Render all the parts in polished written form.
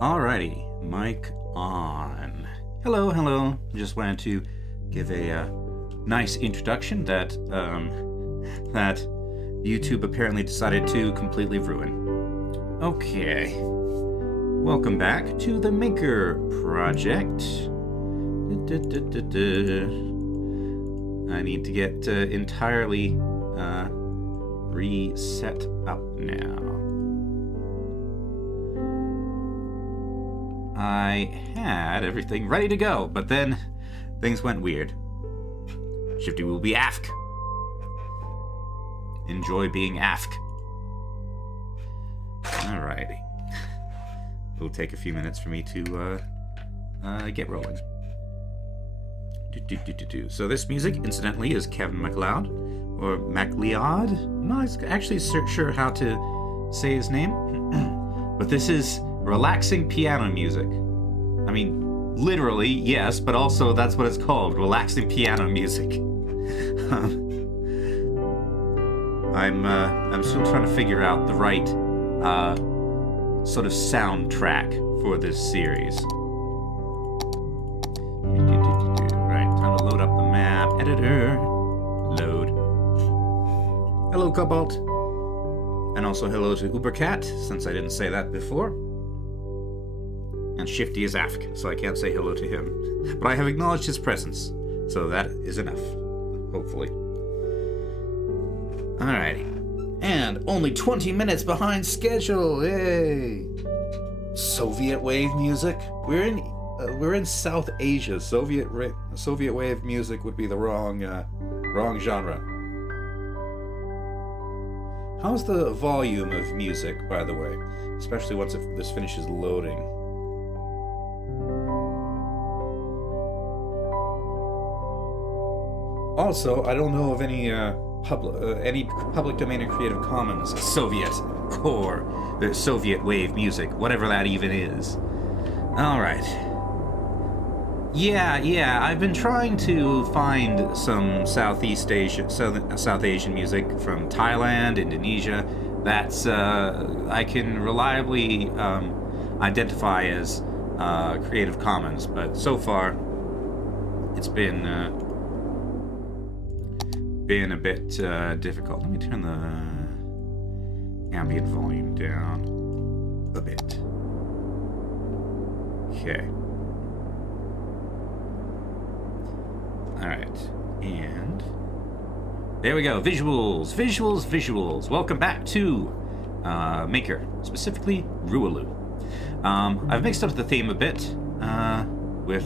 Alrighty, mic on. Hello, hello. Just wanted to give a nice introduction that that YouTube apparently decided to completely ruin. Okay, welcome back to the Makyr project. I need to get entirely reset up now. I had everything ready to go, but then things went weird. Shifty will be AFK. Enjoy being AFK. Alrighty. It'll take a few minutes for me to get rolling. So this music, incidentally, is Kevin MacLeod, or MacLeod? I'm not actually sure how to say his name, but this is relaxing piano music. I mean, literally, yes, but also that's what it's called, relaxing piano music. I'm still trying to figure out the right sort of soundtrack for this series. Right, time to load up the map editor. Load. Hello, Cobalt. And also hello to Ubercat, since I didn't say that before. And Shifty is AFK, so I can't say hello to him. But I have acknowledged his presence, so that is enough, hopefully. Alrighty. And only 20 minutes behind schedule, yay! Soviet wave music? We're in South Asia. Soviet wave music would be the wrong genre. How's the volume of music, by the way? Especially once this finishes loading. Also, I don't know of any public domain or Creative Commons Soviet wave music, whatever that even is. All right. Yeah. I've been trying to find some South Asian music from Thailand, Indonesia. That's I can reliably identify as Creative Commons, but so far it's been a bit difficult. Let me turn the ambient volume down a bit. Okay. Alright, and there we go. Visuals. Welcome back to Makyr, specifically Rualu. I've mixed up the theme a bit with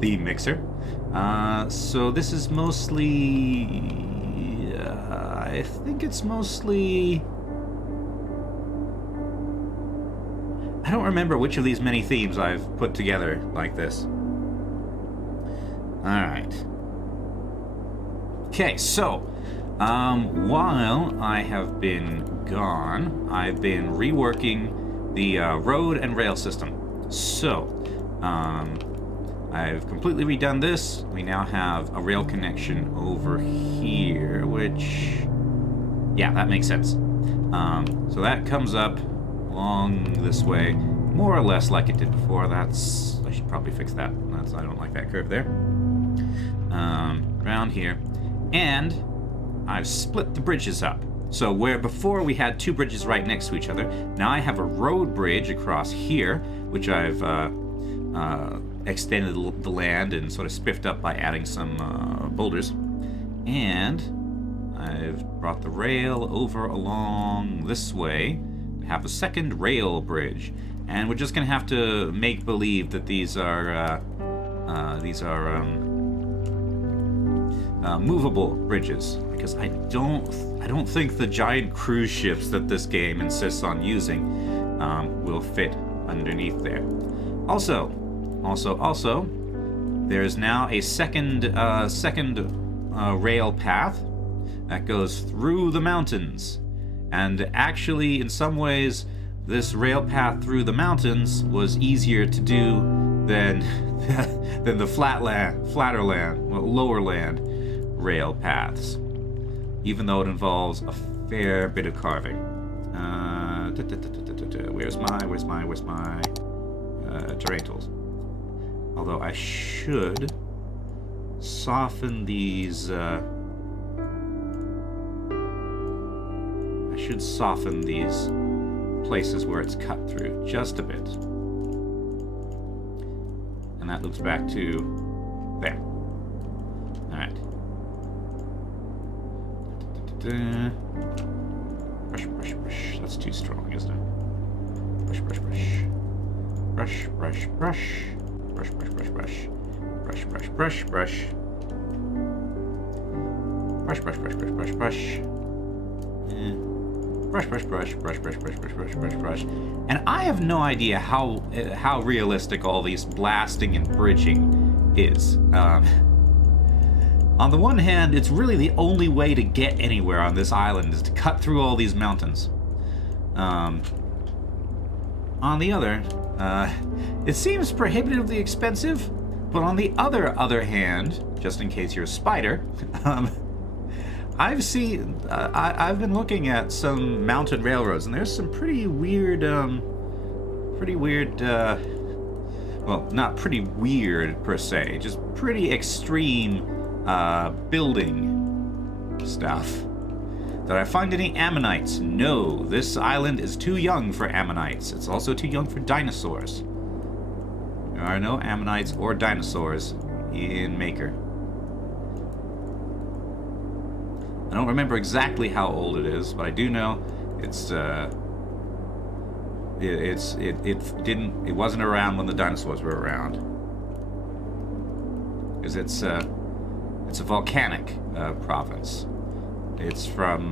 the mixer. So this is mostly... I think it's mostly... I don't remember which of these many themes I've put together like this. Alright. Okay, so, while I have been gone, I've been reworking the road and rail system. So, I've completely redone this. We now have a rail connection over here, which, yeah, that makes sense. So that comes up along this way, more or less like it did before. I should probably fix that. I don't like that curve there. Around here. And I've split the bridges up. So where before we had two bridges right next to each other, now I have a road bridge across here, which I've extended the land and sort of spiffed up by adding some boulders. And I've brought the rail over along this way to have a second rail bridge. And we're just going to have to make believe that these are movable bridges, because I don't think the giant cruise ships that this game insists on using will fit underneath there. Also, there's now a second rail path that goes through the mountains, and actually, in some ways, this rail path through the mountains was easier to do than the flatter land, lower land rail paths, even though it involves a fair bit of carving. Where's my terrain tools? Although I should soften these. I should soften these places where it's cut through just a bit. And that loops back to there. Alright. Brush, brush, brush. That's too strong, isn't it? Brush, brush, brush. Brush, brush, brush. Brush, brush, brush, brush. Brush, brush, brush, brush. Brush, brush, brush, brush, brush, brush. Brush, brush, brush, brush, brush, brush, brush, brush, brush, brush. And I have no idea how realistic all these blasting and bridging is. On the one hand, it's really the only way to get anywhere on this island is to cut through all these mountains. On the other, it seems prohibitively expensive, but on the other hand, just in case you're a spider, I've been looking at some mountain railroads, and there's some pretty weird, well, not pretty weird per se, just pretty extreme building stuff. Did I find any ammonites? No, this island is too young for ammonites. It's also too young for dinosaurs. There are no ammonites or dinosaurs in Makyr. I don't remember exactly how old it is, but I do know it wasn't around when the dinosaurs were around. Because it's a volcanic province. It's from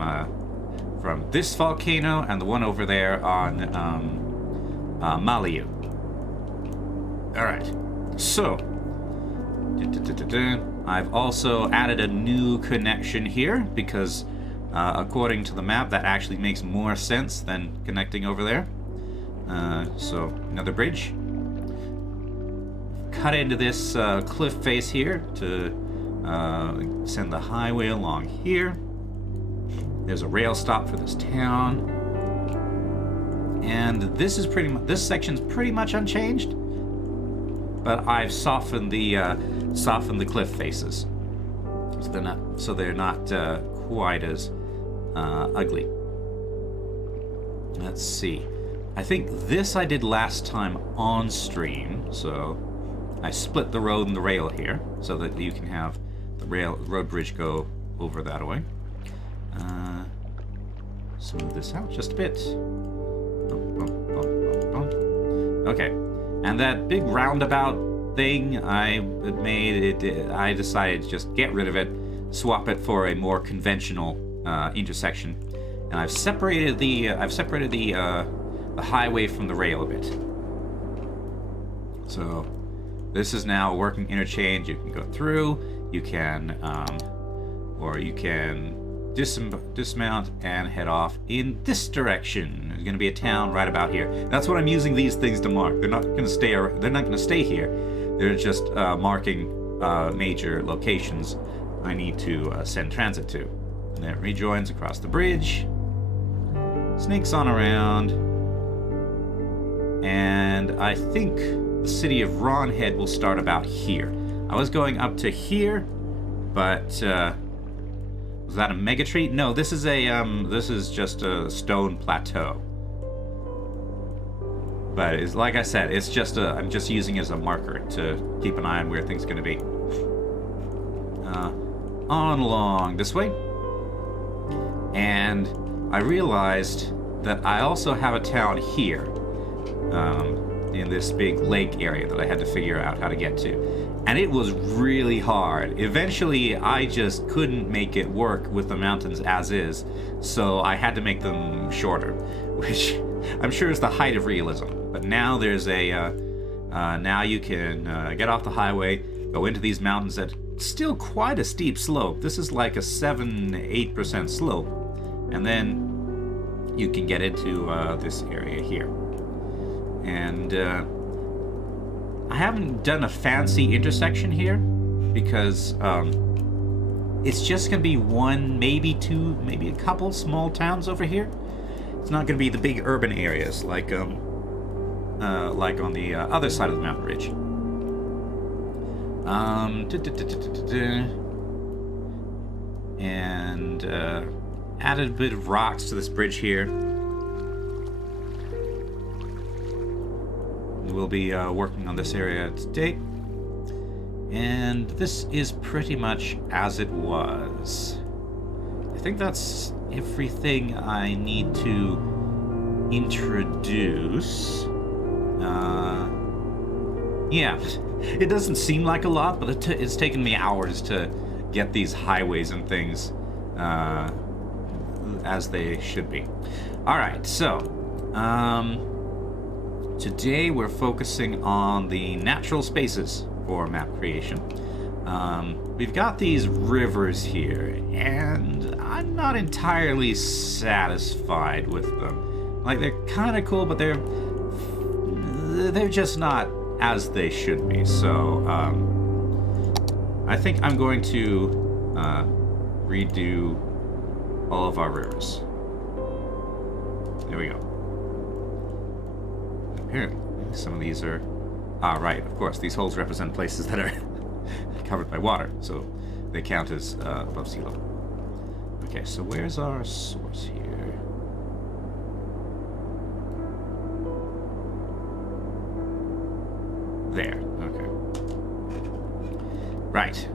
this volcano and the one over there on Malyr. All right, so I've also added a new connection here because according to the map that actually makes more sense than connecting over there. So another bridge. Cut into this cliff face here to send the highway along here. There's a rail stop for this town. And this section's pretty much unchanged. But I've softened the cliff faces, so they're not quite as ugly. Let's see. I think this I did last time on stream, so I split the road and the rail here, so that you can have the road bridge go over that way. Smooth this out just a bit. Okay. And that big roundabout thing I made, I decided to just get rid of it, swap it for a more conventional intersection, and I've separated the highway from the rail a bit. So this is now a working interchange. You can go through, you can, or you can dismount and head off in this direction. There's going to be a town right about here. That's what I'm using these things to mark. They're not going to stay. They're not going to stay here. They're just marking major locations I need to send transit to. And then it rejoins across the bridge, snakes on around, and I think the city of Ronhead will start about here. I was going up to here, but. Was that a mega tree? No, this is this is just a stone plateau. But it's like I said, it's just I'm just using it as a marker to keep an eye on where things are going to be. On along this way, and I realized that I also have a town here, in this big lake area that I had to figure out how to get to. And it was really hard. Eventually, I just couldn't make it work with the mountains as is, so I had to make them shorter, which I'm sure is the height of realism. But now there's now you can get off the highway, go into these mountains at still quite a steep slope. This is like a 7-8% slope, and then you can get into this area here. And I haven't done a fancy intersection here because it's just going to be one, maybe two, maybe a couple small towns over here. It's not going to be the big urban areas like on the other side of the mountain ridge. And added a bit of rocks to this bridge here. We'll be working on this area today. And this is pretty much as it was. I think that's everything I need to introduce. Yeah, it doesn't seem like a lot, but it's taken me hours to get these highways and things as they should be. All right, so today we're focusing on the natural spaces for map creation. We've got these rivers here, and I'm not entirely satisfied with them. Like, they're kind of cool, but they're just not as they should be. So I think I'm going to redo all of our rivers. There we go. Apparently, some of these are... right, of course, these holes represent places that are covered by water, so they count as above sea level. Okay, so where's our source here? There, okay. Right.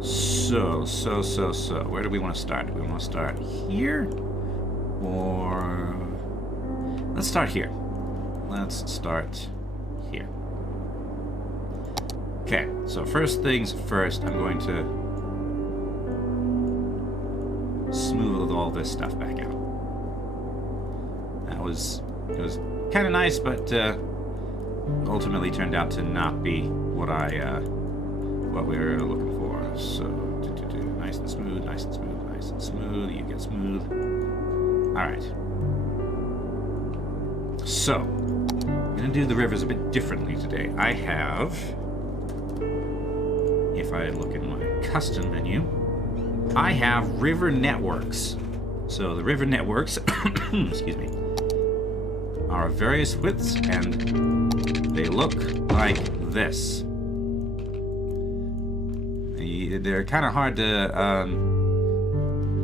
So, where do we want to start? Do we want to start here? Or... let's start here. Let's start here. Okay, so first things first, I'm going to smooth all this stuff back out. It was kind of nice, but ultimately turned out to not be what we were looking for. So nice and smooth, nice and smooth, nice and smooth. You get smooth. All right. So I'm gonna do the rivers a bit differently today. I have, if I look in my custom menu, I have river networks. So the river networks, excuse me, are of various widths, and they look like this. They're kind of hard to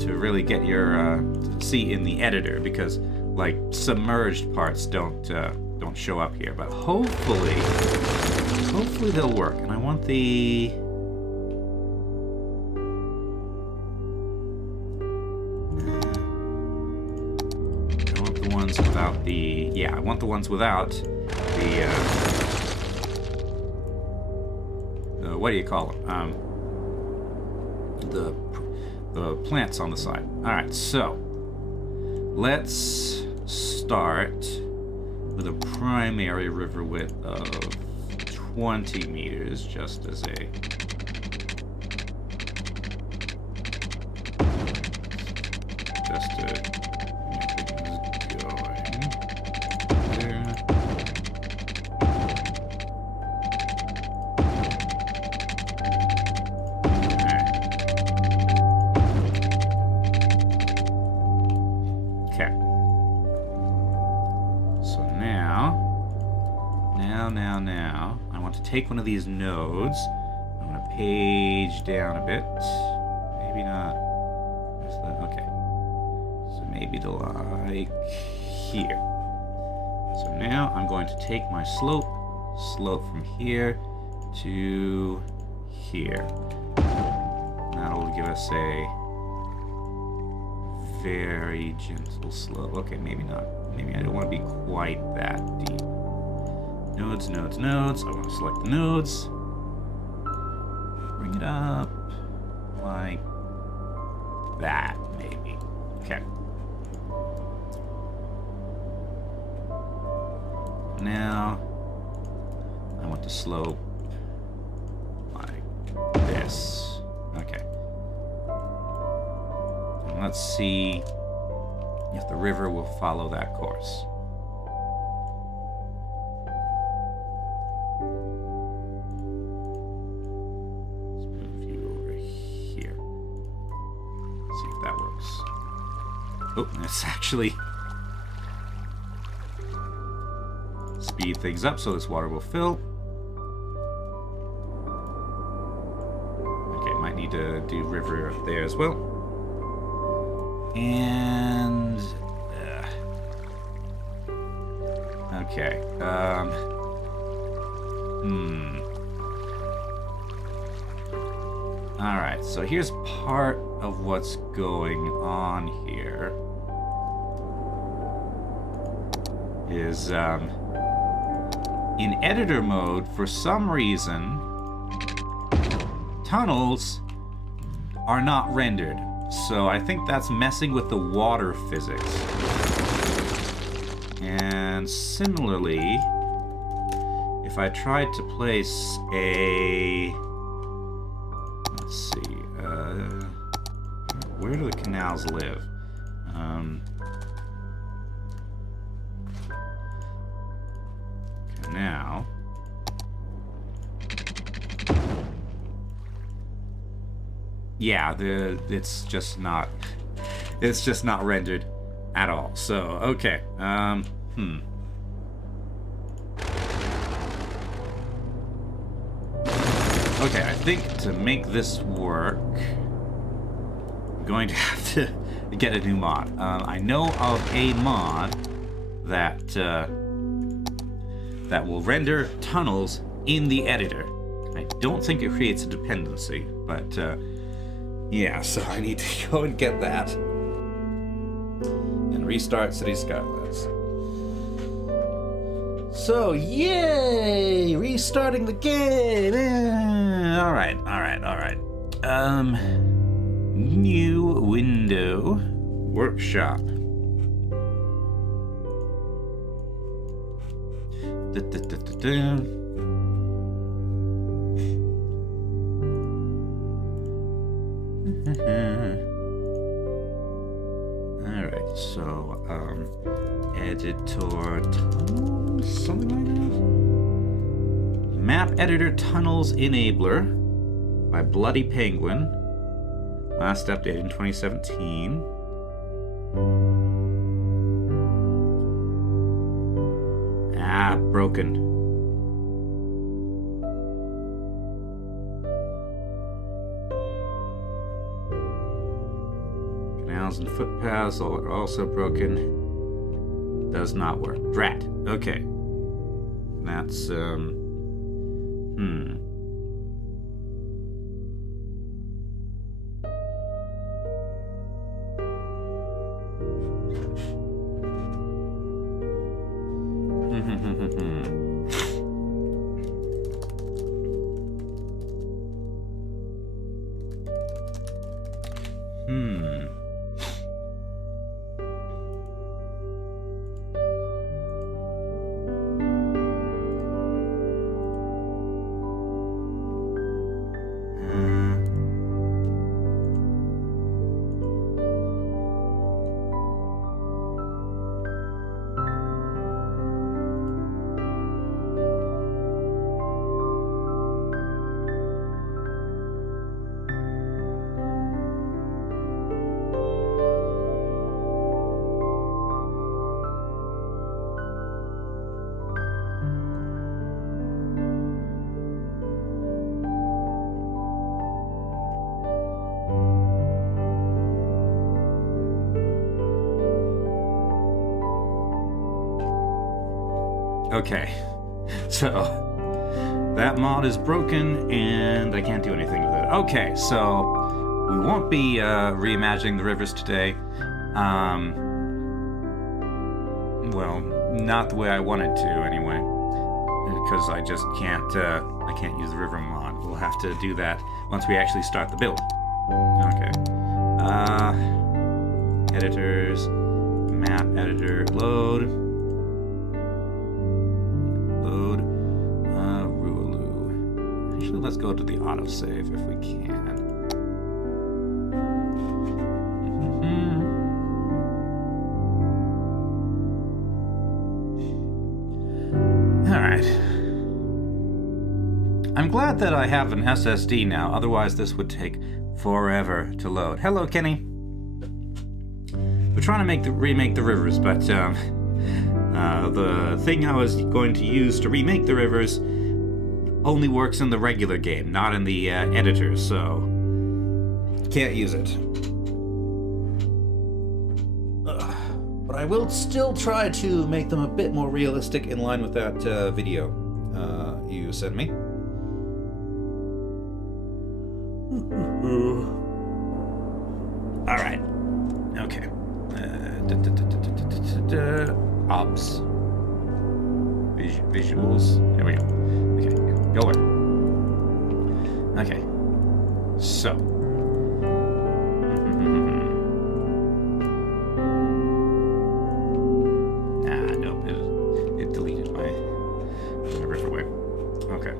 really get your see in the editor because like submerged parts don't show up here, but hopefully they'll work. And I want the ones without the, yeah, I want the ones without the what do you call them? The plants on the side. All right, so let's start with a primary river width of 20 meters, just as a take one of these nodes. I'm going to page down a bit. Maybe not. Okay. So maybe to like here. So now I'm going to take my slope from here to here. That'll give us a very gentle slope. Okay, maybe not. Maybe I don't want to be quite that deep. Nodes, nodes, nodes. I want to select the nodes. Bring it up like that, maybe. Okay. Now, I want the slope like this. Okay. And let's see if the river will follow that course. Oh, let's actually speed things up so this water will fill. Okay, might need to do river up there as well. And okay. All right. So here's part of what's going on here. Is in editor mode, for some reason, tunnels are not rendered. So I think that's messing with the water physics. And similarly, if I tried to place a... Let's see, where do the canals live? Now, yeah, it's just not rendered at all. So okay, okay, I think to make this work, I'm going to have to get a new mod. I know of a mod that that will render tunnels in the editor. I don't think it creates a dependency, but yeah, so I need to go and get that and restart City Skylines. So, yay! Restarting the game! Alright. New window. Workshop. Alright, so, editor tunnels? Something like that? Map editor tunnels enabler by Bloody Penguin. Last update in 2017. Broken. Canals and footpaths are also broken. Does not work. Drat. Okay. That's, okay, so that mod is broken and I can't do anything with it. Okay, so we won't be reimagining the rivers today. Well, not the way I wanted to anyway, because I just can't. I can't use the river mod. We'll have to do that once we actually start the build. Okay. Editors, map editor, load. Rualu. Actually, let's go to the autosave if we can. Alright. I'm glad that I have an SSD now, otherwise this would take forever to load. Hello, Kenny. Would trying to remake the rivers, but the thing I was going to use to remake the rivers only works in the regular game, not in the editor, so can't use it. But I will still try to make them a bit more realistic in line with that video you sent me. All right. Okay. Ops. Visuals. There we go. Okay. Go over. Okay. So. No. It deleted my river away. Okay.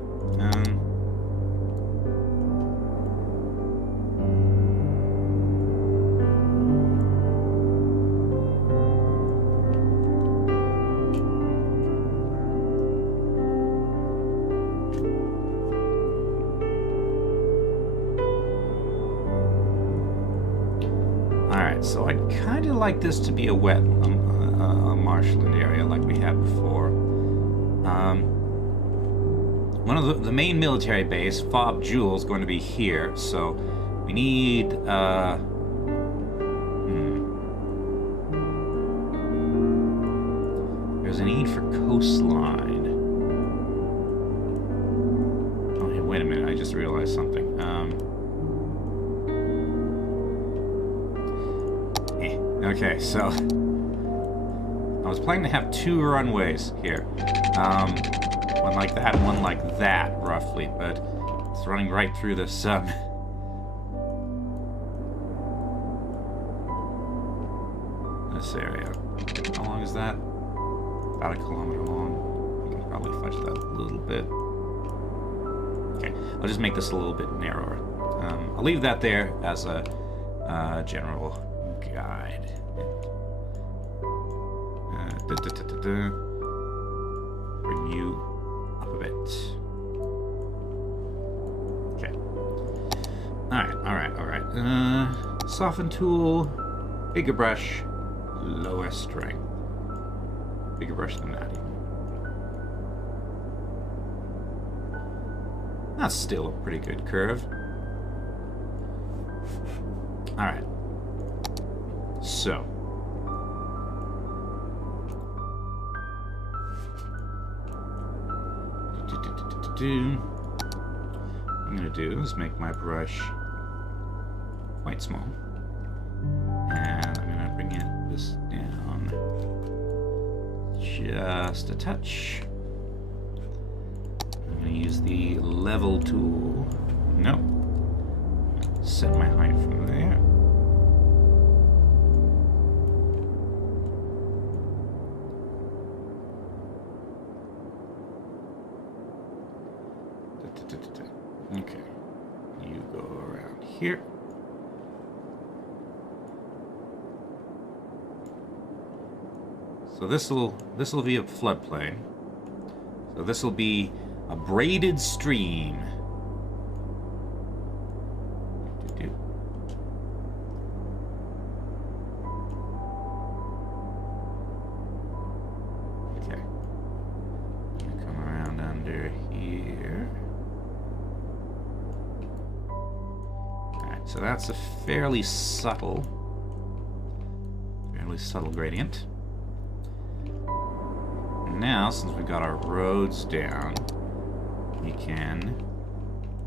So I'd kind of like this to be a wet marshland area like we had before. One of the main military base, Fob Jewel, is going to be here, so we need there's a need for coastline. Oh, hey, wait a minute, I just realized something. Okay, so I was planning to have 2 runways here. One like that and one like that, roughly, but it's running right through the sun. This area. How long is that? About 1 kilometer long. You can probably fudge that a little bit. Okay, I'll just make this a little bit narrower. I'll leave that there as a general guide. Bring you up a bit. Okay. Alright. Soften tool, bigger brush, lower strength. Bigger brush than that even. That's still a pretty good curve. Alright. So. What I'm going to do is make my brush quite small. And I'm going to bring this down just a touch. I'm going to use the level tool. No. Set my height from there. Okay, you go around here. So this will be a floodplain. So this will be a braided stream. Okay, you come around under here. So that's a fairly subtle gradient. Now, since we've got our roads down, we can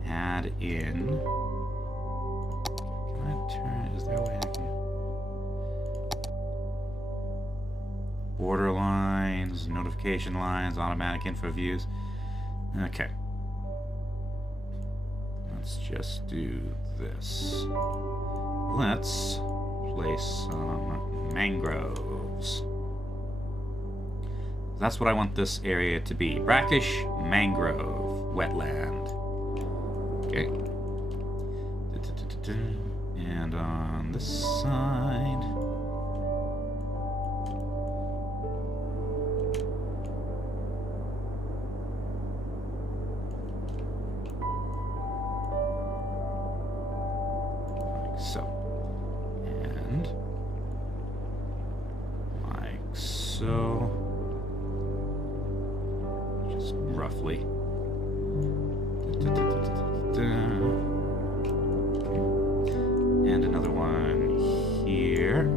add in. Can I turn? Is there a way I can? Border lines, notification lines, automatic info views. Okay. Let's just do this. Let's place some mangroves. That's what I want this area to be. Brackish mangrove wetland. Okay. And on this side. Like so. And so. Just roughly. And another one here.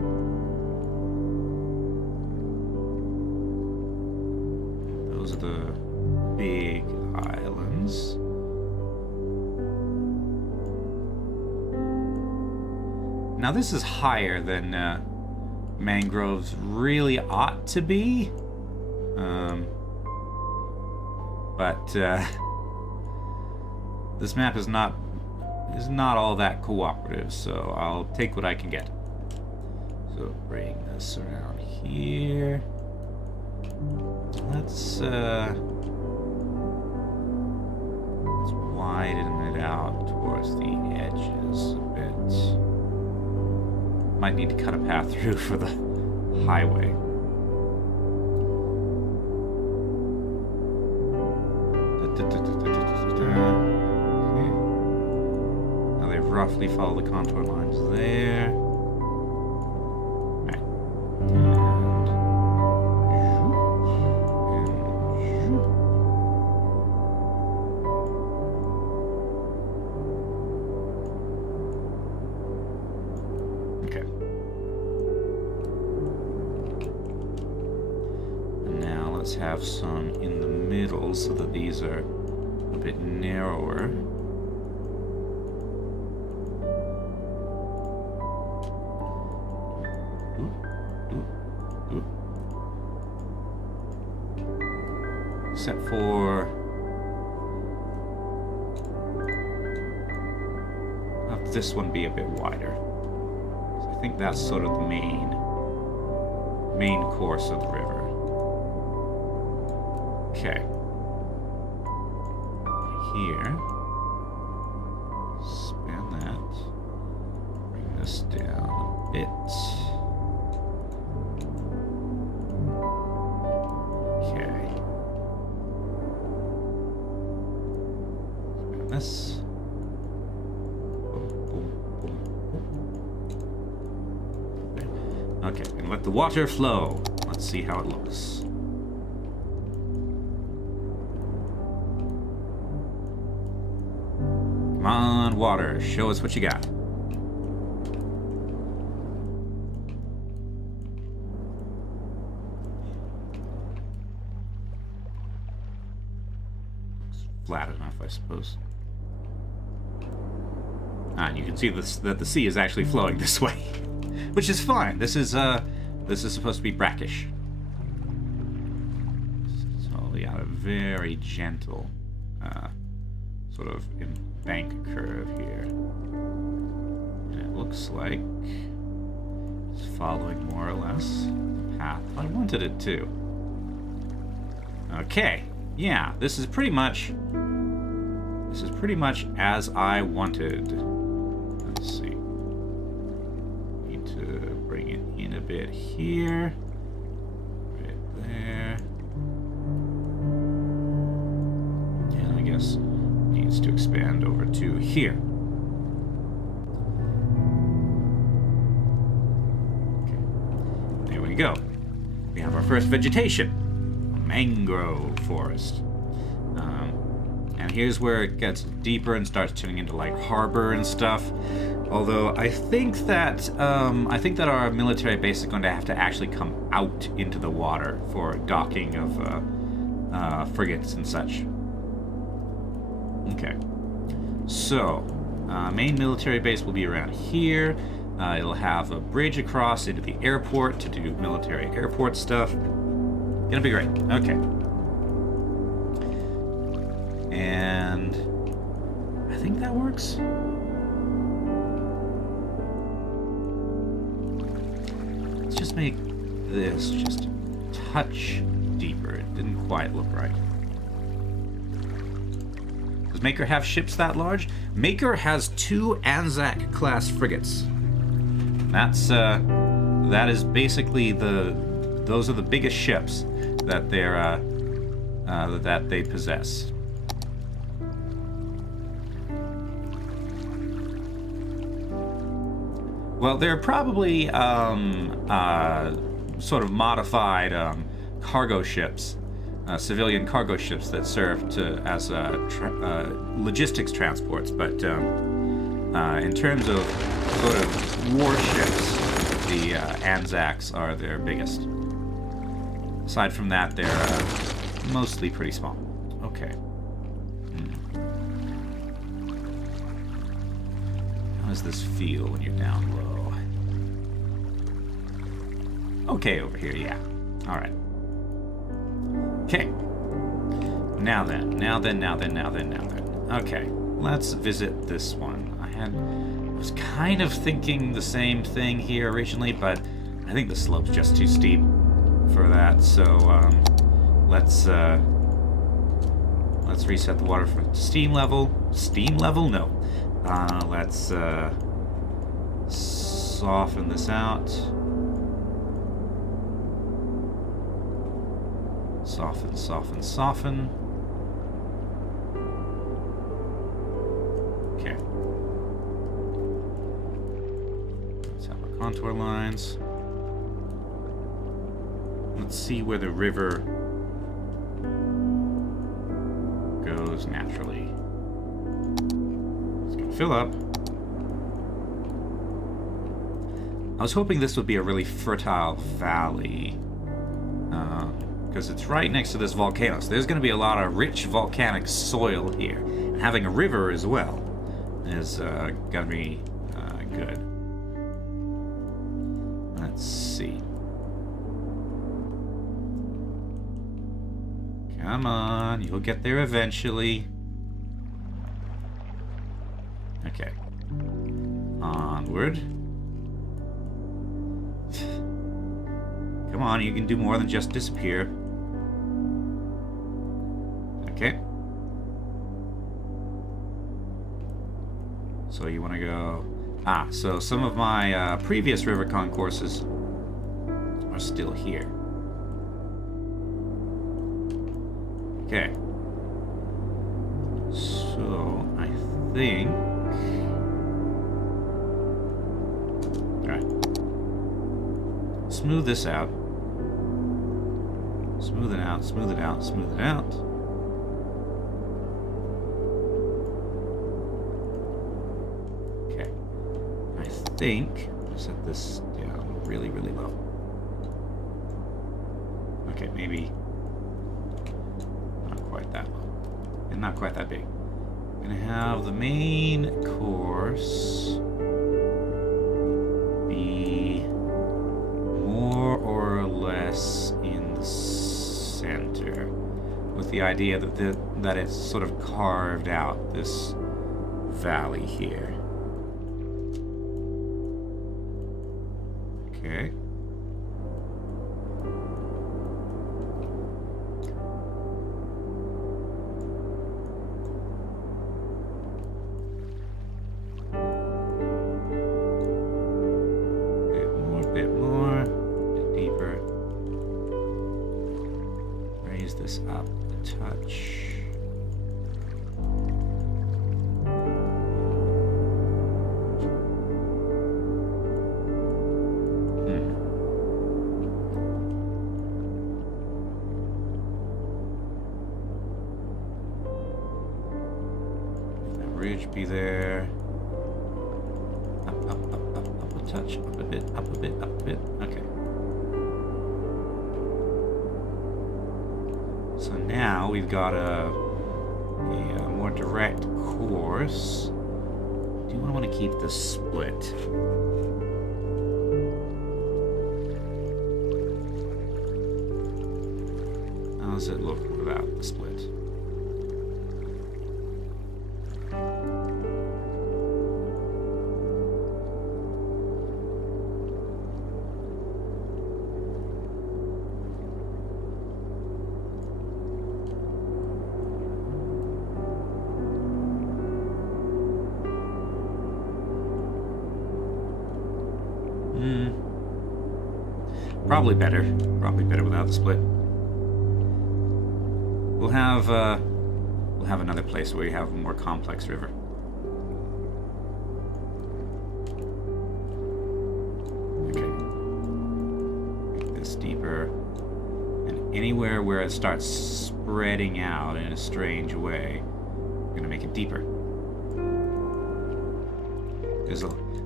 Those are the big islands. Now this is higher than mangroves really ought to be. But this map is not all that cooperative, so I'll take what I can get. So bring this around here. Let's widen it out towards the edges a bit. Might need to cut a path through for the highway. Okay. Now they've roughly followed the contour lines there. Right. Okay. And now let's have some in the middle so that these are a bit narrower. Except for have this one be a bit wider. So I think that's sort of the main course of the river. Okay. Here. Span that. Bring this down a bit. Okay. Span this. Okay, and let the water flow. Let's see how it looks. Come on, water, show us what you got. Looks flat enough, I suppose. Ah, and you can see this, that the sea is actually flowing this way, which is fine. This is supposed to be brackish. So yeah, a very gentle sort of bank curve here. And it looks like it's following more or less the path I wanted it to. Okay, yeah, this is pretty much as I wanted. Let's see. Need to bring it in a bit here. Right there. And I guess needs to expand over to here. Okay. There we go. We have our first vegetation. A mangrove forest. And here's where it gets deeper and starts turning into like harbor and stuff. Although I think that our military base is going to have to actually come out into the water for docking of frigates and such. Okay, so main military base will be around here. It'll have a bridge across into the airport to do military airport stuff. Gonna be great. Okay. And I think that works. Let's just make this just a touch deeper. It didn't quite look right. Does Makyr have ships that large? Makyr has 2 Anzac class frigates. That is basically those are the biggest ships that they possess. Well, they're probably sort of modified cargo ships, civilian cargo ships that serve as logistics transports. But in terms of sort of warships, the Anzacs are their biggest. Aside from that, they're mostly pretty small. Okay. How does this feel when you're down low? Okay, over here, yeah. Alright. Okay. Now then. Okay, let's visit this one. I was kind of thinking the same thing here originally, but I think the slope's just too steep for that, so let's reset the water for steam level. Steam level? No. Let's soften this out. Soften. Okay. Let's have our contour lines. Let's see where the river goes naturally. It's gonna fill up. I was hoping this would be a really fertile valley, because it's right next to this volcano, so there's going to be a lot of rich volcanic soil here. And having a river as well is going to be good. Let's see. Come on, you'll get there eventually. Okay. Onward. Come on, you can do more than just disappear. Okay. So you want to go... so some of my previous river concourses are still here. Okay. So, I think... Alright. Smooth this out. Smooth it out. Okay. I think I'll set this down really, really low. Okay, maybe not quite that low. And not quite that big. I'm gonna have the main course be more or less in the center, with the idea that it's sort of carved out this valley here. Okay. Bit more, bit deeper. Raise this up a touch. Let that ridge be there. Up a touch, up a bit. Okay. So now we've got a more direct course. Do you want to keep this split? How does it look without the split? Probably better. Probably better without the split. We'll have another place where we have a more complex river. Okay. Make this steeper. And anywhere where it starts spreading out in a strange way, we're going to make it deeper.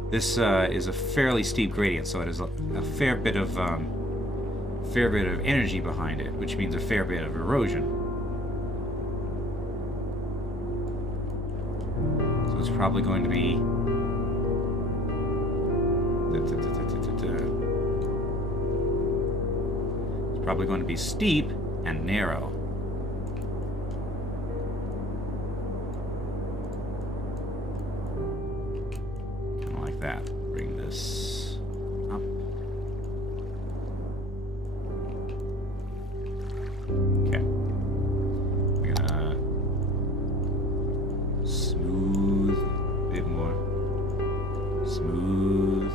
This is a fairly steep gradient, so it has a fair bit of energy behind it, which means a fair bit of erosion. So it's probably going to be steep and narrow. Kind of like that. Bring this up. Okay. We're gonna smooth a bit more. Smooth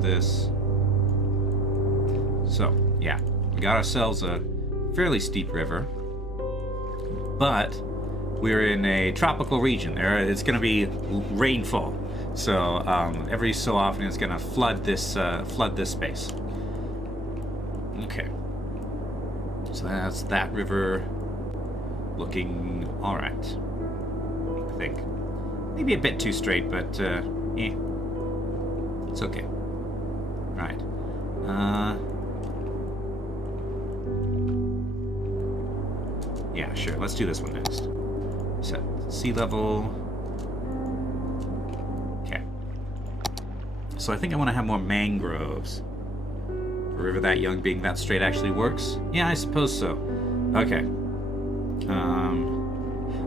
this. So, yeah, we got ourselves a fairly steep river, but we're in a tropical region. It's going to be rainfall, so every so often it's going to flood this space. Okay, so that's that river looking all right. I think maybe a bit too straight, but it's okay. Right. Yeah, sure. Let's do this one next. Set sea level. Okay. So I think I want to have more mangroves. A river that young being that straight actually works? Yeah, I suppose so. Okay.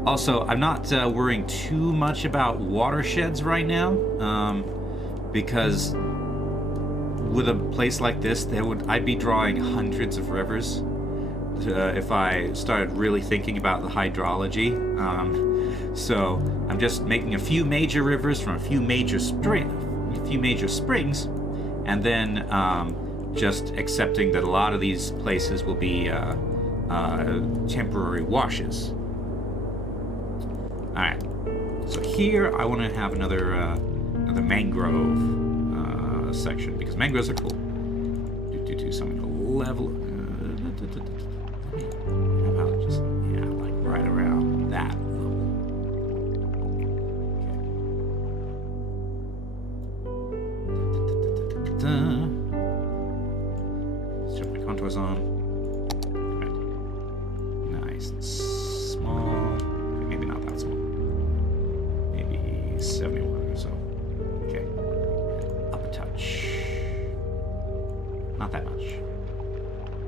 Also, I'm not worrying too much about watersheds right now, because with a place like this, I'd be drawing hundreds of rivers if I started really thinking about the hydrology. So I'm just making a few major rivers from a few major springs, and then just accepting that a lot of these places will be temporary washes. All right. So here I want to have another mangrove section, because mangroves are cool. So I'm going to level. How about just, yeah, like right around that level. Okay. Let's turn my contours on. Right. Nice and small. Okay, maybe not that small. Maybe 71 or so. Okay. Up a touch. Not that much.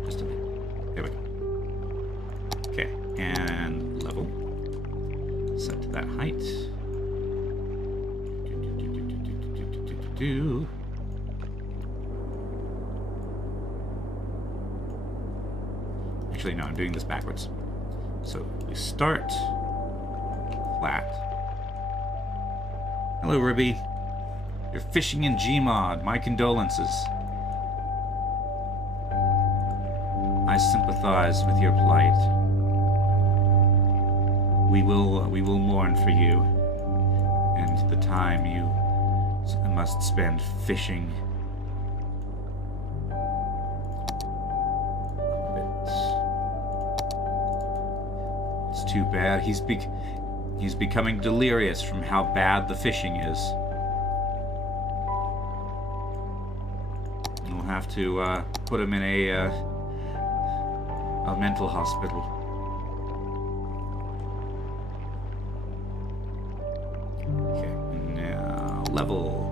Just a bit. There we go. Okay, and level. Set to that height. Actually, no, I'm doing this backwards. So we start flat. Hello, Ruby. You're fishing in Gmod. My condolences. I sympathize with your plight. We will mourn for you and the time you must spend fishing. It's too bad. He's becoming delirious from how bad the fishing is. We'll have to put him in a mental hospital. Okay, now level.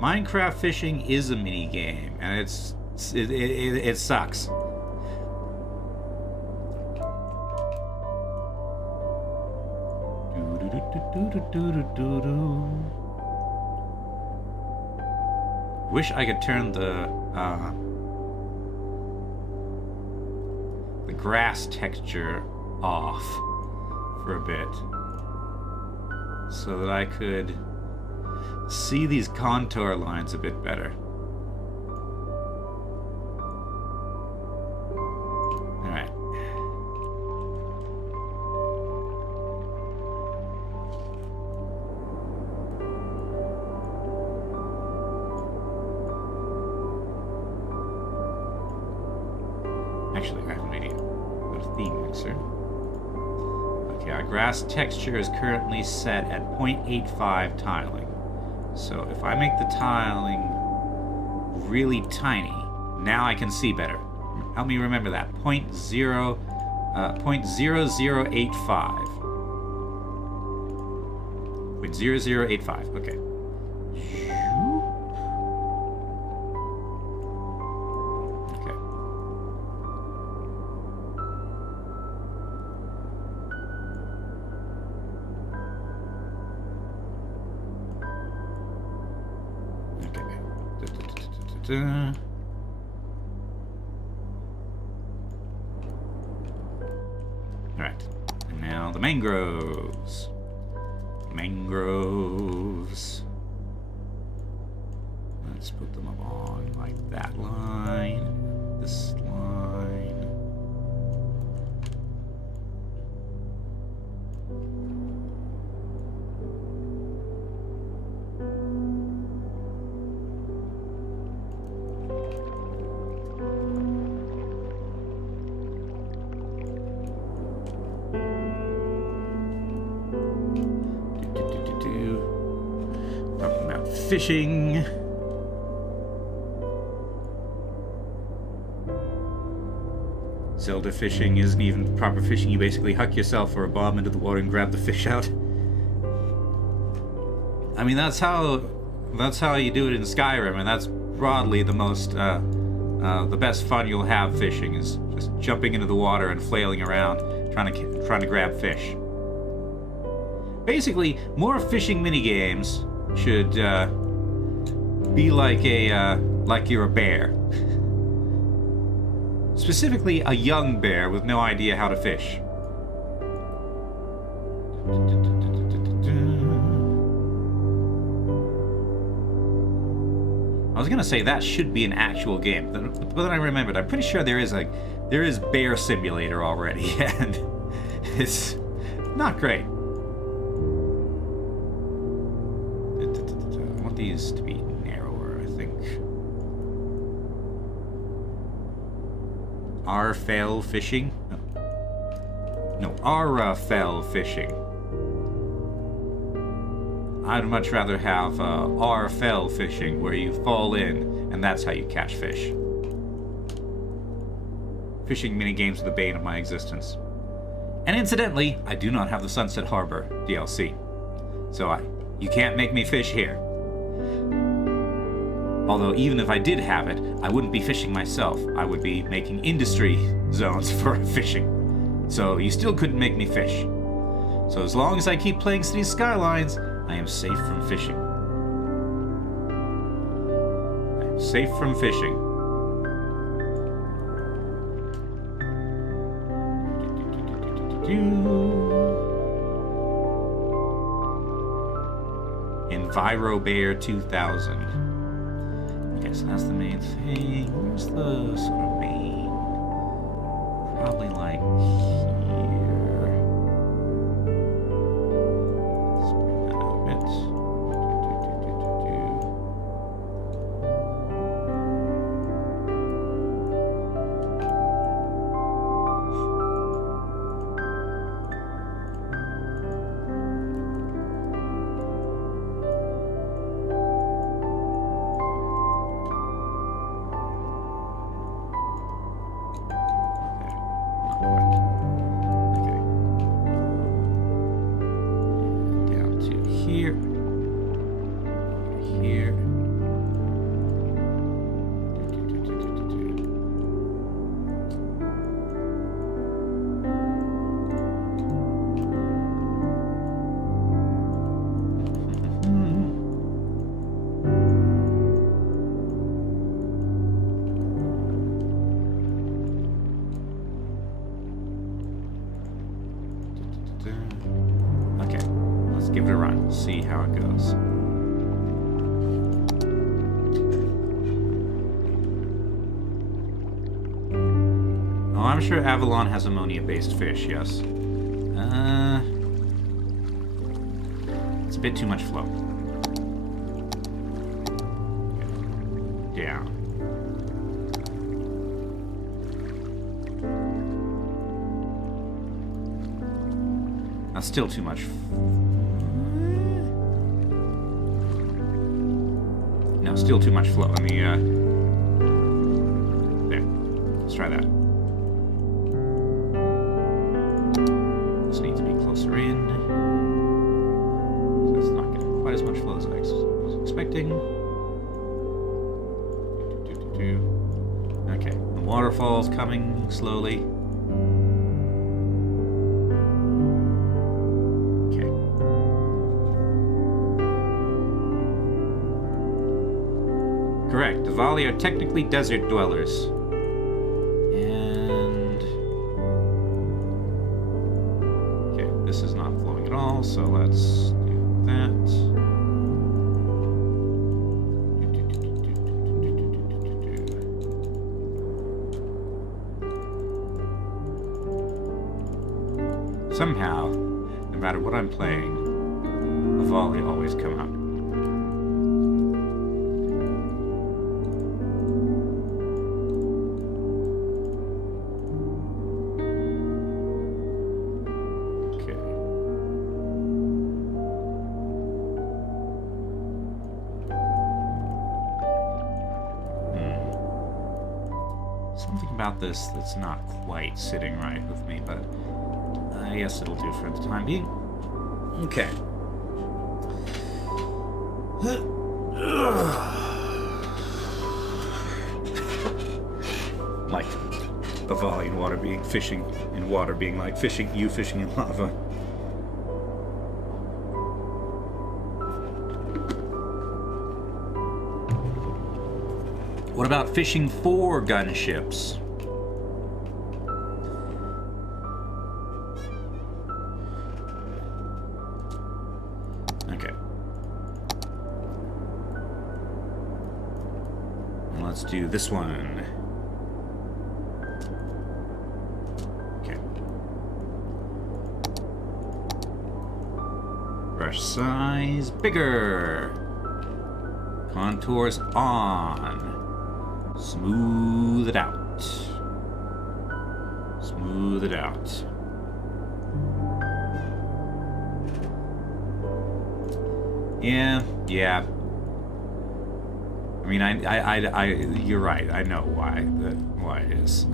Minecraft fishing is a mini game, and it sucks. Wish I could turn the grass texture off for a bit, so that I could see these contour lines a bit better. Alright. Actually, I have an idea. Go to theme mixer. Okay, our grass texture is currently set at 0.85 tiling. So if I make the tiling really tiny, now I can see better. Help me remember that. 0.0085. 0.0085. Okay. Alright, and now the mangroves. Mangroves. Let's put them along like that line, this line. Fishing. Zelda fishing isn't even proper fishing. You basically huck yourself or a bomb into the water and grab the fish out. I mean, that's how you do it in Skyrim, and that's broadly the most the best fun you'll have fishing is just jumping into the water and flailing around trying to grab fish. Basically, more fishing minigames should be like you're a bear. Specifically, a young bear with no idea how to fish. I was gonna say that should be an actual game, but then I remembered. I'm pretty sure there is Bear Simulator already, and it's not great. These to be narrower, I think. Arfell fishing? No, Arafell fishing. I'd much rather have Arfell fishing, where you fall in, and that's how you catch fish. Fishing minigames are the bane of my existence. And incidentally, I do not have the Sunset Harbor DLC. So you can't make me fish here. Although, even if I did have it, I wouldn't be fishing myself. I would be making industry zones for fishing. So you still couldn't make me fish. So as long as I keep playing Cities Skylines, I am safe from fishing. I am safe from fishing. EnviroBear 2000. Okay, so that's the main thing. Where's the sort of main? Probably like here. Let's bring that out a bit. Okay, let's give it a run. See how it goes. I'm sure Avalon has ammonia-based fish, yes. It's a bit too much flow. Okay. Down. That's still too much. No, still too much flow. Let me, there. Let's try that. This needs to be closer in. So it's not getting quite as much flow as I was expecting. Okay, the waterfall's coming slowly. Correct. Diwali are technically desert dwellers. And... okay, this is not flowing at all, so let's do that. Somehow, no matter what I'm playing, Diwali always come out. About this that's not quite sitting right with me, but I guess it'll do for the time being. Okay. Like a volley in water being fishing in water being like fishing in lava. What about fishing for gunships? Okay. And let's do this one. Okay. Brush size bigger. Contours on. Smooth it out. Smooth it out. Yeah. I mean, I you're right. I know why it is.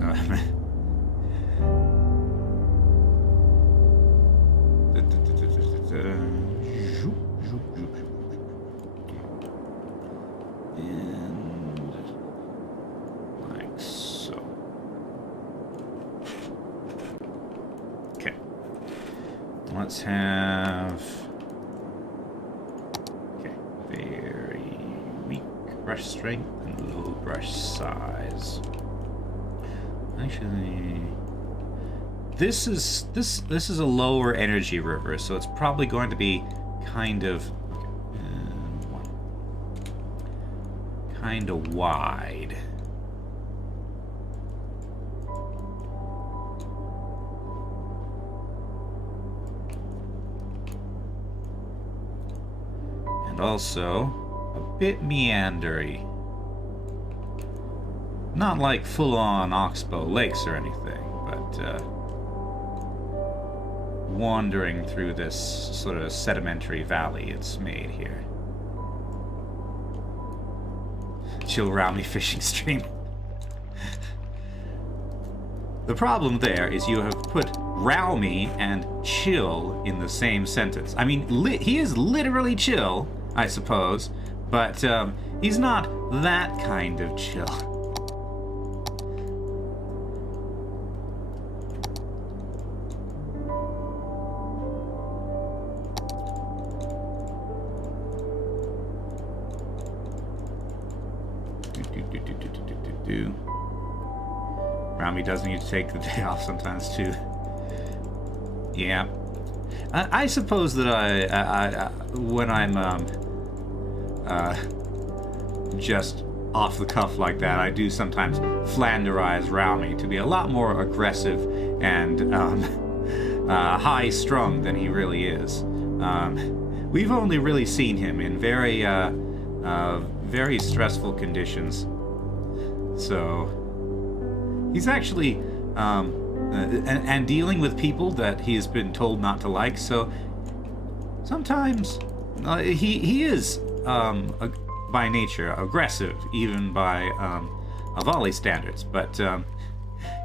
Let's have... okay, very weak brush strength and low brush size. Actually, this is a lower energy river, so it's probably going to be kind of wide. And also a bit meandery. Not like full-on Oxbow Lakes or anything, but wandering through this sort of sedimentary valley it's made here. Chill Roundy fishing stream. The problem there is you have put Rowmy and chill in the same sentence. I mean, he is literally chill, I suppose, but he's not that kind of chill. Rami does need to take the day off sometimes too. Yeah, I suppose that I when I'm just off the cuff like that, I do sometimes Flanderize Raume to be a lot more aggressive and high-strung than he really is. We've only really seen him in very stressful conditions. So he's actually and dealing with people that he has been told not to like. So sometimes he is by nature aggressive, even by Avali standards. But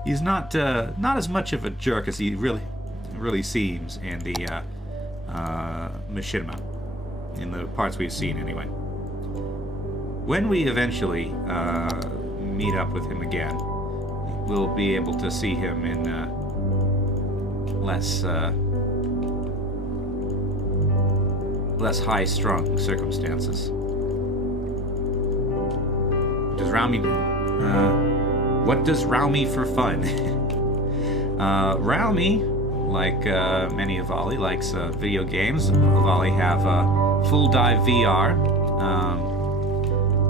he's not as much of a jerk as he really seems in the Machinima, in the parts we've seen anyway. When we eventually meet up with him again, we'll be able to see him in less high-strung circumstances. Does Raume what does Raume for fun? Raume, like many Avali, likes video games. Avali have Full Dive VR.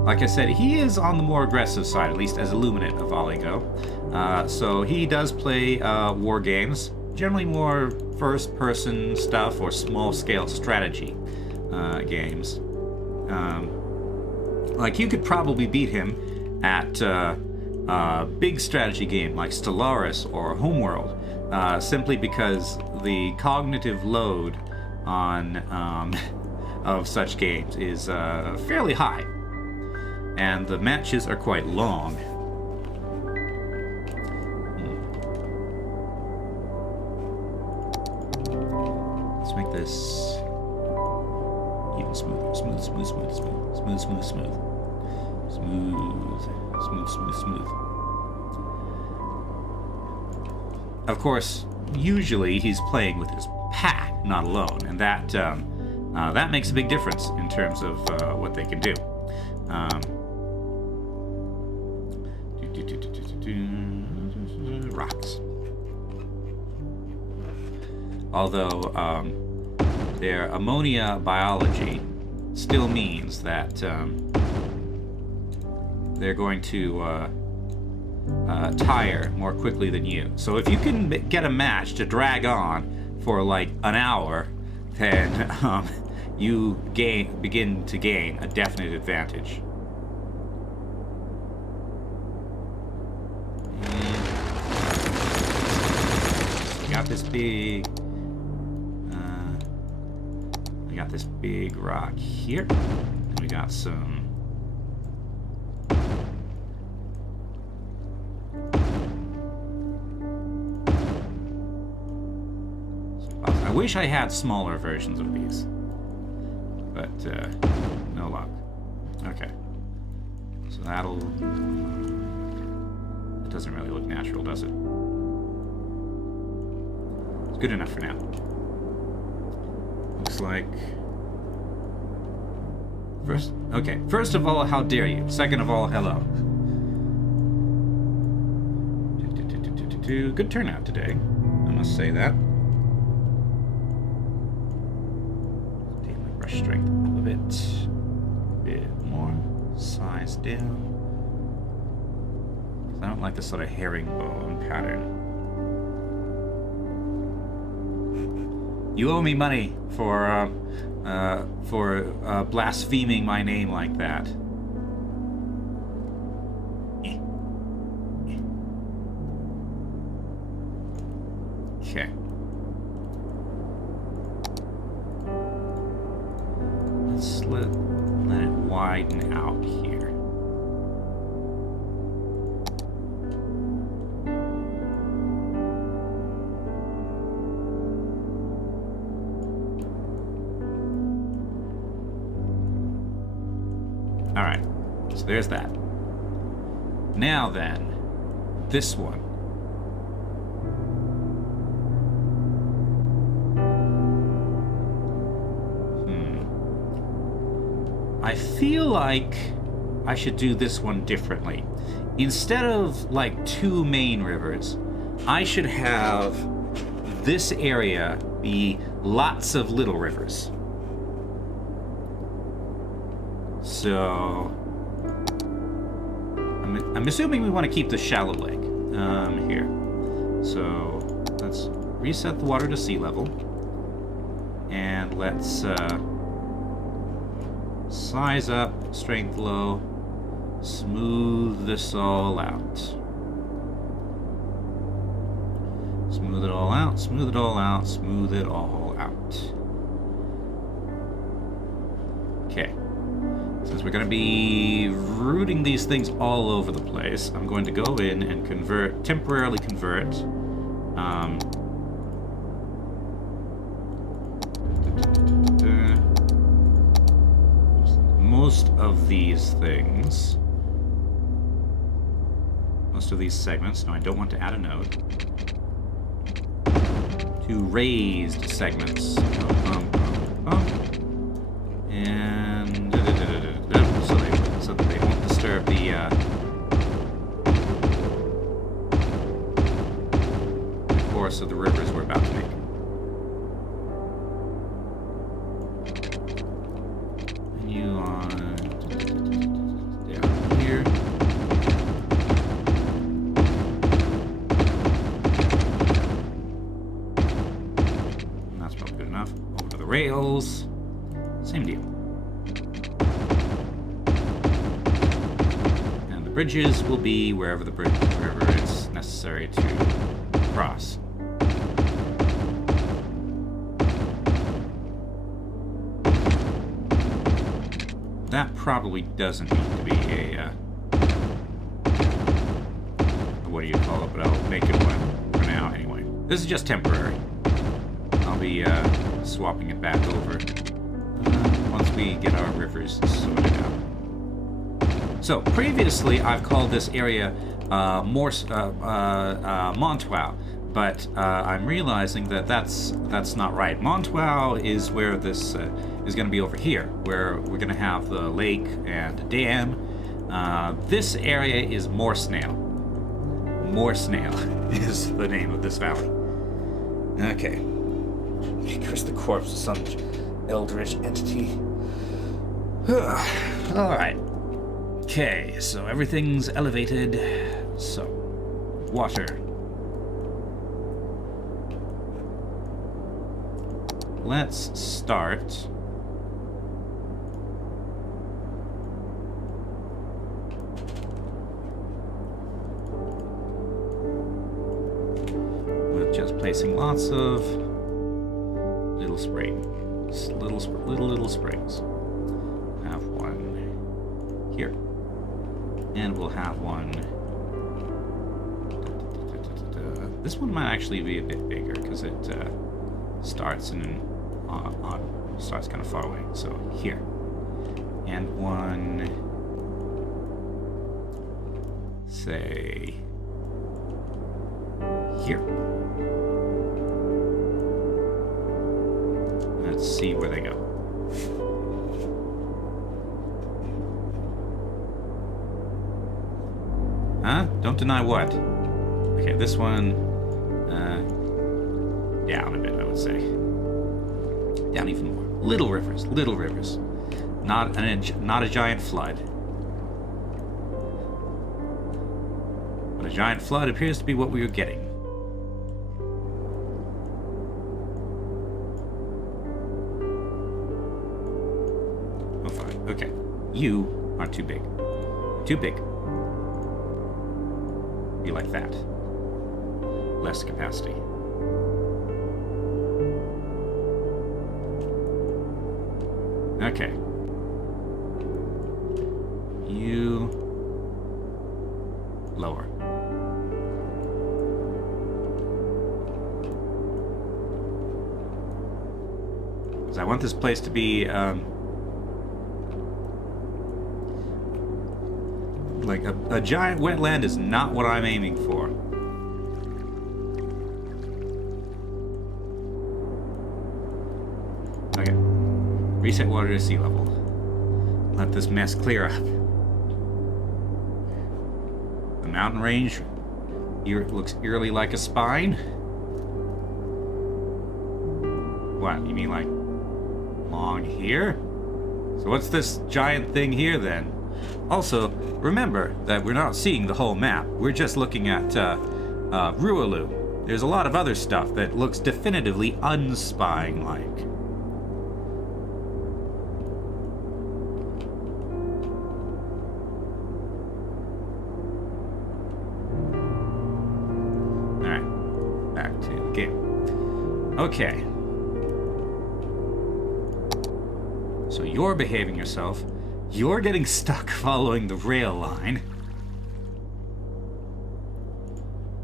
Like I said, he is on the more aggressive side, at least as Illuminate Avali go. So he does play war games, generally more first-person stuff or small-scale strategy games. Like, you could probably beat him at a big strategy game like Stellaris or Homeworld, simply because the cognitive load on of such games is fairly high, and the matches are quite long. Let's make this even smoother. Smooth. Of course, usually he's playing with his pack, not alone, and that makes a big difference in terms of what they can do. Rocks. Although their ammonia biology still means that they're going to tire more quickly than you. So if you can get a match to drag on for like an hour, then you begin to gain a definite advantage. We got this big. We got this big rock here. And we got some. I wish I had smaller versions of these, but no luck. Okay, so that'll. It doesn't really look natural, does it? It's good enough for now. Looks like. First of all, how dare you? Second of all, hello. Good turnout today, I must say that. Take my brush strength up a bit more. Size down. I don't like this sort of herringbone pattern. You owe me money for blaspheming my name like that. Okay. Let's let it widen out here. Alright, so there's that. Now then, this one. I feel like I should do this one differently. Instead of like two main rivers, I should have this area be lots of little rivers. I'm assuming we want to keep the shallow lake here. So let's reset the water to sea level. And let's size up, strength low, smooth this all out. Smooth it all out, smooth it all out, smooth it all out. Okay. Since we're going to be routing these things all over the place, I'm going to go in and temporarily convert most of these things, most of these segments. No, I don't want to add a node. To raised segments. And so that they won't disturb the course of the rivers we're about to make. And you on down here. And that's probably good enough. Over to the rails. Same deal. And the bridges will be wherever it's necessary to cross. That probably doesn't need to be a what do you call it, but I'll make it one for now anyway. This is just temporary. I'll be swapping it back over once we get our rivers sorted out. So previously I've called this area Montwau, but I'm realizing that that's not right. Montwau is where this is going to be over here, where we're going to have the lake and a dam. This area is Morsnail. Morsnail is the name of this valley. Okay. Curse the corpse of some eldritch entity. Alright. Okay, so everything's elevated. So, water. Let's start with just placing lots of little springs. Little springs. Have one here. And we'll have one. This one might actually be a bit bigger because it starts starts kind of far away. So here, and one, say here. Let's see where they go. Huh? Don't deny what? Okay, this one, down a bit, I would say. Down even more. Little rivers. Not a giant flood. But a giant flood appears to be what we were getting. Oh, fine. Okay. You are too big. Too big. Be like that. Less capacity. Okay. You lower. Because I want this place to be like a giant wetland is not what I'm aiming for. Okay. Reset water to sea level. Let this mess clear up. The mountain range here looks eerily like a spine. What, you mean like along here? So what's this giant thing here then? Also, remember that we're not seeing the whole map. We're just looking at Rualu. There's a lot of other stuff that looks definitively unspying-like. Alright, back to the game. Okay. So you're behaving yourself. You're getting stuck following the rail line.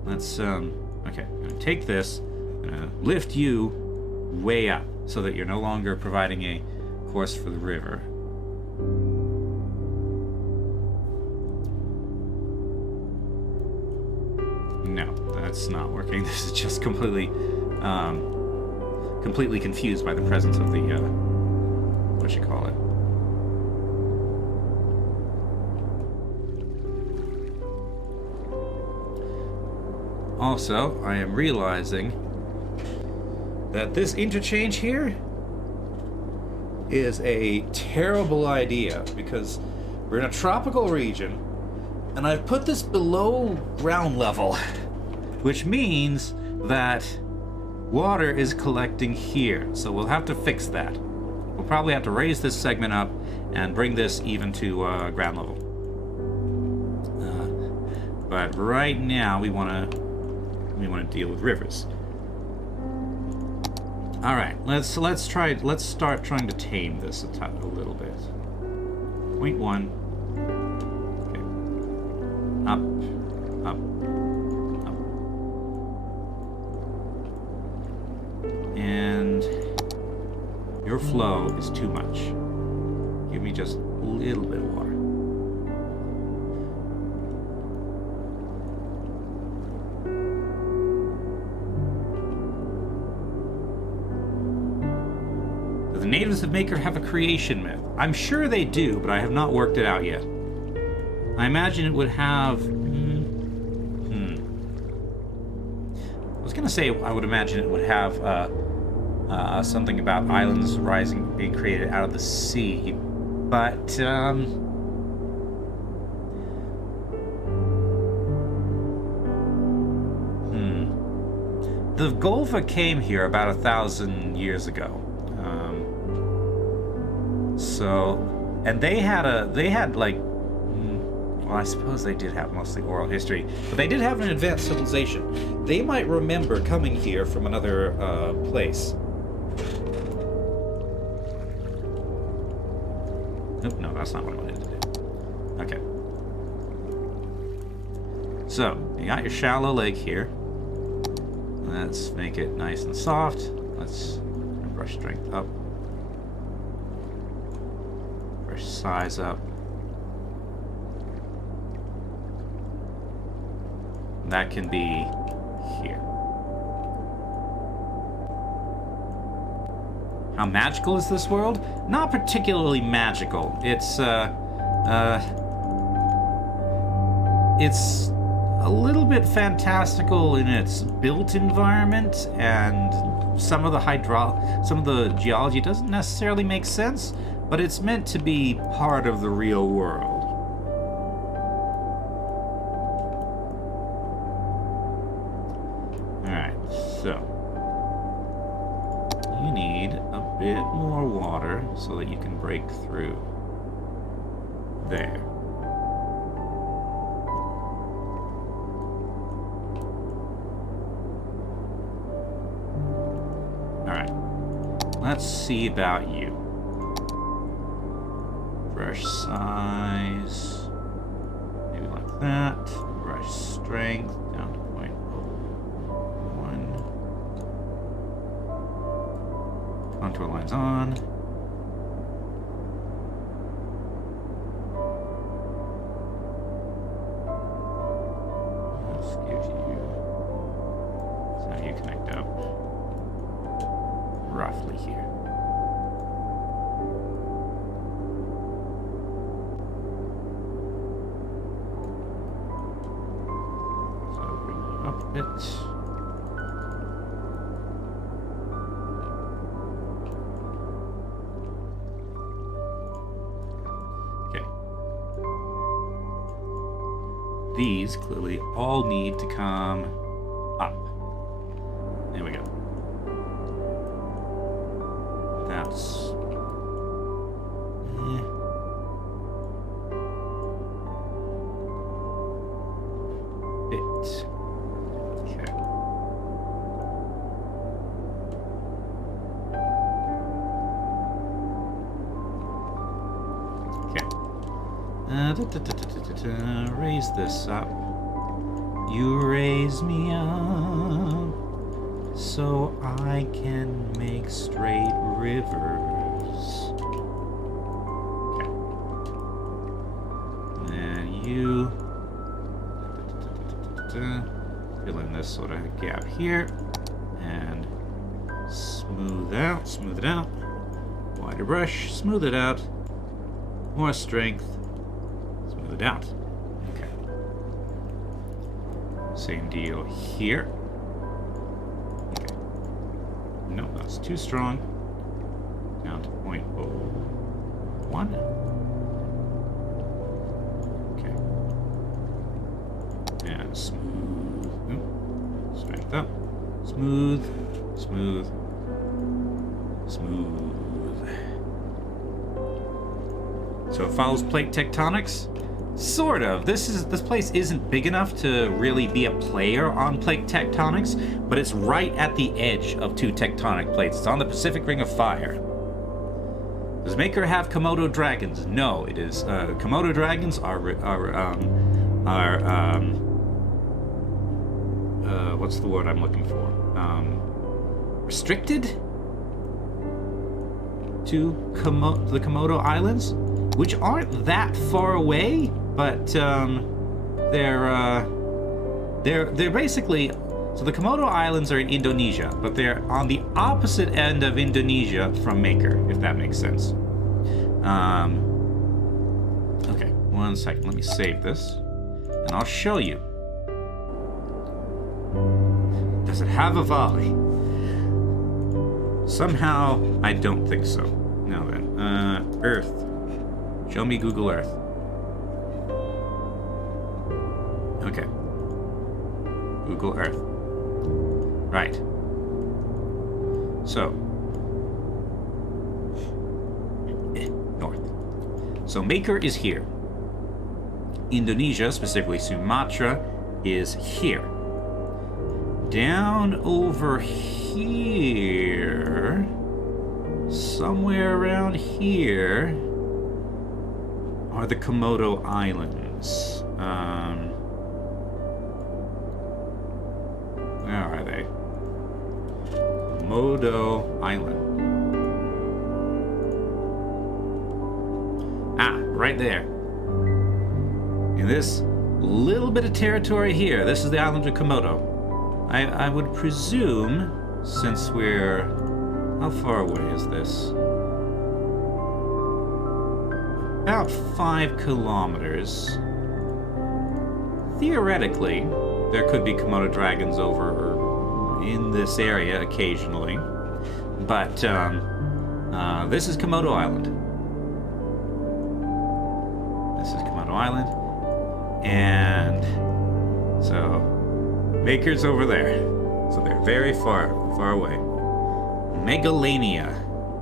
Let's, okay, I'm gonna take this, I'm gonna lift you way up so that you're no longer providing a course for the river. No, that's not working. This is just completely confused by the presence of the, what you call it. Also, I am realizing that this interchange here is a terrible idea because we're in a tropical region and I've put this below ground level, which means that water is collecting here. So we'll have to fix that. We'll probably have to raise this segment up and bring this even to ground level. But right now we want to deal with rivers. All right, let's start trying to tame this a little bit. Point 1. Okay. Up, up, up. And your flow is too much. Give me just a little bit of water. The natives of Makyr have a creation myth. I'm sure they do, but I have not worked it out yet. I imagine it would have... I was going to say I would imagine it would have something about islands being created out of the sea, but... The Golva came here about 1,000 years ago. And they had like, well, I suppose they did have mostly oral history, but they did have an advanced civilization. They might remember coming here from another place. Nope, no, that's not what I wanted to do. Okay. So, you got your shallow lake here. Let's make it nice and soft. Let's brush strength up. Brush size up. That can be here. How magical is this world? Not particularly magical. It's a little bit fantastical in its built environment, and some of the geology doesn't necessarily make sense, but it's meant to be part of the real world. Alright, so you need a bit more water so that you can break through there. Let's see about you. Brush size. Maybe like that. Brush strength down to 0.01. Contour lines on. Let's give you. So you connect up. Roughly here. So bring you up a bit. Okay. these clearly all need to come up. There we go. That's... it. Okay. Raise this up. You raise me up so I can make straight rivers. Okay. And you fill in this sort of gap here and smooth it out. Wider brush, smooth it out. More strength. Smooth it out. Okay. Same deal here. Okay. No, that's too strong. Down to 0.01. Okay. And smooth. Strength up. Smooth. Smooth. Smooth. So it follows plate tectonics? Sort of. This place isn't big enough to really be a player on plate tectonics, but it's right at the edge of two tectonic plates. It's on the Pacific Ring of Fire. Does Makyr have Komodo dragons? No, it is. Komodo dragons are what's the word I'm looking for? Restricted to the Komodo Islands, which aren't that far away, but they're basically, so the Komodo Islands are in Indonesia, but they're on the opposite end of Indonesia from Makyr, if that makes sense. Okay, 1 second. Let me save this, and I'll show you. Does it have a valley? Somehow, I don't think so. Now then, Earth. Show me Google Earth. Okay. Google Earth. Right. So. North. So Makyr is here. Indonesia, specifically Sumatra, is here. Down over here, somewhere around here, are the Komodo Islands. Where are they? Komodo Island. Ah, right there. In this little bit of territory here, this is the island of Komodo. I would presume, since we're... How far away is this? About 5 kilometers. Theoretically, there could be Komodo dragons over in this area occasionally, but this is Komodo Island. This is Komodo Island, and so Makyr's over there. So they're very far away. Megalania.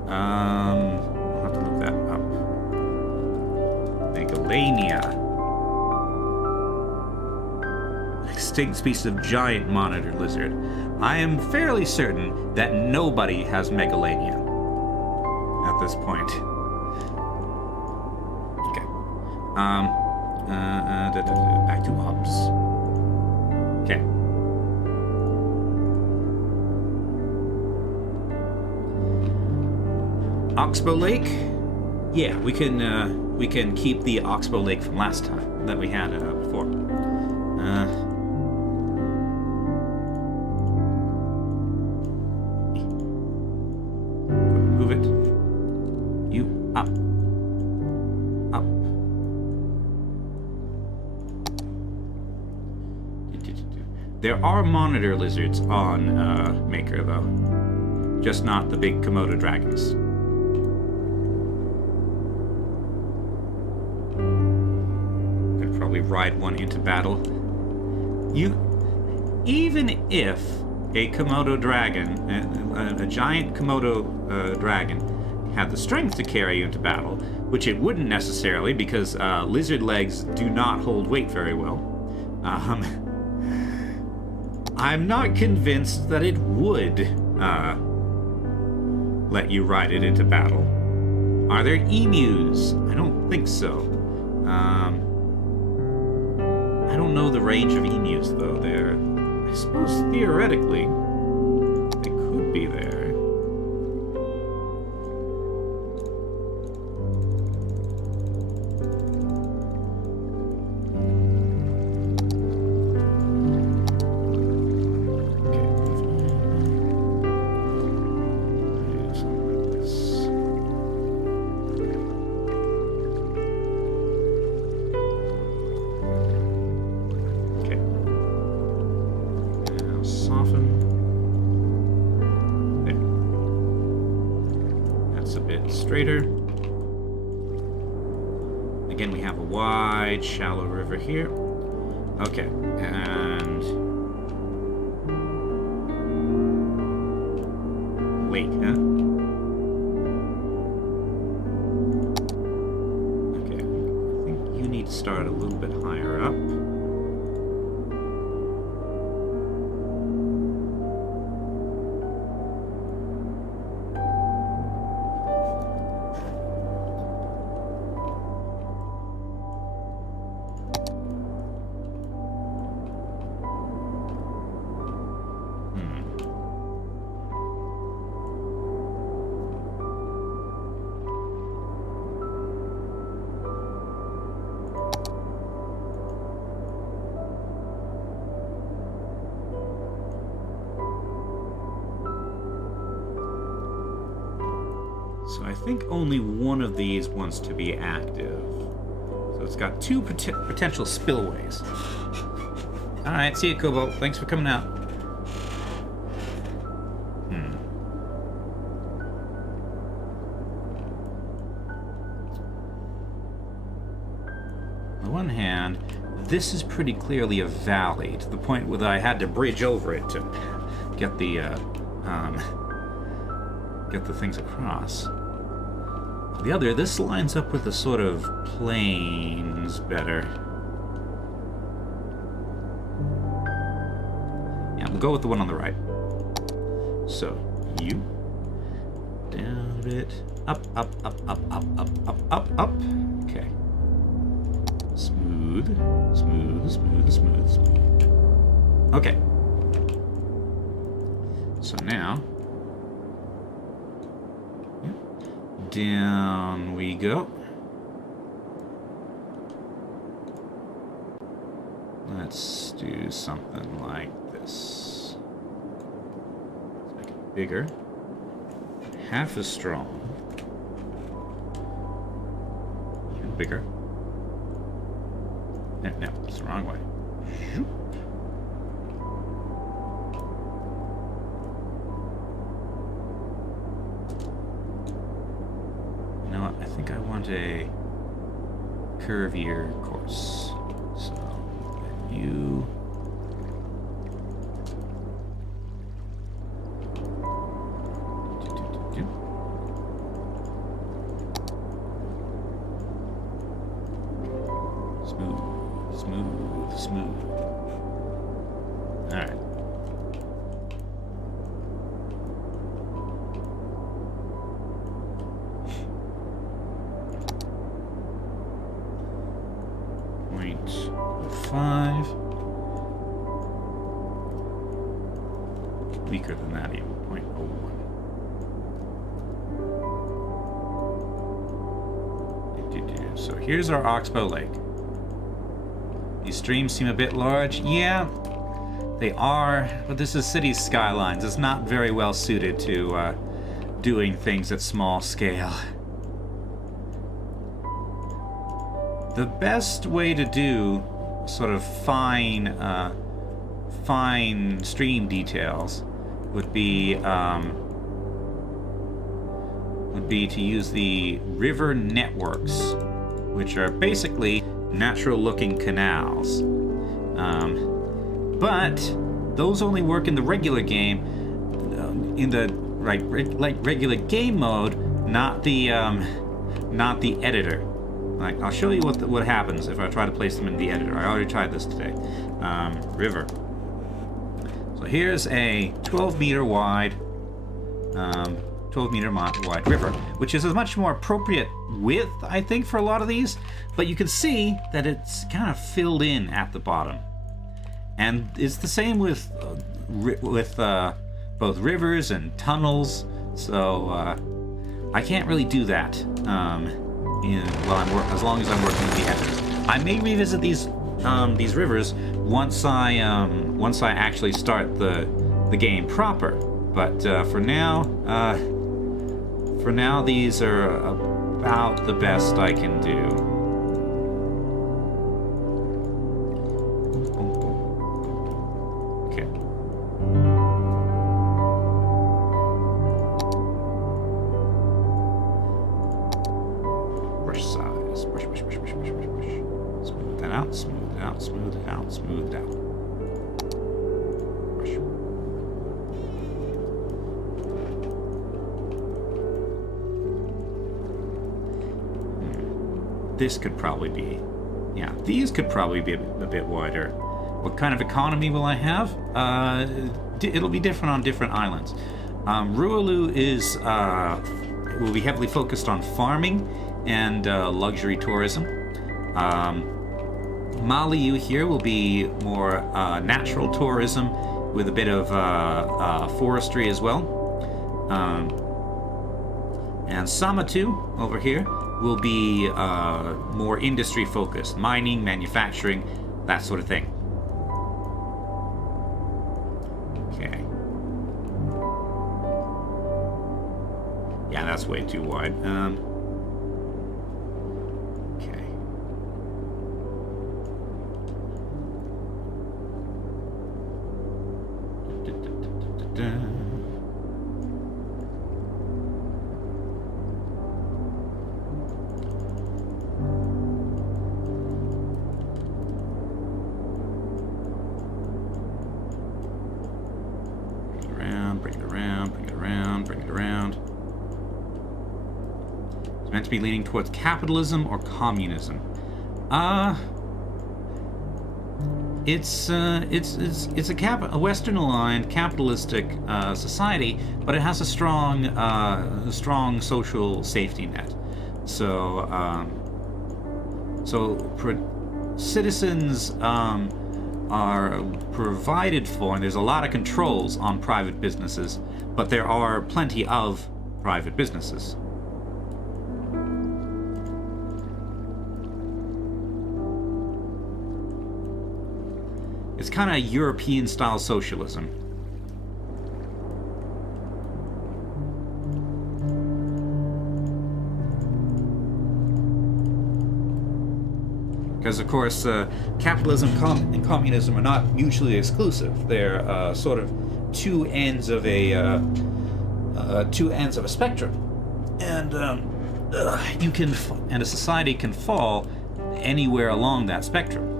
I'll have to look that up. Megalania. Extinct species of giant monitor lizard. I am fairly certain that nobody has Megalania at this point. Okay. Back to ops. Okay. Oxbow Lake? Yeah, we can keep the Oxbow Lake from last time that we had before. Move it. You up. Up. There are monitor lizards on Makyr though, just not the big Komodo dragons. ride one into battle. Even if a Komodo dragon, a giant Komodo dragon, had the strength to carry you into battle, which it wouldn't necessarily because lizard legs do not hold weight very well, I'm not convinced that it would let you ride it into battle. Are there emus? I don't think so. I don't know the range of emus, though. I suppose theoretically, they could be there. Again, we have a wide, shallow river here. Okay, and lake, huh? Okay, I think you need to start a little bit higher up. So I think only one of these wants to be active. So it's got two potential spillways. Alright, see you, Cobalt. Thanks for coming out. On the one hand, this is pretty clearly a valley, to the point where I had to bridge over it to get the things across. The other, this lines up with the sort of plains better. Yeah, we'll go with the one on the right. So, you. Down a bit. Up, up, up, up, up, up, up, up, up. Okay. Smooth, smooth, smooth, smooth, smooth. Okay. So now, down we go. Let's do something like this. Let's make it bigger. Half as strong. And bigger. No, it's the wrong way. I think I want a curvier course. So, you... Smooth, smooth, smooth. All right. .5. Weaker than that even. 0.01. So here's our Oxbow Lake. These streams seem a bit large. Yeah, they are, but this is Cities Skylines. It's not very well suited to doing things at small scale. The best way to do sort of fine stream details would be to use the river networks, which are basically natural-looking canals. But those only work in the regular game, in the regular game mode, not the editor. Like, I'll show you what happens if I try to place them in the editor. I already tried this today. River. So here's a 12-meter wide, wide river, which is a much more appropriate width, I think, for a lot of these. But you can see that it's kind of filled in at the bottom, and it's the same with both rivers and tunnels. So I can't really do that as long as I'm working with the editor. I may revisit these rivers once I actually start the game proper. But for now, these are about the best I can do. Okay. Brush size. Brush. Smooth that out. Smooth it out. Smooth it out. Smooth it out. Brush. This could probably be, yeah, these could probably be a bit wider. What kind of economy will I have? It'll be different on different islands. Rualu will be heavily focused on farming and luxury tourism. Malacca here will be more natural tourism with a bit of forestry as well. And Sumatra over here will be more industry focused, mining, manufacturing, that sort of thing. Okay. Yeah, that's way too wide. Okay. Meant to be leaning towards capitalism or communism. It's a Western aligned capitalistic society, but it has a strong social safety net. So citizens are provided for, and there's a lot of controls on private businesses, but there are plenty of private businesses. It's kind of European-style socialism. Because, of course, capitalism and communism are not mutually exclusive. They're sort of two ends of a spectrum, and a society can fall anywhere along that spectrum.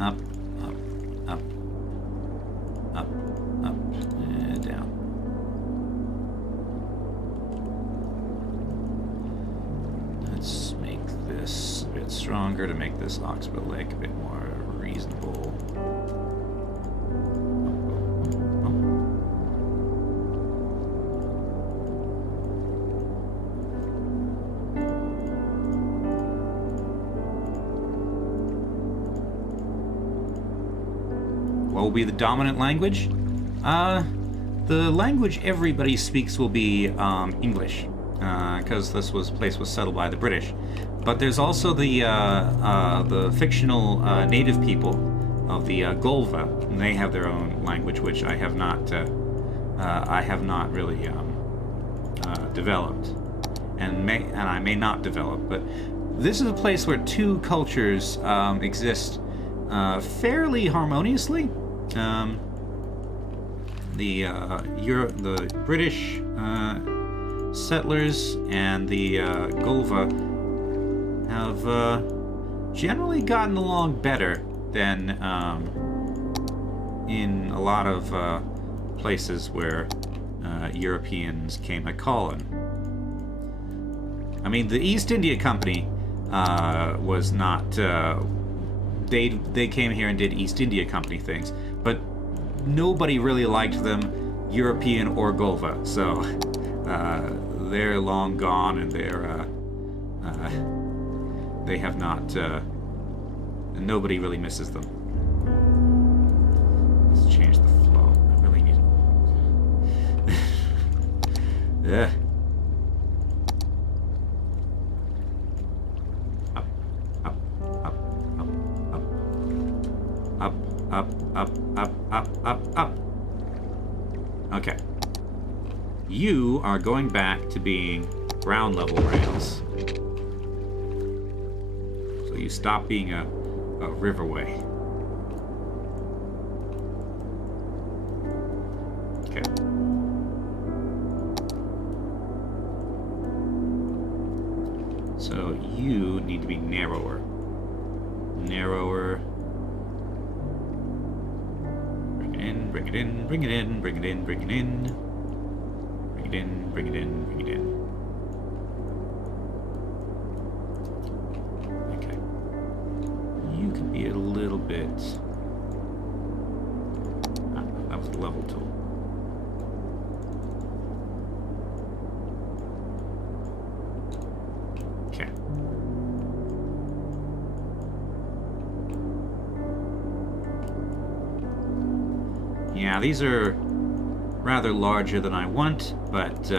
Up, and down. Let's make this a bit stronger to make this archipelago a bit more reasonable. What will be the dominant language? The language everybody speaks will be English, because this place was settled by the British. But there's also the fictional native people of the Golva, and they have their own language, which I have not really developed, and I may not develop. But this is a place where two cultures exist fairly harmoniously. The British settlers and the Golva have generally gotten along better than in a lot of places where Europeans came a-calling. I mean, the East India Company was not... They came here and did East India Company things, but nobody really liked them, European or Golva, so they're long gone, and they have not... nobody really misses them. Let's change the flow. I really need... Yeah. Up. Okay. You are going back to being ground level rails. So you stop being a riverway. Okay. So you need to be narrower. Narrower. Bring it in, bring it in, bring it in, bring it in. Bring it in, bring it in, bring it in. Okay. You can be a little bit... Ah, that was the level tool. Okay. Yeah, these are rather larger than I want, but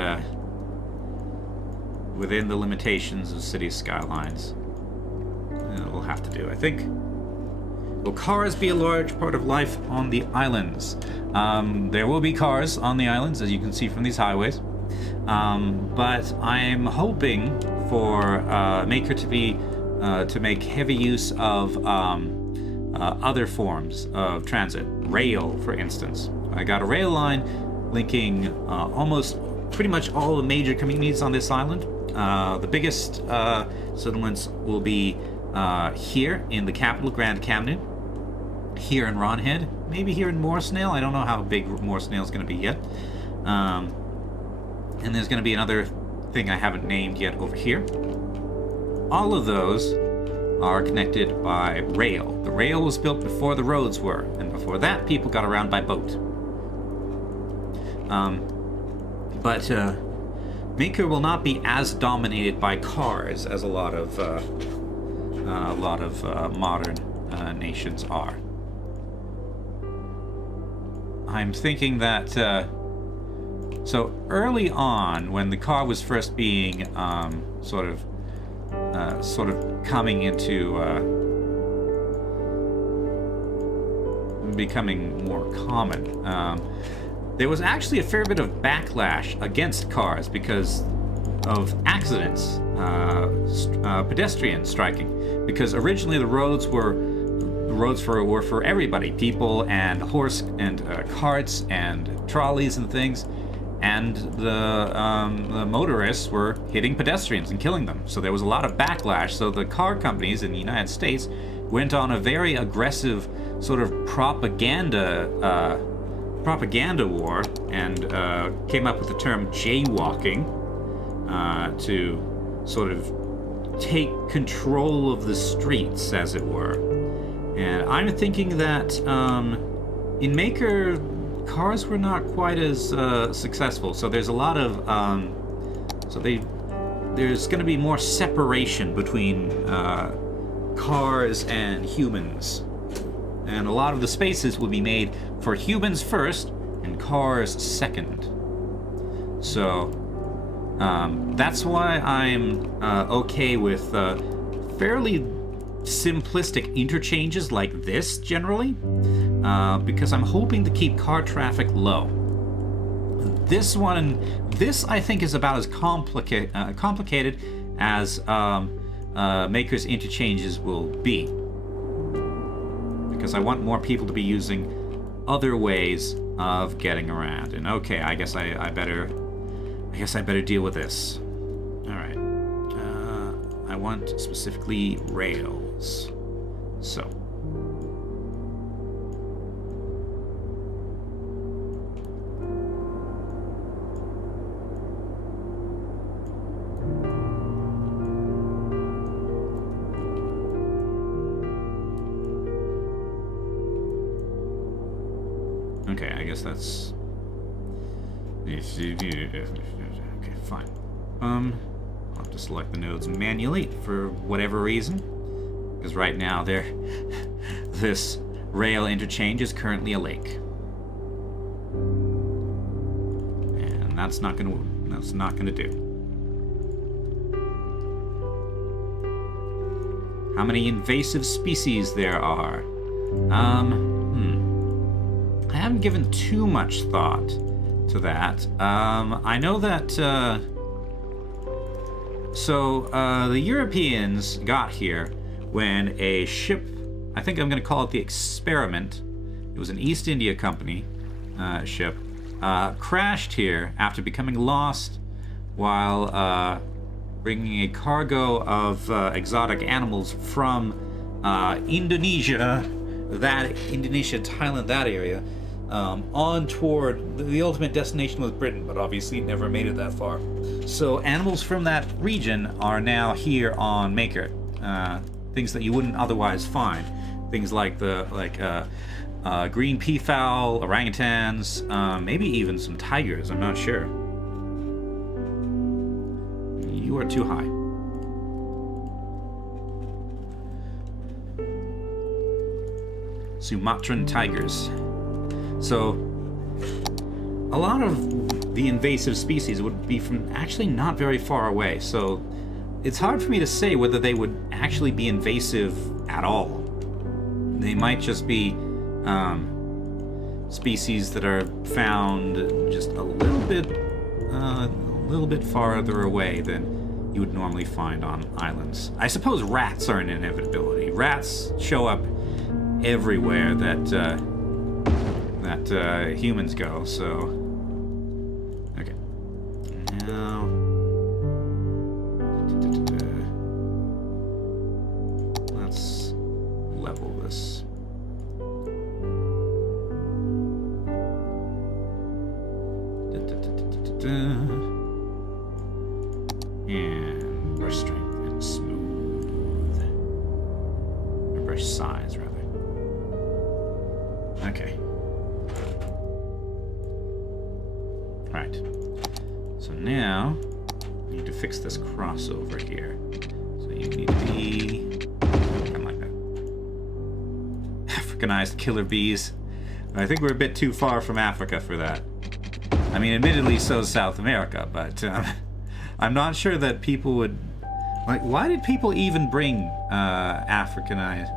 within the limitations of City Skylines, it'll have to do, I think. Will cars be a large part of life on the islands? There will be cars on the islands, as you can see from these highways, but I'm hoping for Makyr to be to make heavy use of other forms of transit. Rail, for instance. I got a rail line linking almost pretty much all the major communities on this island. The biggest settlements will be here in the capital, Grand Camden, here in Ronhead, maybe here in Moorsnail. I don't know how big Moorsnail is going to be yet. And there's going to be another thing I haven't named yet over here. All of those are connected by rail. The rail was built before the roads were, and before that, people got around by boat. But Makyr will not be as dominated by cars as a lot of modern nations are. I'm thinking that so early on, when the car was first being sort of coming into becoming more common. There was actually a fair bit of backlash against cars because of accidents, pedestrian striking. Because originally the roads were for everybody, people and horse and carts and trolleys and things. And the motorists were hitting pedestrians and killing them. So there was a lot of backlash. So the car companies in the United States went on a very aggressive sort of propaganda war and came up with the term jaywalking to sort of take control of the streets, as it were. And I'm thinking that in Makyr, cars were not quite as successful, so there's a lot of there's going to be more separation between cars and humans, and a lot of the spaces will be made for humans first and cars second. So that's why I'm okay with fairly simplistic interchanges like this generally, because I'm hoping to keep car traffic low. This I think is about as complicated as Makyr's interchanges will be, because I want more people to be using other ways of getting around. And okay, I guess I better deal with this. All right. I want specifically rails. So. Okay, I guess that's... Okay, fine. I'll have to select the nodes manually for whatever reason. Because right now this rail interchange is currently a lake. And that's not gonna do. How many invasive species there are? I haven't given too much thought to that. I know that, the Europeans got here when a ship, I think I'm going to call it the Experiment, it was an East India Company ship, crashed here after becoming lost while bringing a cargo of exotic animals from Indonesia, Thailand, that area, on toward the ultimate destination was Britain, but obviously it never made it that far. So animals from that region are now here on Makyr. Things that you wouldn't otherwise find. Things like green peafowl, orangutans, maybe even some tigers, I'm not sure. You are too high. Sumatran tigers. So, a lot of the invasive species would be from actually not very far away, so it's hard for me to say whether they would actually be invasive at all. They might just be species that are found just a little bit farther away than you would normally find on islands. I suppose rats are an inevitability. Rats show up everywhere that humans go, so... Okay. Now... Let's level this. And brush strength and smooth. Or brush size, rather. Okay. Right. So now, we need to fix this crossover here. So you need to be kind of like that. Africanized killer bees. I think we're a bit too far from Africa for that. I mean, admittedly, so is South America, but I'm not sure that people would... Like, why did people even bring Africanized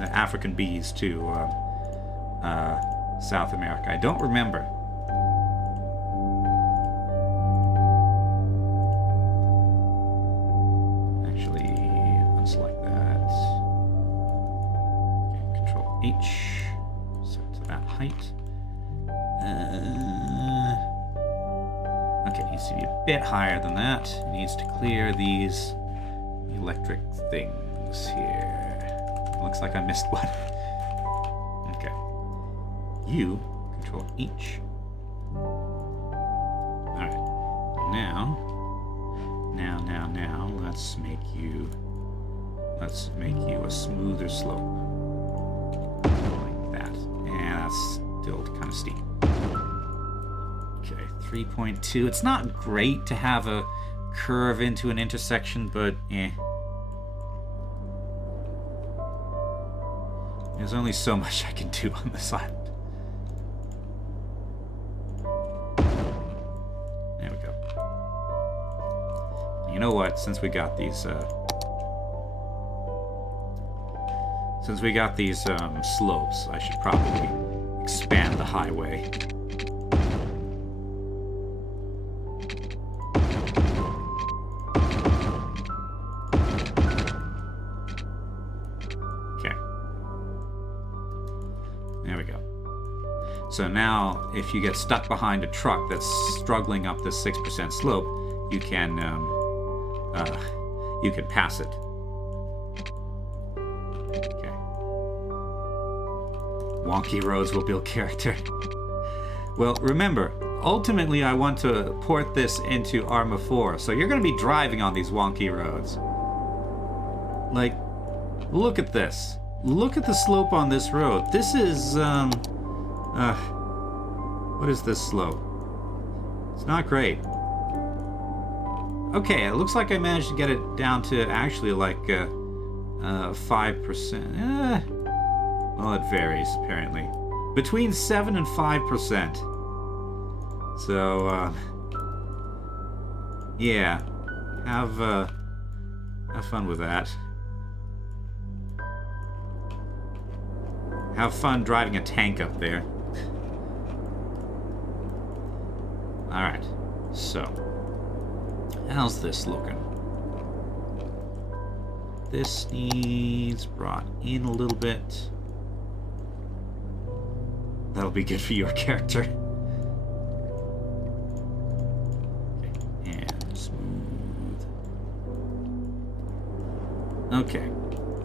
African bees to South America? I don't remember. Actually, unselect that. Okay, Control H. Set to that height. Okay, it needs to be a bit higher than that. It needs to clear these electric things here. Looks like I missed one. Okay. You, Control H. Alright. Now, let's make you a smoother slope. Like that. And that's still kind of steep. Okay, 3.2. It's not great to have a curve into an intersection, but there's only so much I can do on this island. There we go. You know what? Since we got these slopes, I should probably expand the highway. So now, if you get stuck behind a truck that's struggling up this 6% slope, you can you can pass it. Okay. Wonky roads will build character. Well, remember, ultimately I want to port this into Arma 4, so you're going to be driving on these wonky roads. Like, look at this. Look at the slope on this road. This is, what is this slope? It's not great. Okay, it looks like I managed to get it down to actually like 5%. Well, it varies, apparently. Between 7 and 5%. So, yeah. Have fun with that. Have fun driving a tank up there. Alright, so. How's this looking? This needs brought in a little bit. That'll be good for your character. Okay, and smooth. Okay.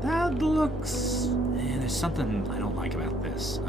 That looks... there's something I don't like about this.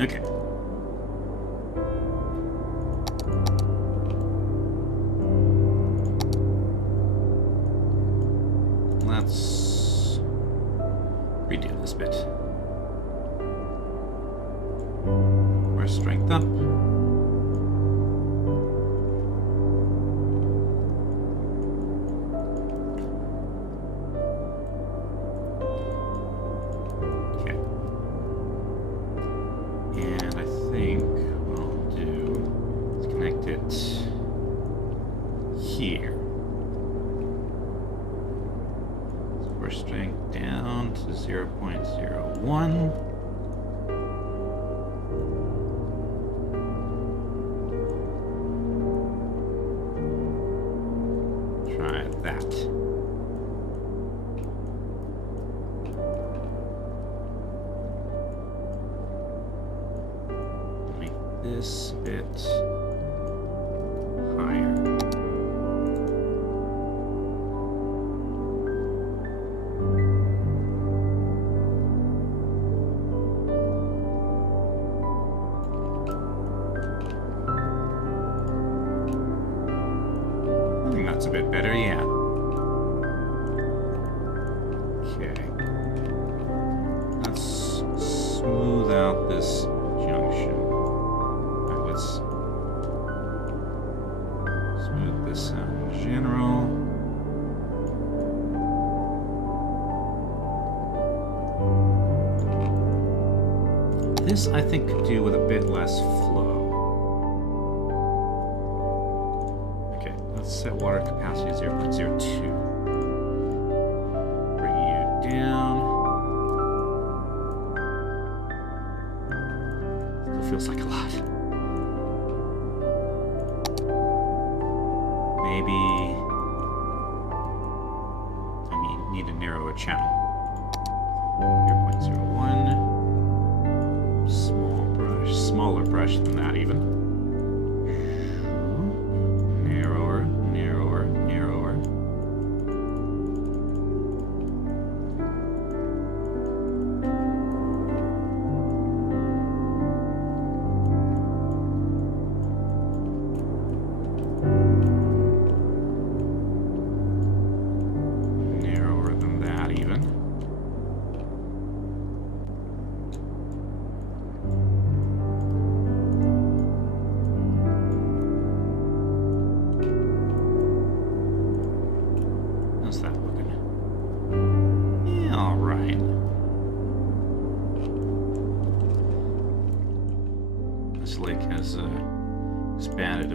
Okay. Let's redo this bit. More strength up. This bit higher. I think that's a bit better, yeah. Okay. Let's smooth out this junction. Smooth this out in general. This I think could do with a bit less flow. Okay, let's set water capacity to 0.02. Bring you down. Still feels like a lot. Maybe I need to narrow a channel. 0.01. Small brush, smaller brush than that even. Narrower, narrower, narrower.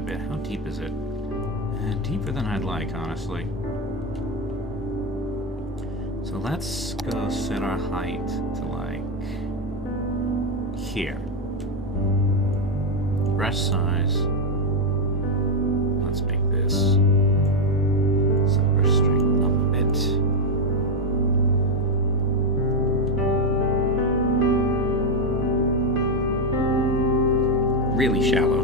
bit. How deep is it? Deeper than I'd like, honestly. So let's go set our height to, like, here. Brush size. Let's make this. Set brush strength up a bit. Really shallow.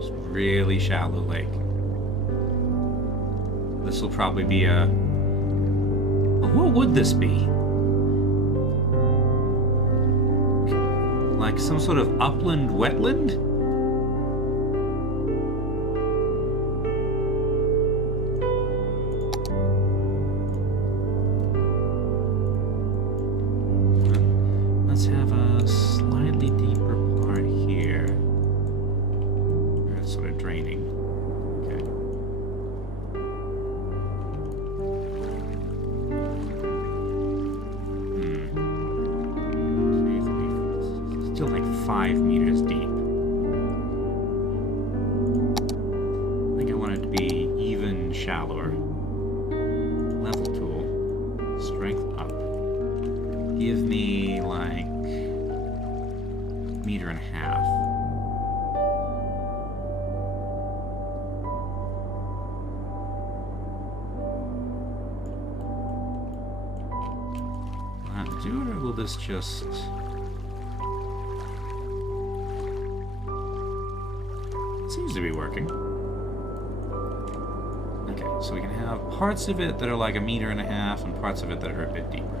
Just really shallow lake. This will probably be a... Well, what would this be? Like some sort of upland wetland? Let's have a slightly deeper part here. Where it's sort of draining. Okay. Still like 5 meters deep. I think I want it to be even shallower. Level tool. Strength up. Give me like 1.5 meters. Will that do it, or will this just... Seems to be working. Okay, so we can have parts of it that are like 1.5 meters and parts of it that are a bit deeper.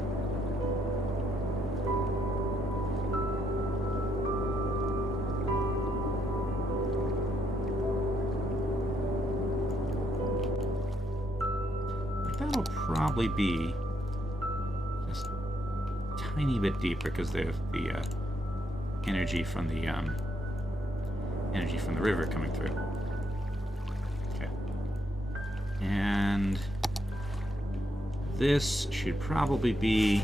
That'll probably be just a tiny bit deeper because they have the energy from the river coming through. Okay. And this should probably be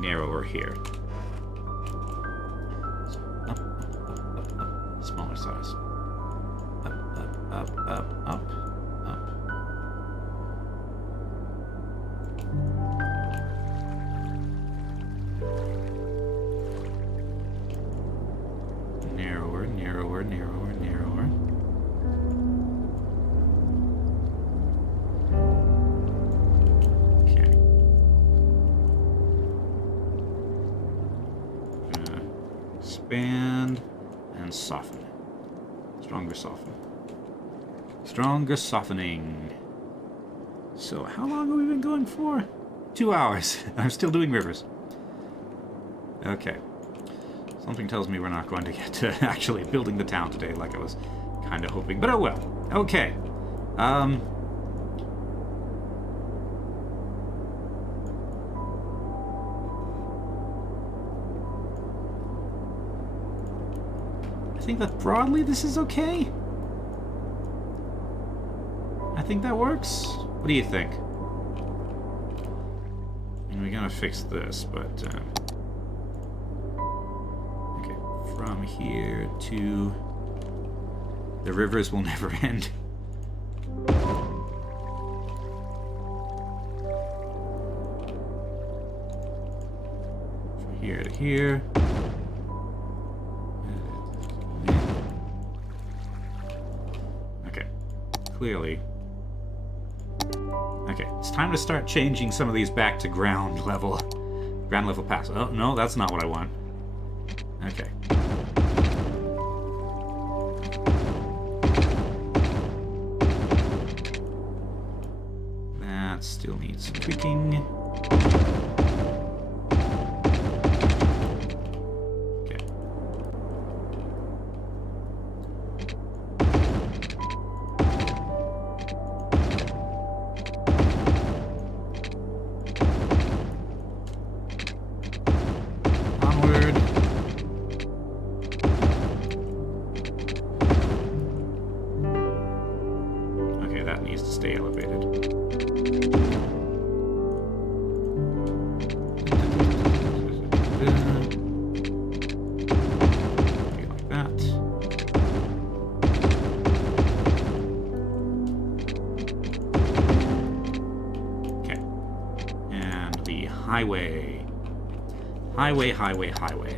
narrower here. So up, smaller size. Up, up. Narrower. Okay. Expand and soften. Stronger softening. So, how long have we been going for? 2 hours. I'm still doing rivers. Okay. Something tells me we're not going to get to actually building the town today like I was kind of hoping, but oh well. Okay. I think that broadly this is okay. I think that works. What do you think? I mean, we gotta fix this, but... from here to... The rivers will never end. From here to here. Okay. Clearly. Okay, it's time to start changing some of these back to ground level. Ground level pass. Oh, no, that's not what I want. Okay. That still needs some tweaking. Okay. Onward. Okay, that needs to stay elevated. highway. Highway, highway, highway.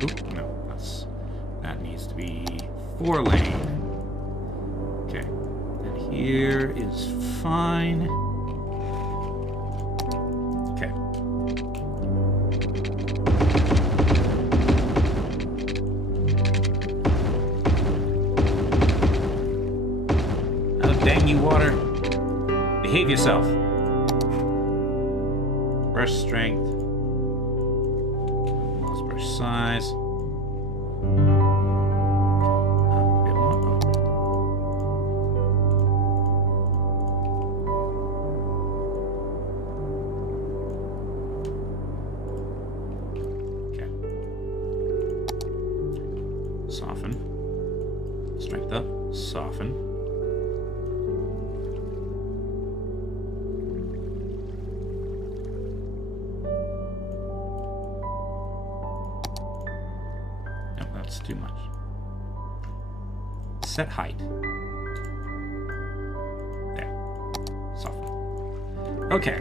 Oop, no, that needs to be 4-lane. Okay, and here is fine. Okay. Oh, dang you, water. Behave yourself. Brush strength. Lost brush size. Soften. Strength up. Soften. Nope, that's too much. Set height. There. Soften. Okay.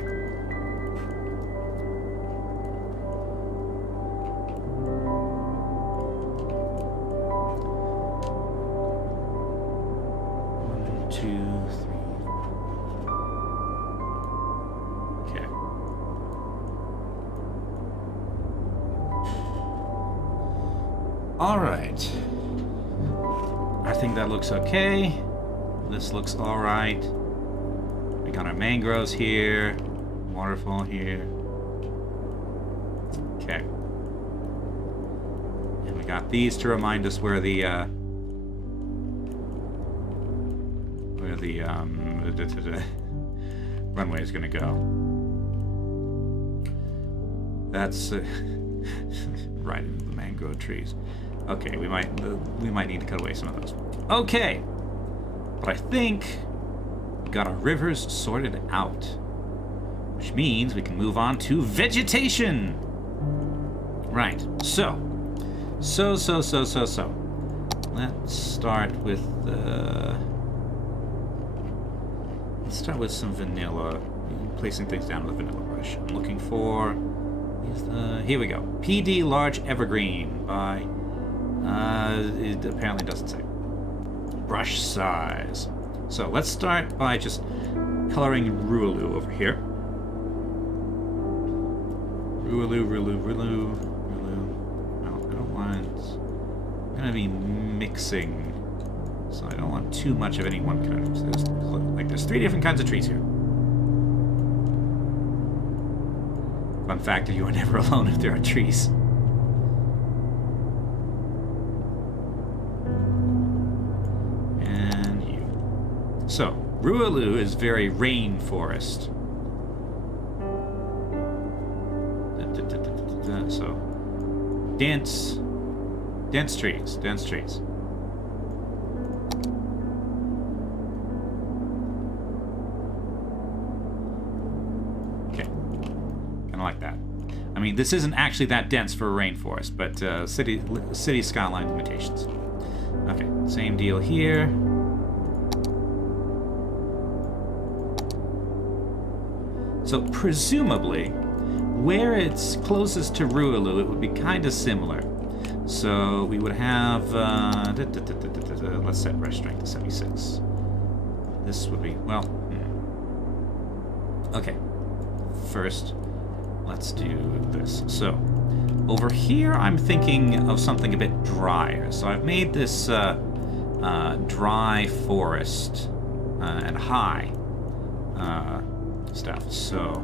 All right. I think that looks okay. This looks all right. We got our mangroves here, waterfall here. Okay. And we got these to remind us where the runway is going to go. That's right into the mangrove trees. Okay, we might need to cut away some of those. Okay, but I think we got our rivers sorted out, which means we can move on to vegetation. Right. So. Let's start with some vanilla. Placing things down with a vanilla brush. I'm looking for. Here we go. PD large evergreen by. It apparently doesn't say. Brush size. So let's start by just coloring Rualu over here. Rualu. Well, I don't want. I'm gonna be mixing, so I don't want too much of any one kind of. There's 3 different kinds of trees here. Fun fact: you are never alone if there are trees. So, Rualu is very rainforest. So, dense trees. Okay, kind of like that. I mean, this isn't actually that dense for a rainforest, but city skyline limitations. Okay, same deal here. So presumably, where it's closest to Rualu, it would be kind of similar. So we would have, let's set brush strength to 76. This would be, well, okay. First, let's do this. So over here, I'm thinking of something a bit drier. So I've made this dry forest and high stuff. So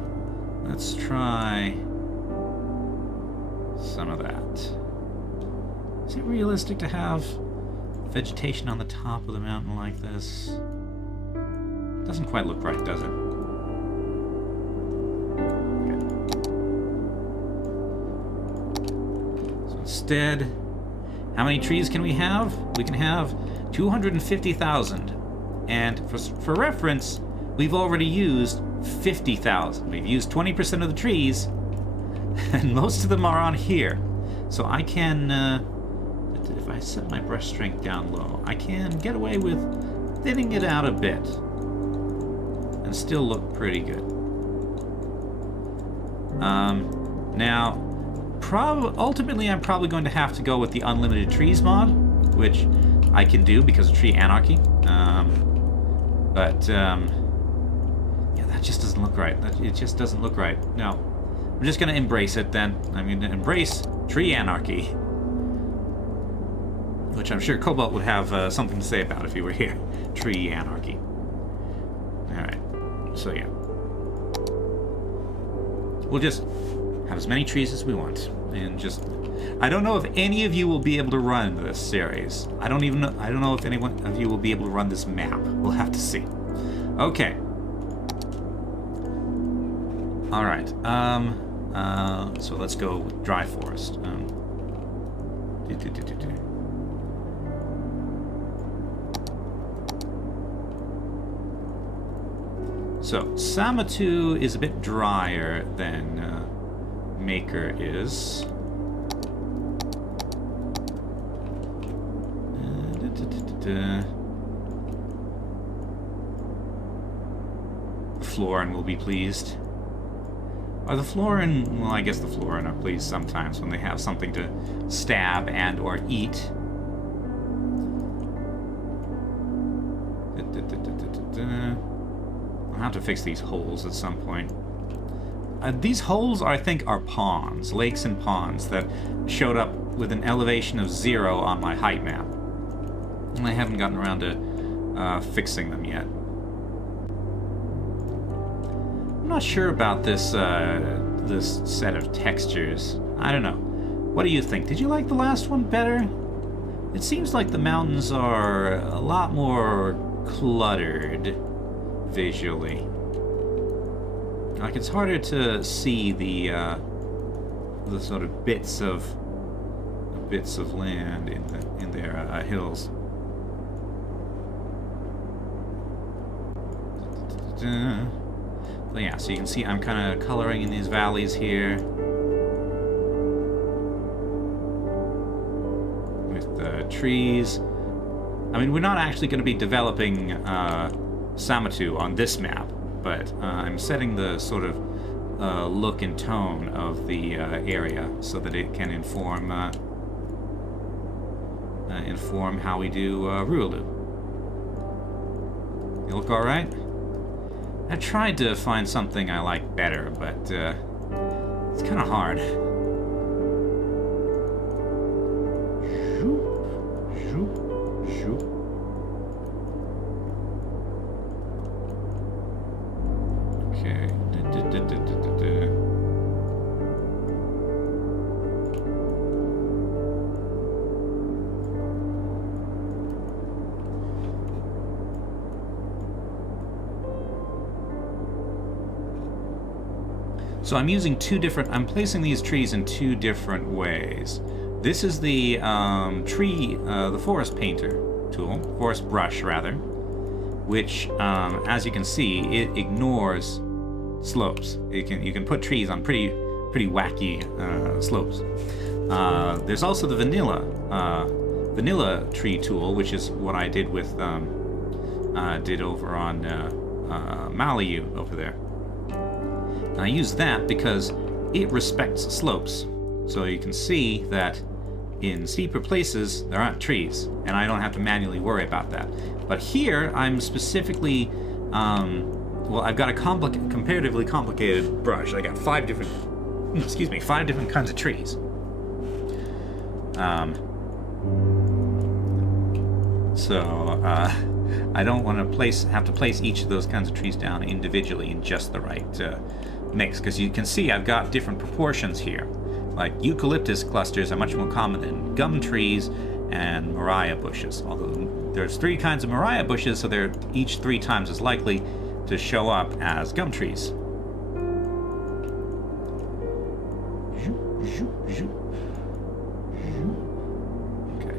let's try some of that. Is it realistic to have vegetation on the top of the mountain like this? Doesn't quite look right, does it? Okay. So instead, how many trees can we have? We can have 250,000. And for reference, we've already used 50,000. We've used 20% of the trees, and most of them are on here. So I can, if I set my brush strength down low, I can get away with thinning it out a bit and still look pretty good. Now, ultimately I'm probably going to have to go with the unlimited trees mod, which I can do because of tree anarchy. Yeah, that just doesn't look right. It just doesn't look right. No. I'm just going to embrace it then. I'm going to embrace tree anarchy, which I'm sure Cobalt would have something to say about if he were here. Tree anarchy. Alright. So yeah. We'll just have as many trees as we want. And just... I don't know if any of you will be able to run this series. I don't know if anyone of you will be able to run this map. We'll have to see. Okay. Alright. So let's go with dry forest. So, Sumatra is a bit drier than Makyr is. Florin will be pleased. Are the Florin... Well, I guess the Florin are pleased sometimes when they have something to stab and or eat. I'll have to fix these holes at some point. These holes, I think, are ponds, lakes and ponds that showed up with an elevation of 0 on my height map. And I haven't gotten around to fixing them yet. I'm not sure about this this set of textures. I don't know. What do you think? Did you like the last one better? It seems like the mountains are a lot more cluttered visually. Like it's harder to see the sort of bits of land in their hills. But yeah, so you can see I'm kind of coloring in these valleys here with the trees. I mean, we're not actually going to be developing Sumatra on this map, but I'm setting the sort of look and tone of the area so that it can inform how we do Rualu. You look all right? I tried to find something I like better, but it's kind of hard. Okay. So I'm using I'm placing these trees in two different ways. This is the the forest painter tool, forest brush rather, which, as you can see, it ignores slopes. You can put trees on pretty wacky slopes. There's also the vanilla tree tool, which is what I did with did over on Malacca over there. And I use that because it respects slopes. So you can see that in steeper places, there aren't trees, and I don't have to manually worry about that. But here, I'm specifically, well, I've got a comparatively complicated brush. I got 5 different kinds of trees. I don't want to have to place each of those kinds of trees down individually in just the right mix, because you can see I've got different proportions here. Like eucalyptus clusters are much more common than gum trees and mariah bushes. Although there's 3 kinds of mariah bushes, so they're each 3 times as likely to show up as gum trees. Okay.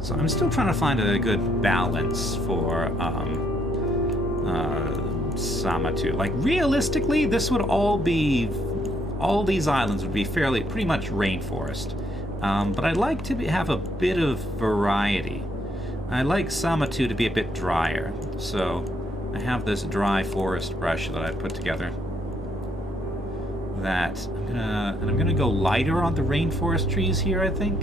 So I'm still trying to find a good balance for Sumatra. Like, realistically, this would all these islands would be pretty much rainforest. But I'd like to have a bit of variety. I'd like Sumatra to be a bit drier. So I have this dry forest brush that I put together. I'm gonna go lighter on the rainforest trees here, I think.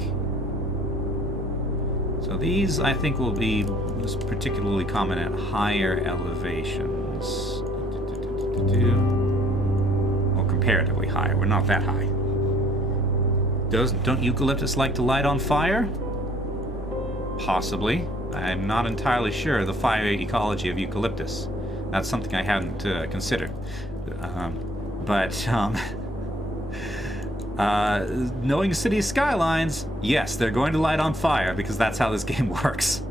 So these, I think, will be particularly common at higher elevations. Well, comparatively higher. We're not that high. Don't eucalyptus like to light on fire? Possibly. I'm not entirely sure the fire ecology of eucalyptus. That's something I hadn't considered. Knowing city skylines, yes, they're going to light on fire because that's how this game works.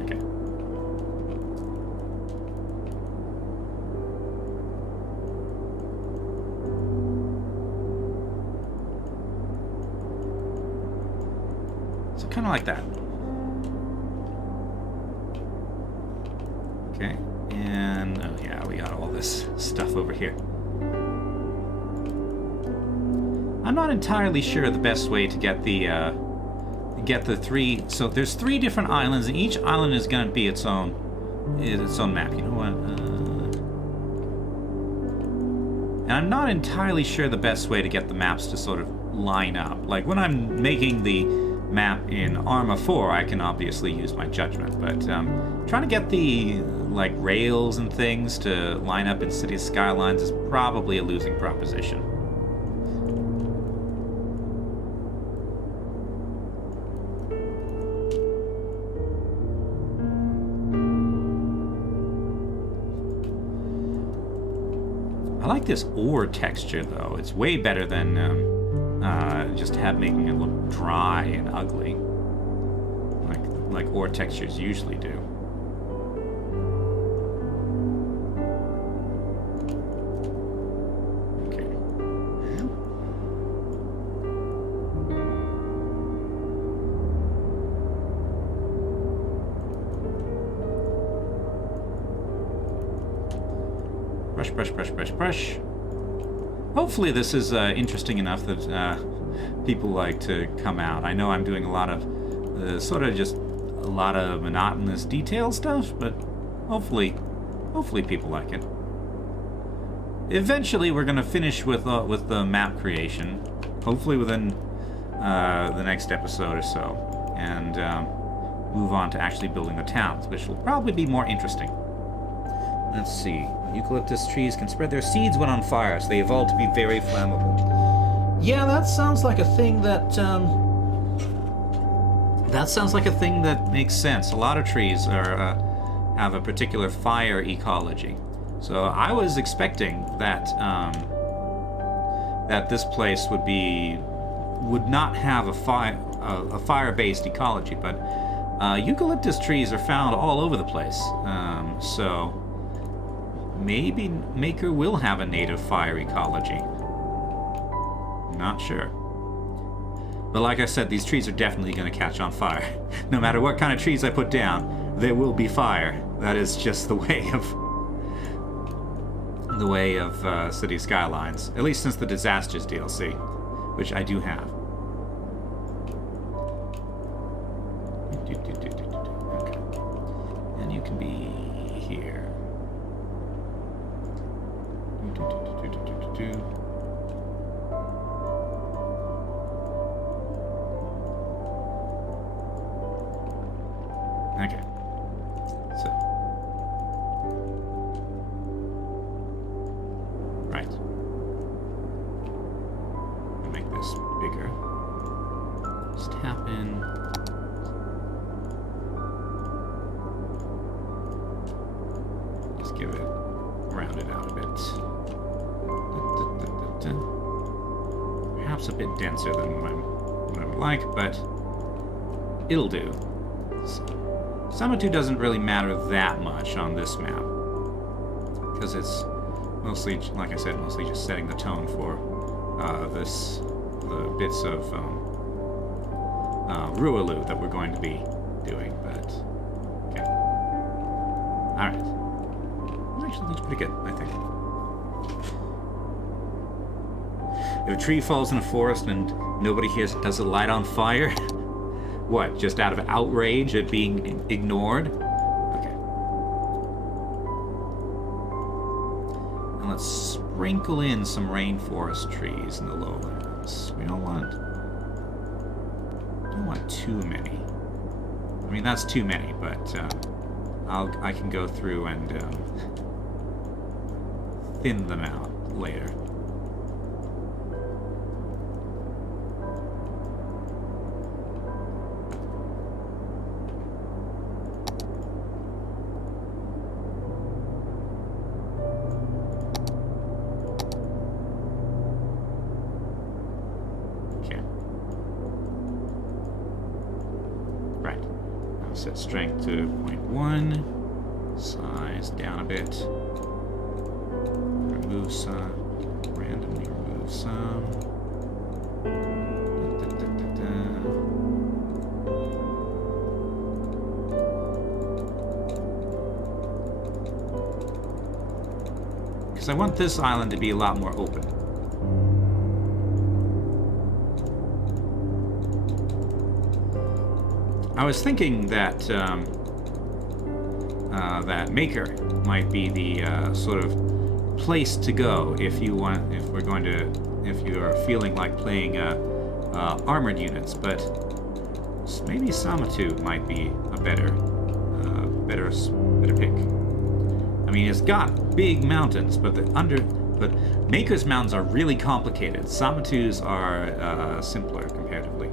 Okay. So kind of like that. Okay. And, oh yeah, we got all this stuff over here. I'm not entirely sure the best way to get the three. So there's 3 different islands, and each island is going to be its own map. You know what? And I'm not entirely sure the best way to get the maps to sort of line up. Like when I'm making the map in Arma 4, I can obviously use my judgment, but trying to get the like rails and things to line up in City Skylines is probably a losing proposition. I like this ore texture though. It's way better than just making it look dry and ugly, like ore textures usually do. Okay. Brush, brush, brush, brush, brush. Hopefully this is interesting enough that people like to come out. I know I'm doing a lot of just a lot of monotonous detail stuff, but hopefully people like it. Eventually we're going to finish with the map creation, hopefully within the next episode or so, and move on to actually building the towns, which will probably be more interesting. Let's see. Eucalyptus trees can spread their seeds when on fire, so they evolve to be very flammable. Yeah, that sounds like a thing that makes sense. A lot of trees have a particular fire ecology. So I was expecting that that this place would not have a fire-based ecology, but eucalyptus trees are found all over the place. So maybe Makyr will have a native fire ecology. Not sure. But like I said, these trees are definitely going to catch on fire. No matter what kind of trees I put down, there will be fire. That is just the way of City Skylines. At least since the Disasters DLC, which I do have. Okay. And you can be here. Okay. So. Right. I'll make this bigger. Just tap in. Just give it, round it out a bit. Perhaps a bit denser than what I would like, but it'll do. Sumatra doesn't really matter that much on this map, because it's mostly, like I said, mostly just setting the tone for the bits of Rualu that we're going to be doing. But Alright. It actually looks pretty good, I think. If a tree falls in a forest and nobody hears it, does it light on fire? What, just out of outrage at being ignored? Okay. And let's sprinkle in some rainforest trees in the lowlands. We don't want too many. I mean, that's too many, but I can go through and thin them out later. Set strength to 0.1. Size down a bit. Remove some. Randomly remove some. Because I want this island to be a lot more open. I was thinking that that Makyr might be the sort of place to go if you are feeling like playing armored units, but maybe Sumatra might be a better pick. I mean, it's got big mountains, but Makyr's mountains are really complicated. Samatra's are simpler comparatively.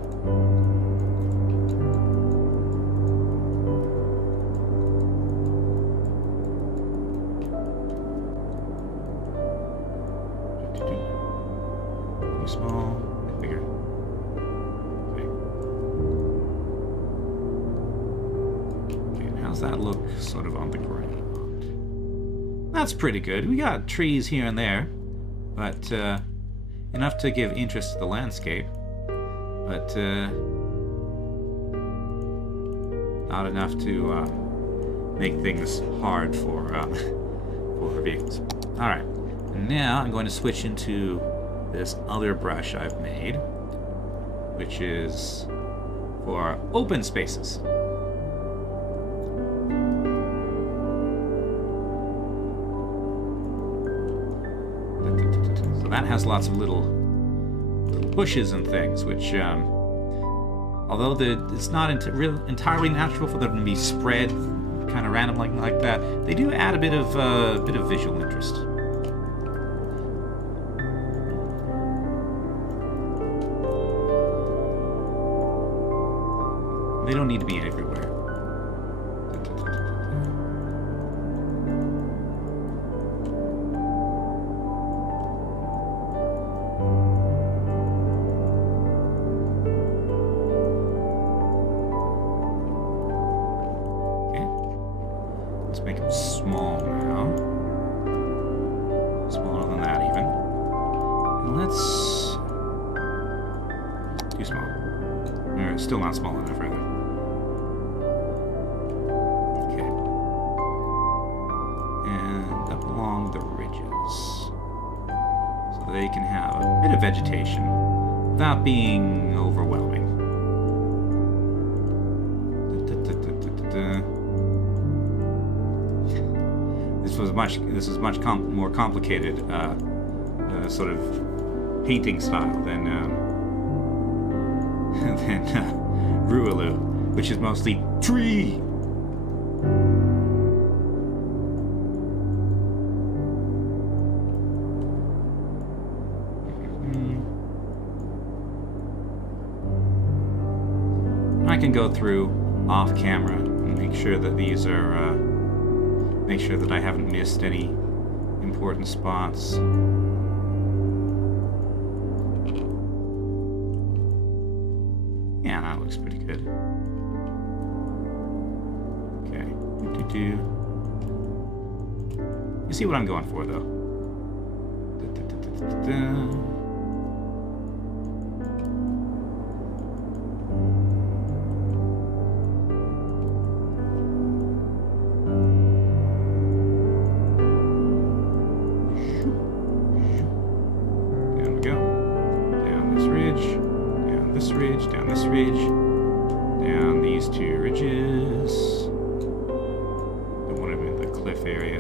Sort of on the ground. That's pretty good. We got trees here and there, but enough to give interest to the landscape, but not enough to make things hard for vehicles. All right, and now I'm going to switch into this other brush I've made, which is for open spaces. That has lots of little bushes and things, which, although it's not entirely natural for them to be spread kind of randomly like that, they do add a bit of visual interest. They don't need to be everywhere. Still not small enough, rather. Okay. And up along the ridges. So they can have a bit of vegetation without being overwhelming. This is much more complicated sort of painting style than Rualu, which is mostly tree. I can go through off camera and make sure that these are, make sure that I haven't missed any important spots. Yeah, that looks pretty good. Okay. You see what I'm going for, though.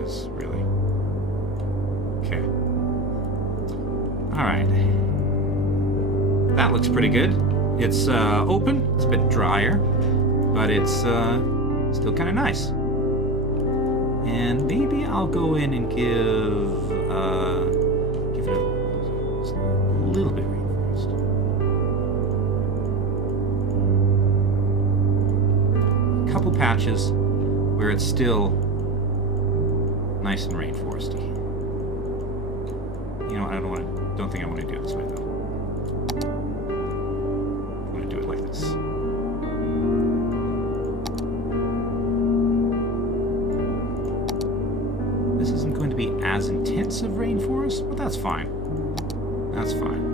is, really. Okay. Alright. That looks pretty good. It's open, it's a bit drier, but it's still kind of nice. And maybe I'll go in and give it a little bit rainforest. A couple patches where it's still nice and rainforesty. You know, I don't think I want to do it this way though. I'm going to do it like this. This isn't going to be as intensive rainforest, but that's fine. That's fine.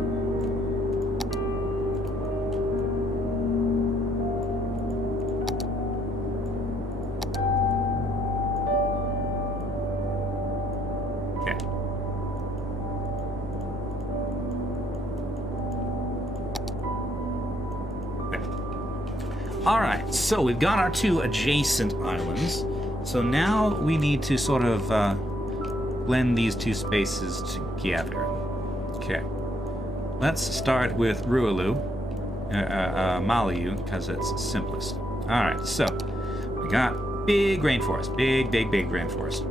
Alright, so we've got our two adjacent islands. So now we need to sort of blend these two spaces together. Okay. Let's start with Rualu, Malyu, because it's simplest. Alright, so we got big rainforest. Big rainforest.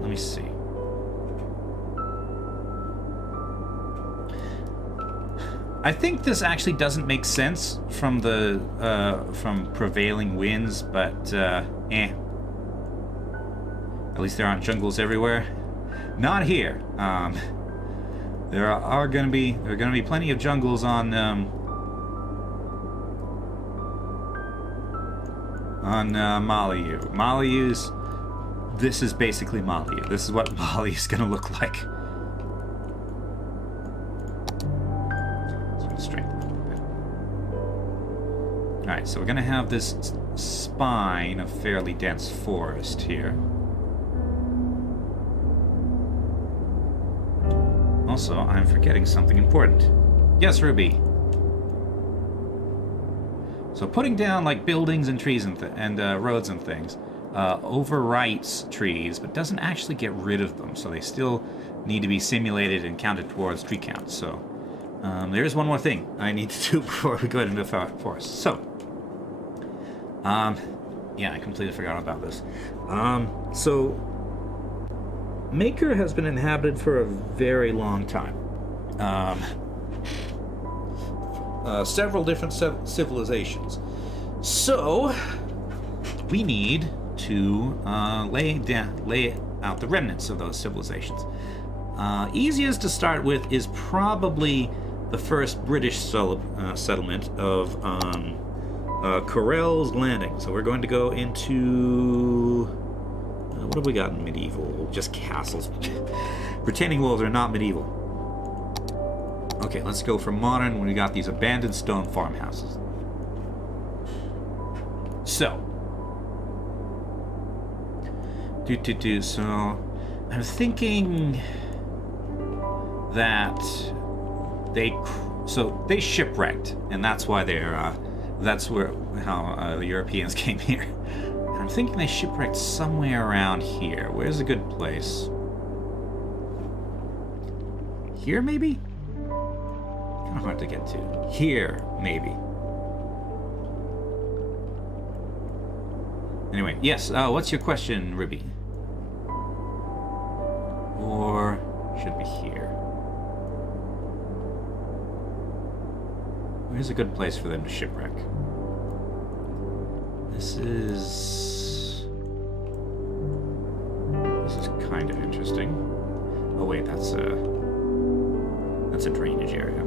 Let me see. I think this actually doesn't make sense from the from prevailing winds, but At least there aren't jungles everywhere. Not here. There are gonna be plenty of jungles on Malyu. Malyu's. This is basically Malyu. This is what Malyu's gonna look like. Alright, so we're going to have this spine of fairly dense forest here. Also, I'm forgetting something important. Yes, Ruby. So putting down like buildings and trees and roads and things overwrites trees, but doesn't actually get rid of them. So they still need to be simulated and counted towards tree count. So there's one more thing I need to do before we go into the forest. So. Yeah, I completely forgot about this. So, Makyr has been inhabited for a very long time. Several different civilizations. So, we need to lay out the remnants of those civilizations. Easiest to start with is probably the first British settlement of Corell's Landing. So we're going to go into... what have we got in medieval? Just castles. Retaining walls are not medieval. Okay, let's go for modern. We got these abandoned stone farmhouses. So. So, I'm thinking that they shipwrecked, and that's why they're... that's how the Europeans came here. I'm thinking they shipwrecked somewhere around here. Where's a good place? Here, maybe? Kind of hard to get to. Here, maybe. Anyway, yes. What's your question, Ruby? Or should be here? Where's a good place for them to shipwreck? This is kind of interesting. Oh wait, that's a drainage area.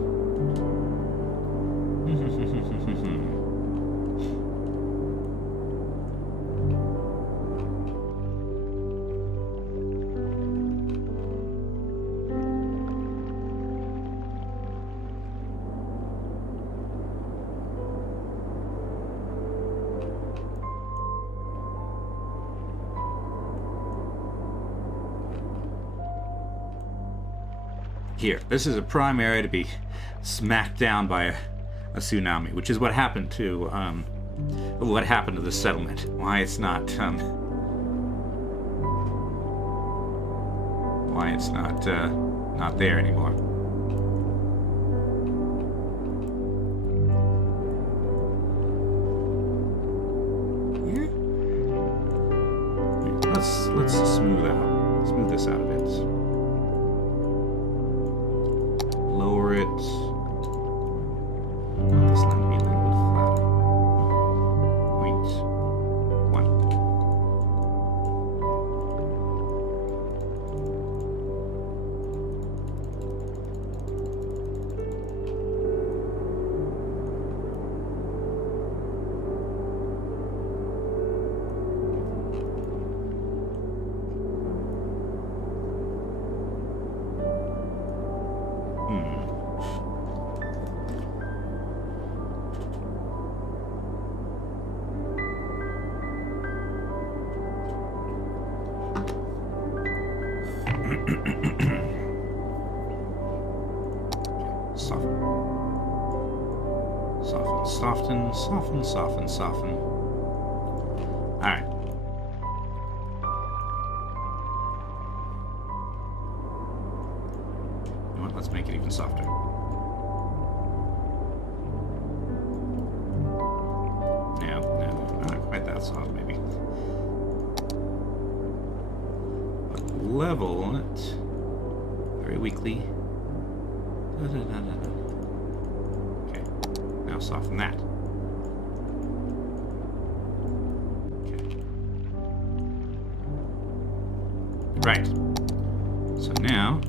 Here, this is a prime area to be smacked down by a tsunami, which is what happened to the settlement. Why it's not why it's not there anymore. Let's smooth this out a bit. Lower it. I want this line to be a little bit flatter. 0.1. Soften. Alright. You know what? Let's make it even softer. No, not quite that soft, maybe. But level it very weakly. Okay, now soften that. Right. So now,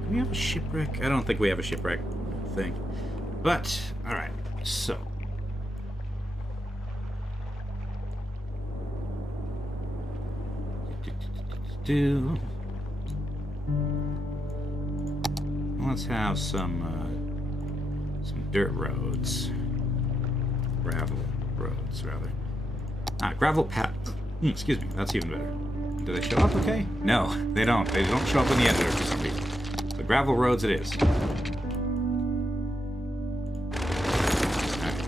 do we have a shipwreck? I don't think we have a shipwreck thing. But, alright, so. Let's have some dirt roads. Gravel roads, rather. Gravel path. Excuse me, that's even better. Do they show up okay? No, they don't. They don't show up in the editor for some reason. So gravel roads it is. Alright.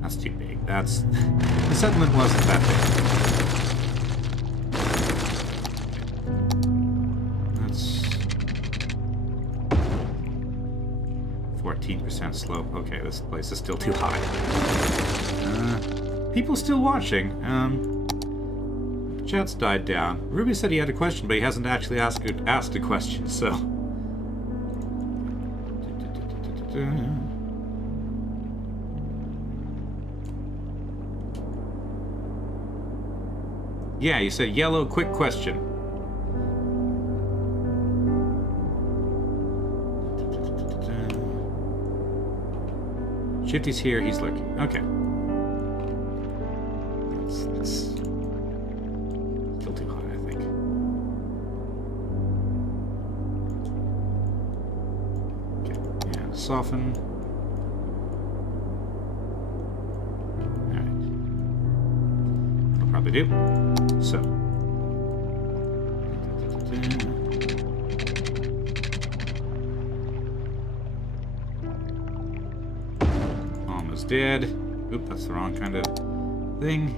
That's too big. That's... the settlement wasn't that big. That's... 14% slope. Okay, this place is still too high. People still watching. Chat's died down. Ruby said he had a question, but he hasn't actually asked a question, so... Yeah, you said yellow, quick question. Shifty's here, he's looking. Okay. That's still too high, I think. Okay, yeah, soften. Alright. I'll probably do. So. Almost dead. Oop, that's the wrong kind of thing.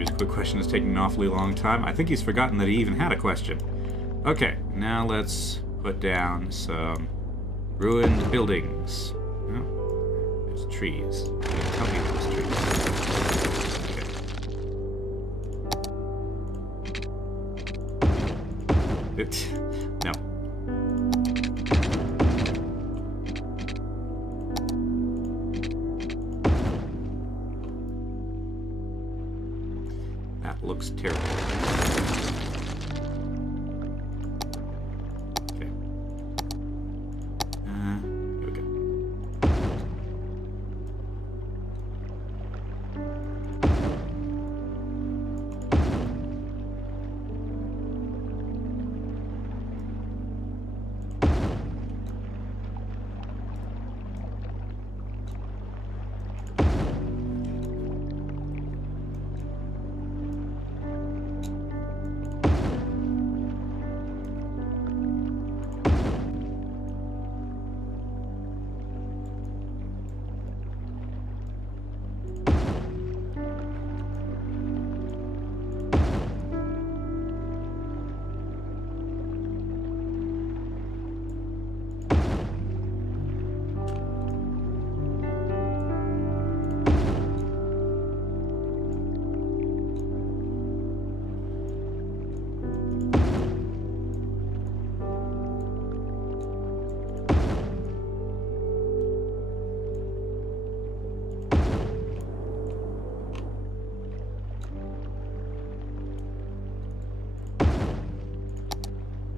His quick question is taking an awfully long time. I think he's forgotten that he even had a question. Okay, now let's put down some ruined buildings. Oh, there's trees. Tell me those trees. Okay. No. That looks terrible. Okay. Here we go.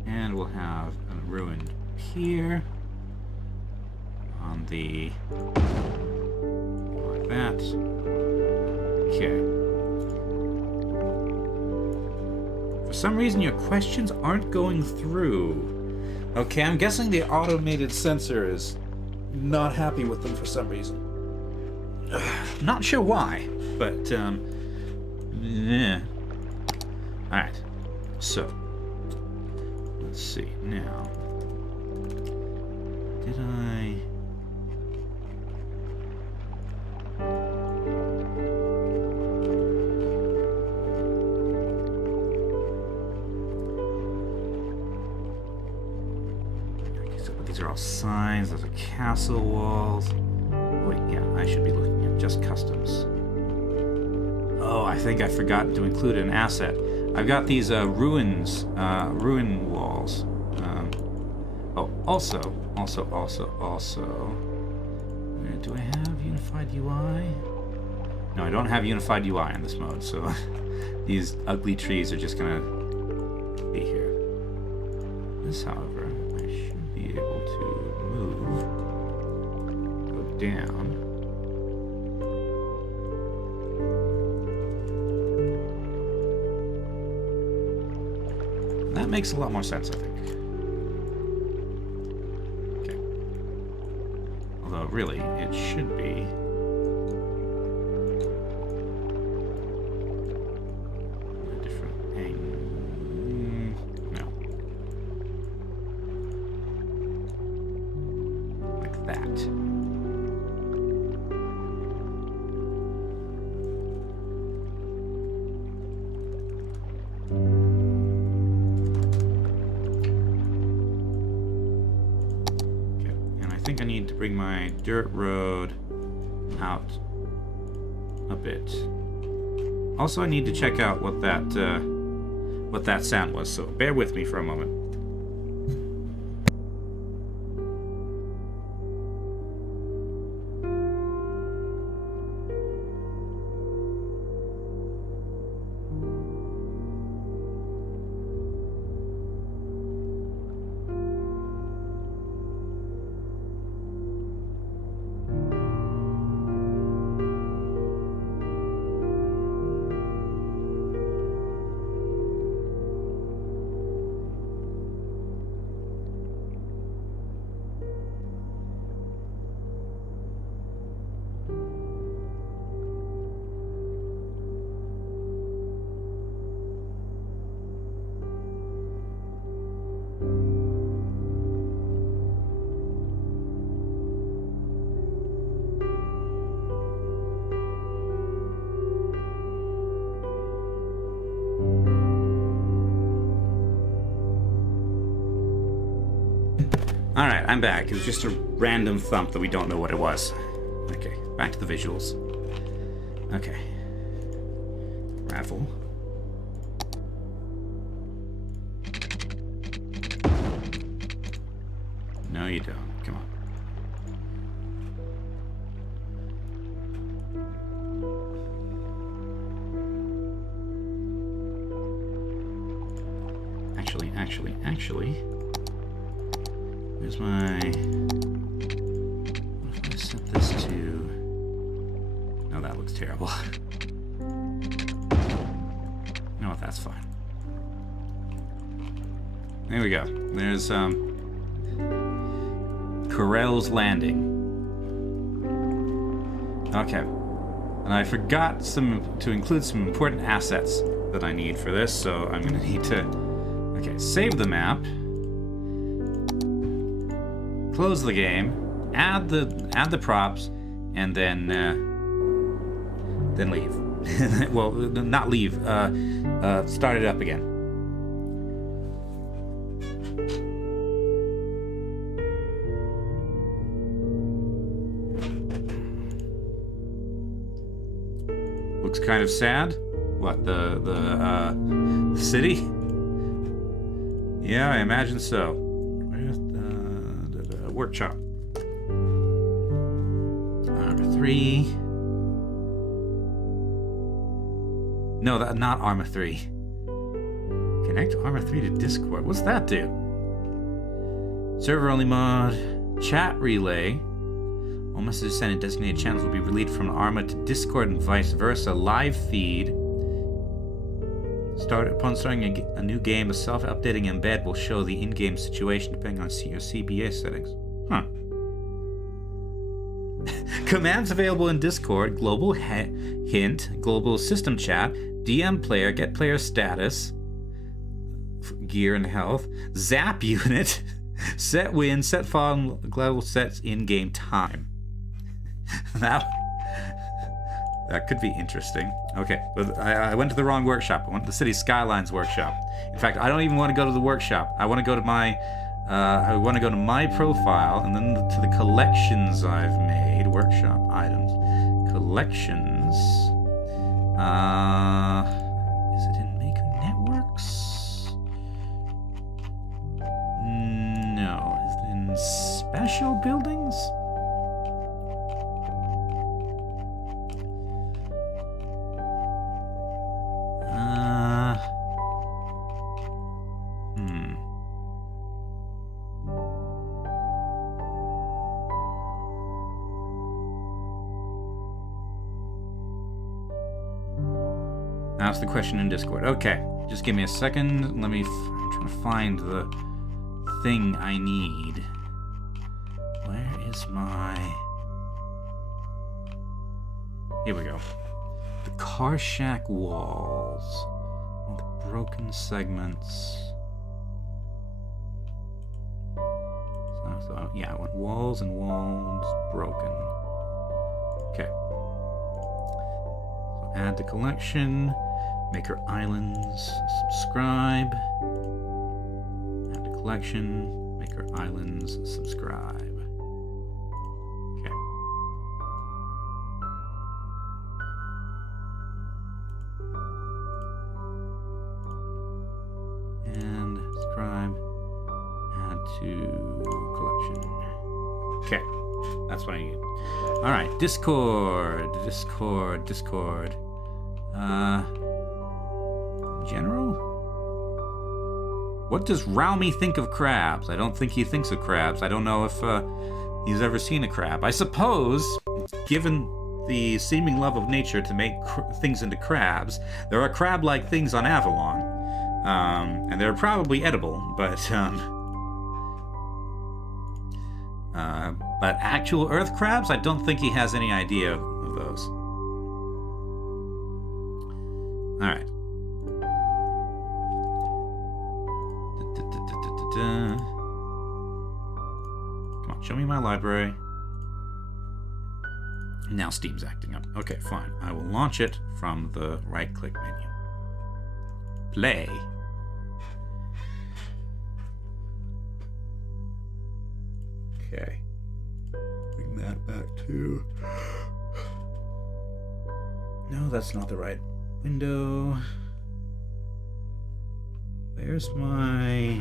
And we'll have a ruined pier on the like that. Okay. For some reason, your questions aren't going through. Okay, I'm guessing the automated sensor is not happy with them for some reason. Not sure why, but yeah. All right. So. Let's see, now, did I... Okay, so these are all signs, those are castle walls. Wait, yeah, I should be looking at just customs. Oh, I think I forgot to include an asset. I've got these ruin walls. Oh, also. Do I have unified UI? No, I don't have unified UI in this mode, so these ugly trees are just gonna be here. This, however, I should be able to move, go down. That makes a lot more sense, I think. Okay. Although, really, it should be... a different angle. No. Like that. I think I need to bring my dirt road out a bit. Also, I need to check out what that sound was, so bear with me for a moment. Alright, I'm back. It was just a random thump that we don't know what it was. Okay, back to the visuals. Okay. Raffle. No, you don't. Come on. Actually. Where's my... What if I set this to... No, that looks terrible. No, that's fine. There we go. There's, Corell's Landing. Okay. And I forgot to include some important assets that I need for this, so I'm going to need to... Okay, save the map. Close the game. Add the props, and then leave. Well, not leave. Start it up again. Looks kind of sad. What, the city? Yeah, I imagine so. Where's the workshop? Arma 3. No, not Arma 3. Connect Arma 3 to Discord. What's that do? Server only mod. Chat relay. All messages sent in designated channels will be relayed from Arma to Discord and vice versa. Live feed. Upon starting a new game, a self-updating embed will show the in-game situation depending on your CBA settings. Huh. Commands available in Discord, global hint, global system chat, DM player, get player status, gear and health, zap unit, set win, set fall, global sets in-game time. That could be interesting. Okay, but I went to the wrong workshop. I went to the city Skylines workshop. In fact, I don't even want to go to the workshop. I want to go to my profile and then to the collections I've made. Workshop items, collections. Is it in Maker Networks? No. Is it in special buildings? Ask the question in Discord. Okay, just give me a second. Let me. I'm trying to find the thing I need. Where is my? Here we go. The car shack walls. All the broken segments. So yeah, I want walls and walls broken. Okay. So add to collection. Maker Islands, subscribe. Add to collection, Maker Islands, subscribe. Okay. And subscribe, add to collection. Okay, that's what I need. All right, Discord. General? What does Raumi think of crabs? I don't think he thinks of crabs. I don't know if he's ever seen a crab. I suppose, given the seeming love of nature to make things into crabs, there are crab-like things on Avalon. And they're probably edible, but actual earth crabs, I don't think he has any idea of those. All right. Come on, show me my library. Now Steam's acting up. Okay, fine. I will launch it from the right-click menu. Play. Okay. Bring that back too. No, that's not the right window. Where's my...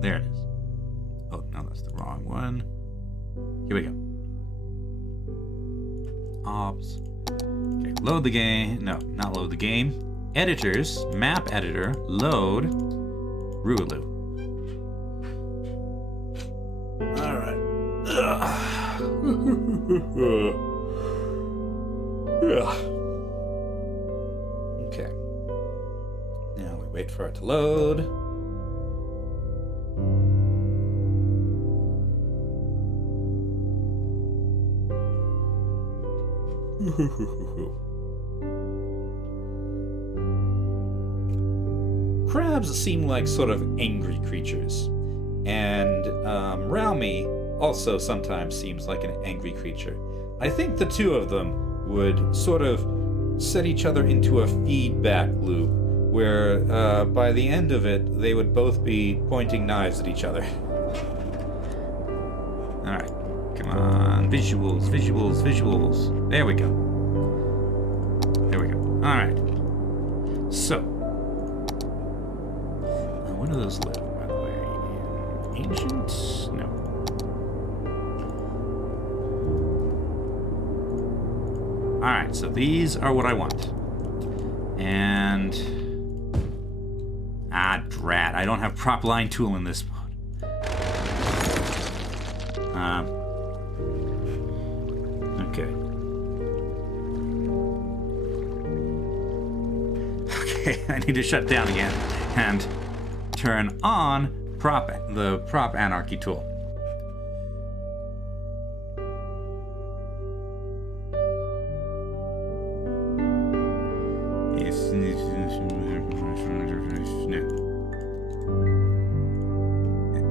There it is. Oh, no, that's the wrong one. Here we go. Ops. Okay, load the game. No, not load the game. Editors, map editor, load, Rualu. Alright. Okay. Now we wait for it to load. Crabs seem like sort of angry creatures, and Raumi also sometimes seems like an angry creature. I think the two of them would sort of set each other into a feedback loop, where by the end of it, they would both be pointing knives at each other. Alright, come on, visuals, visuals, visuals. There we go. There we go. Alright. So, when do those live, by the way? In ancient? No. Alright, so these are what I want. And... ah, drat. I don't have prop line tool in this mode. Okay. Okay, I need to shut down again and turn on the prop anarchy tool.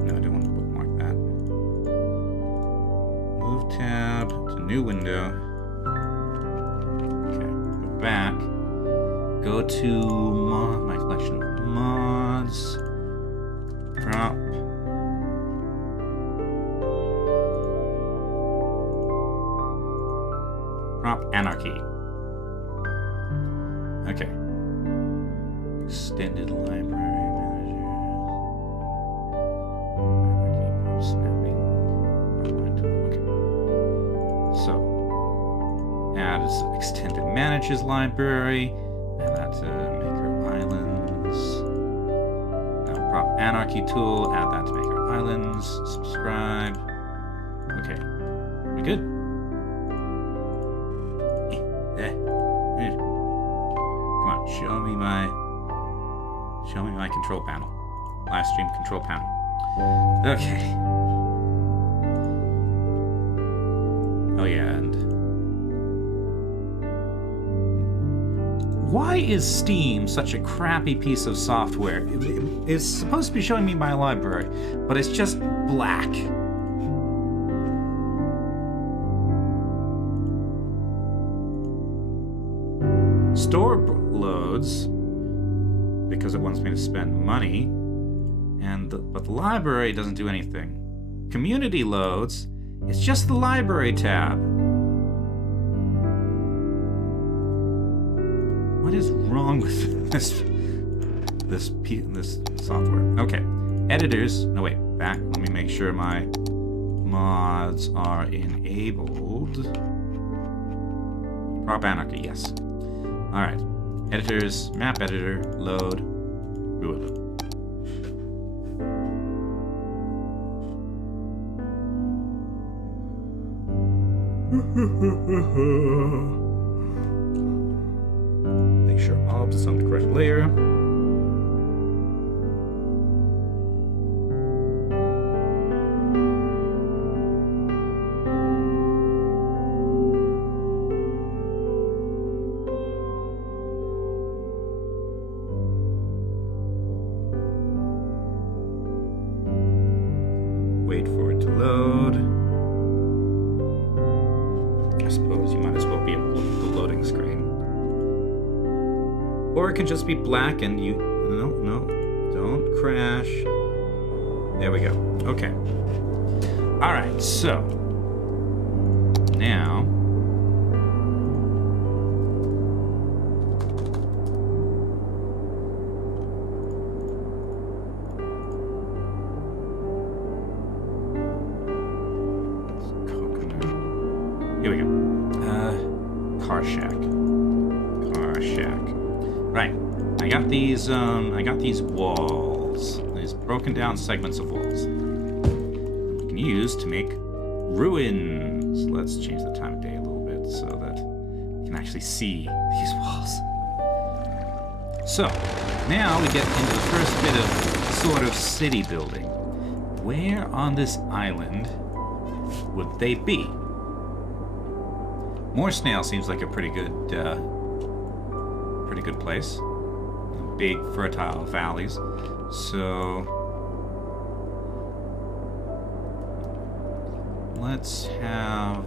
No, I don't want to bookmark that. Move tab to new window. Okay, go back. Go to my collection of mods. Prop anarchy. Okay. Extended library manager. Anarchy, prop snapping. Okay. So, add extended managers library. Add that to Makyr Islands. Anarchy tool, add that to Makyr Islands, subscribe. Okay, we good? Come on, show me my control panel. Livestream control panel. Okay. Oh yeah, and why is Steam such a crappy piece of software? It's supposed to be showing me my library, but it's just black. Store loads because it wants me to spend money, but the library doesn't do anything. Community loads, it's just the library tab. What is wrong with this software? Okay, editors. No wait, back. Let me make sure my mods are enabled. Prop anarchy, yes. All right, editors, map editor, load, Rualu. Make sure obs is on the correct layer. Wait for it to load. I suppose you might as well be able to look at the loading screen. Or it can just be black and you... No, don't crash. There we go. Okay. All right, so now here we go. Car shack. Car shack. Right. I got these walls. These broken down segments of walls. We can use to make ruins. Let's change the time of day a little bit so that we can actually see these walls. So, now we get into the first bit of sort of city building. Where on this island would they be? More Snail seems like a pretty good place. Big fertile valleys. So let's have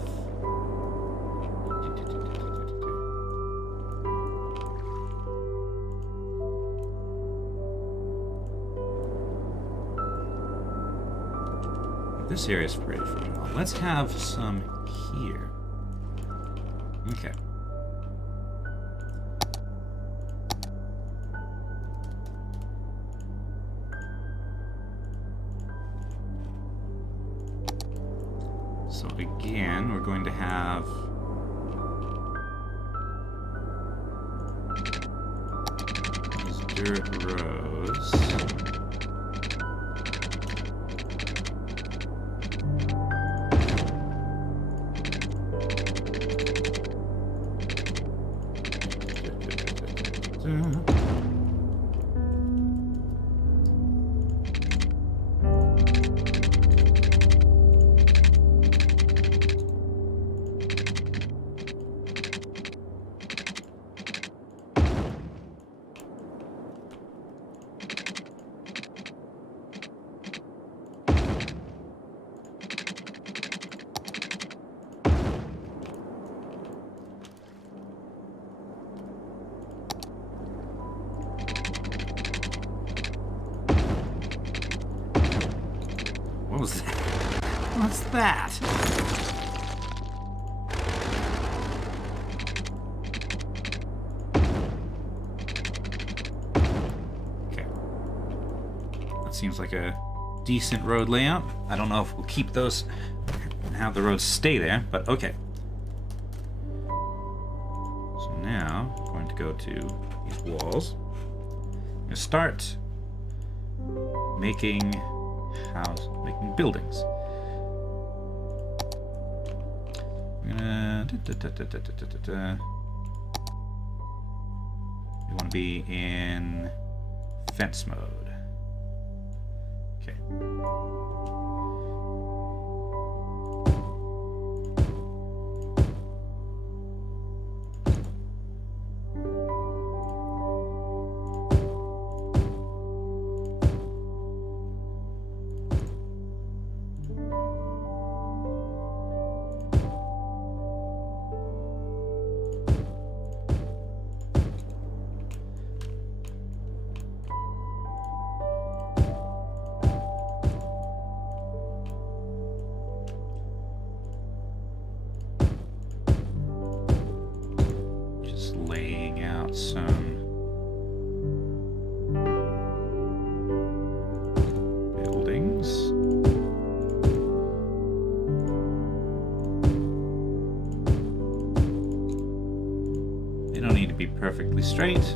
this area is pretty fertile. Let's have some here. Okay. So again, we're going to have these dirt roads. What was that? What's that? Okay. That seems like a decent road layout. I don't know if we'll keep those and have the roads stay there, but okay. So now I'm going to go to these walls. I'm going to start making buildings. I'm gonna we want to be in fence mode. Okay. Some buildings. They don't need to be perfectly straight.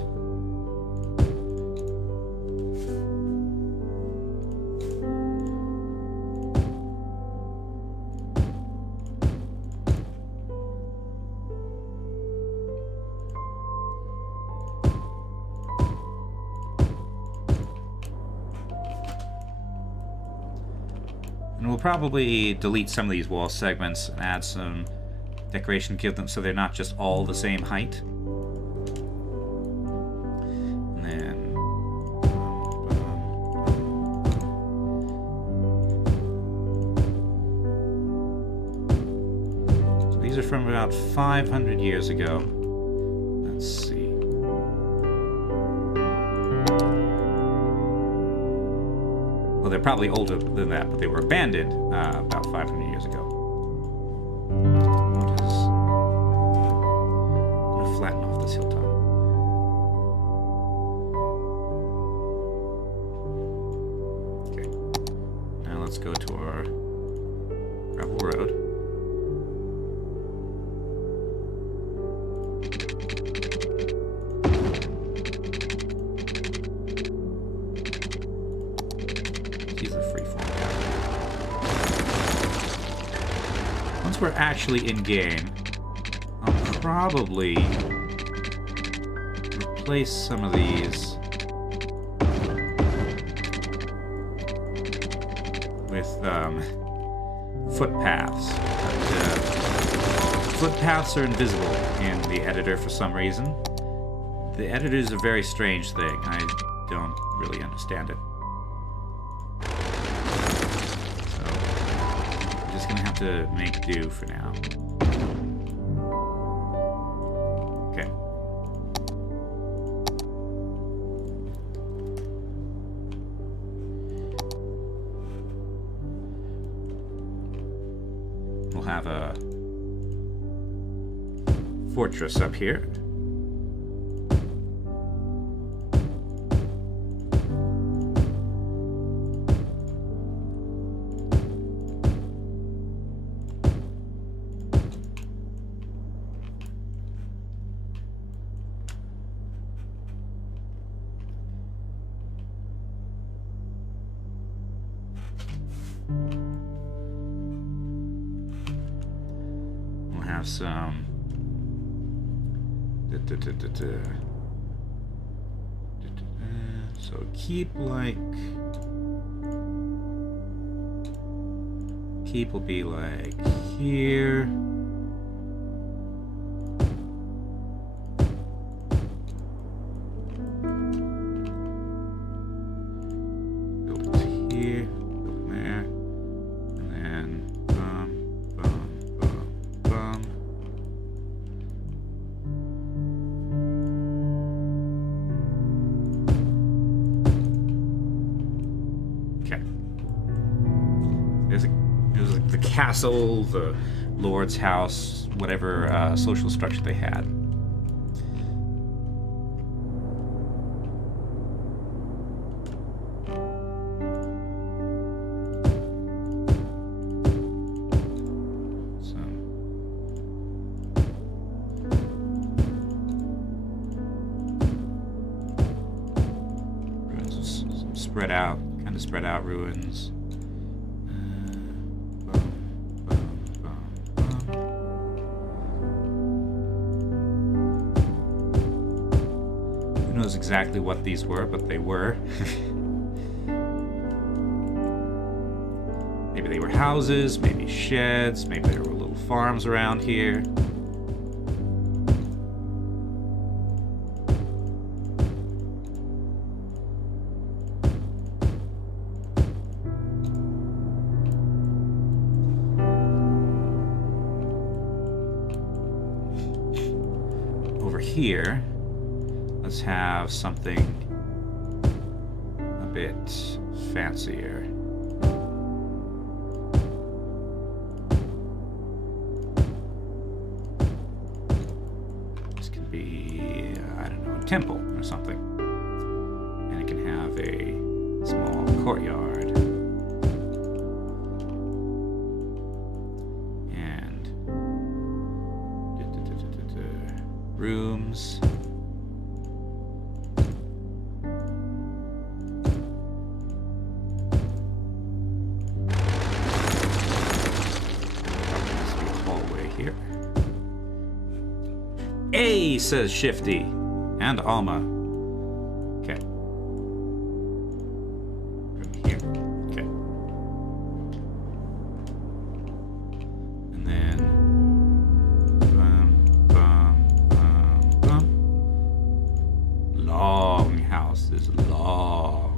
And we'll probably delete some of these wall segments and add some decoration, give them so they're not just all the same height. And then so these are from about 500 years ago. Let's see. Well, they're probably older than that, but they were abandoned about 500 years ago. I'm gonna flatten off this hilltop. Okay. Now let's go to our gravel road. Once we're actually in game, I'll probably replace some of these with footpaths. But, footpaths are invisible in the editor for some reason. The editor is a very strange thing. I don't really understand it. Gonna have to make do for now. Okay. We'll have a fortress up here. Some so keep will be like here. Build here, build there, and then the castle, the lord's house, whatever social structure they had. Ruins spread out ruins. Exactly what these were, but they were. Maybe they were houses, maybe sheds, maybe there were little farms around here. Over here, let's have something a bit fancier. This could be, I don't know, a temple or something. And it can have a small courtyard. And rooms. A, says Shifty, and Alma. Okay. From here. Okay. And then long houses, long.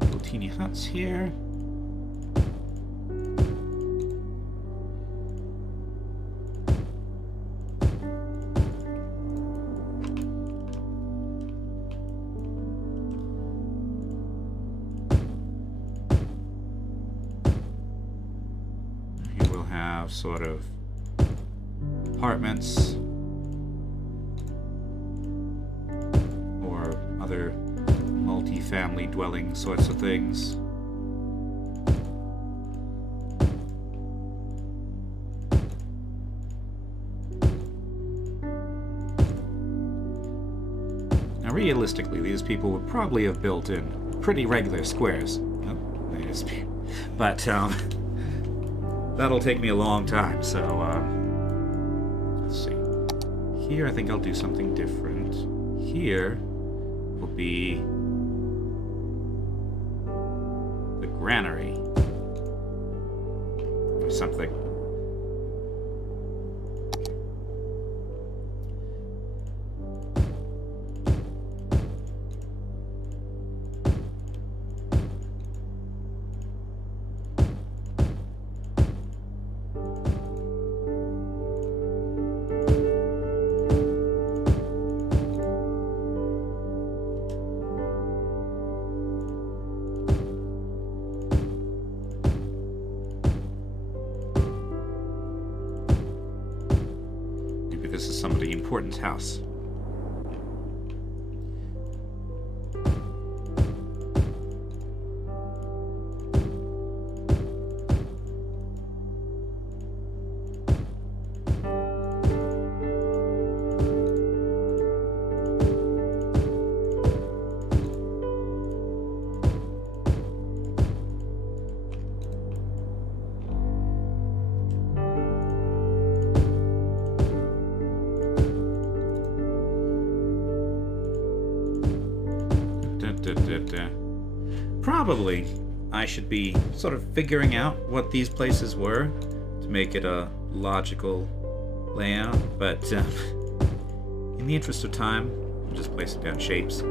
Little teeny huts here. Sort of apartments or other multi-family dwelling sorts of things. Now, realistically, these people would probably have built in pretty regular squares. Oh, they disappeared. But that'll take me a long time, so, let's see. Here, I think I'll do something different. Here will be the granary, or something. This is somebody important's house. Probably I should be sort of figuring out what these places were to make it a logical layout, but in the interest of time, I'm just placing down shapes.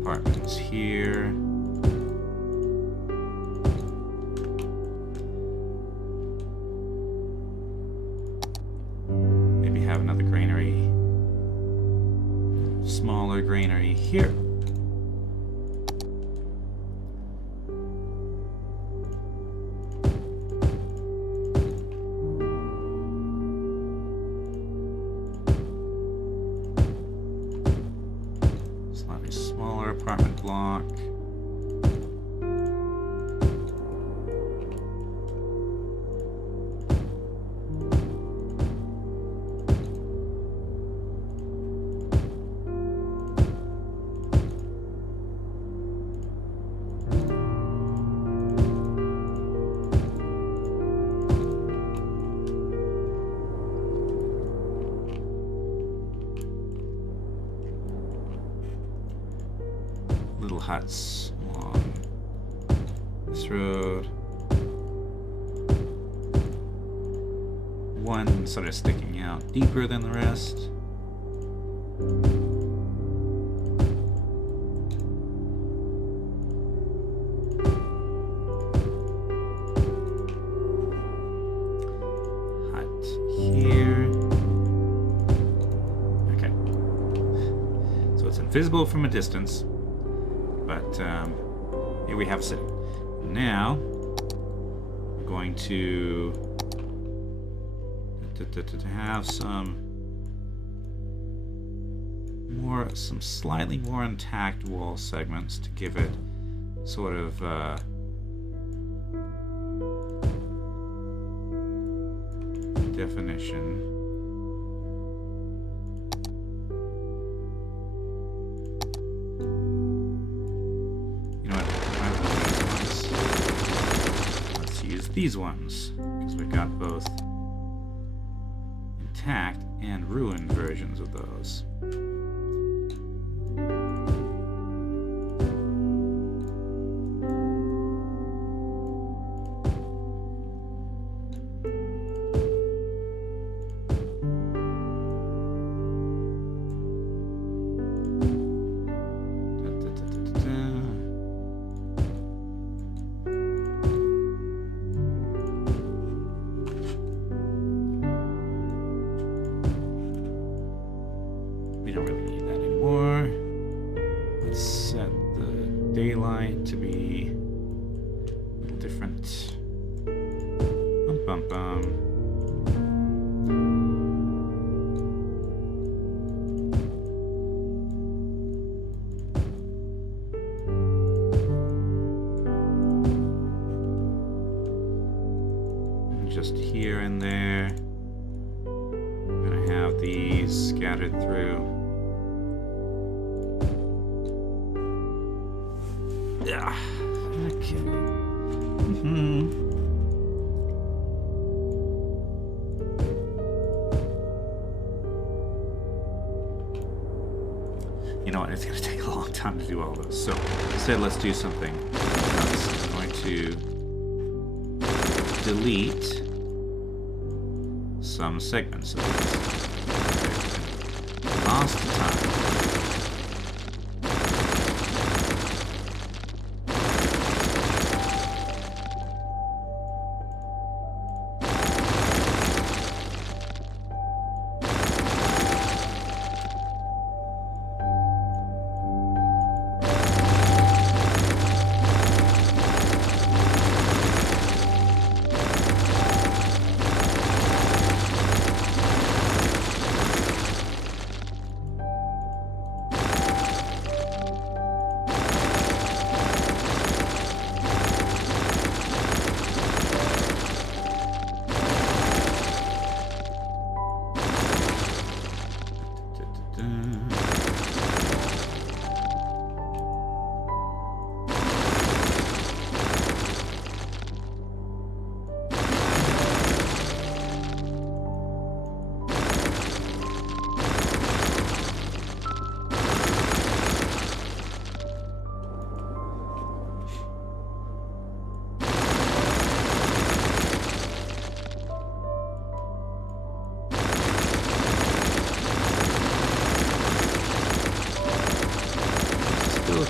Apartments here. Maybe have another granary. Smaller granary here. Apartment block. Little huts along this road. One sort of sticking out deeper than the rest. Hut here. Okay. So it's invisible from a distance. But here we have a city. Now, I'm going to to have some slightly more intact wall segments to give it sort of definition. You know what? Let's use these ones because we've got both intact and ruined versions of those. We don't really need that anymore. Let's set the daylight to be a little different. Bum, bum, bum. Just here and there. I'm gonna have these scattered through. Yeah. Okay. You know what? It's gonna take a long time to do all this. So instead, let's do something else. I'm going to delete some segments of this. Last time.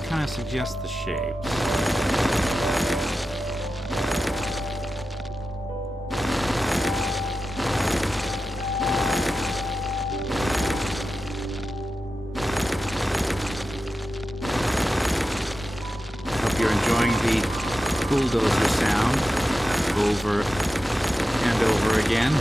Kind of suggest the shapes. Hope you're enjoying the bulldozer sound over and over again.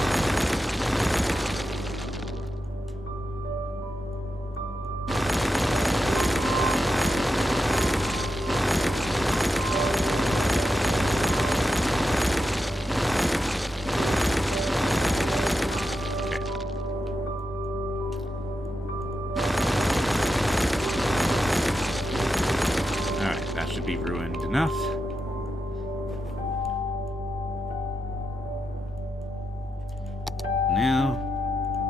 Be ruined enough. Now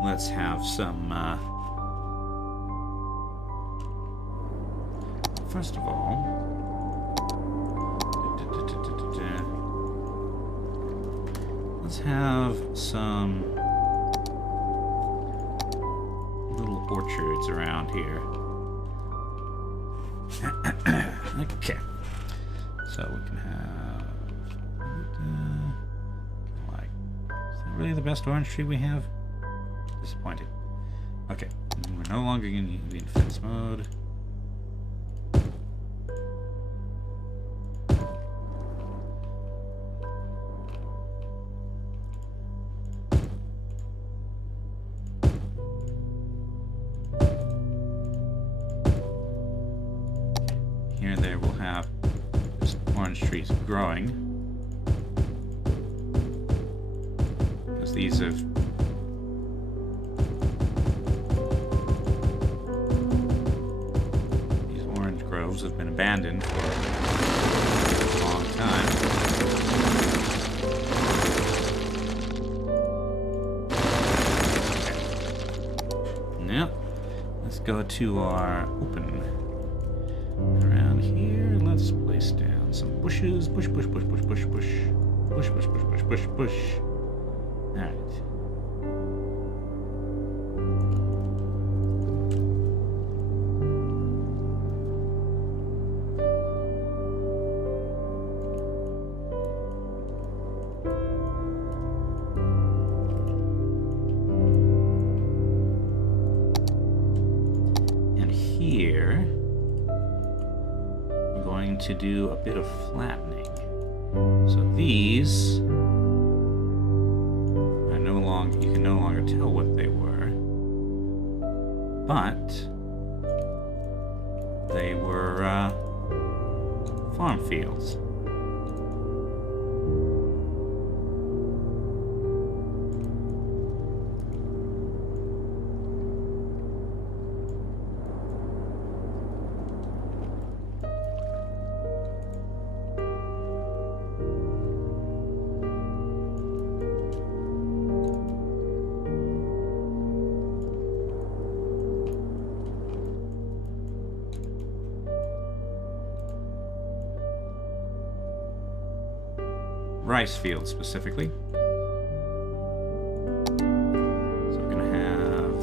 let's have some first of all, let's have some little orchards around here. Okay, so we can have like, is that really the best orange tree we have? Disappointing. Okay, we're no longer going to be in fence mode. here we'll have this orange trees growing. Because these have groves have been abandoned for a long time. Okay. Now, let's go to our open. Around here, let's place down some bushes. Bush, bush, bush, bush, bush, bush. Bush, bush, bush, bush, bush, bush. Alright. To do a bit of flattening. So these are no longer, you can no longer tell what they were, but they were farm fields. Rice fields specifically. So we're going to have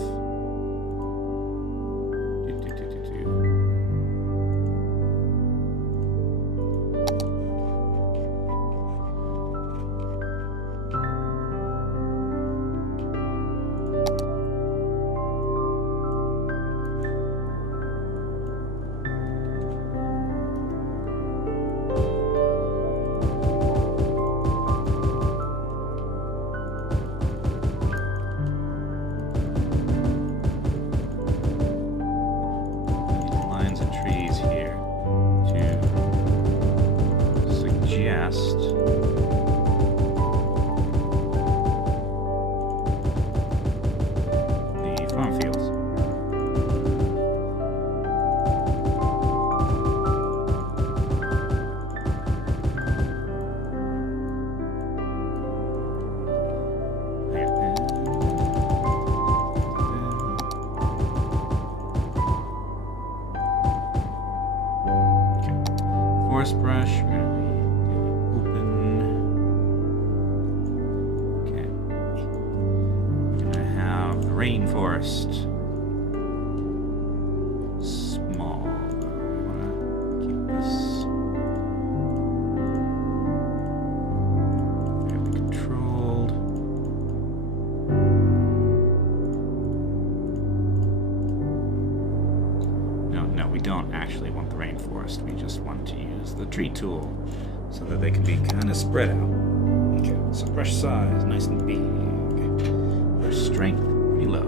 forest brush. We're going to be open. Okay. We're going to have the rainforest. Small. We want to keep this fairly controlled. No, we don't actually want the rainforest. We just want to use the tree tool so that they can be kind of spread out. Okay, so brush size, nice and big. Brush strength, pretty low.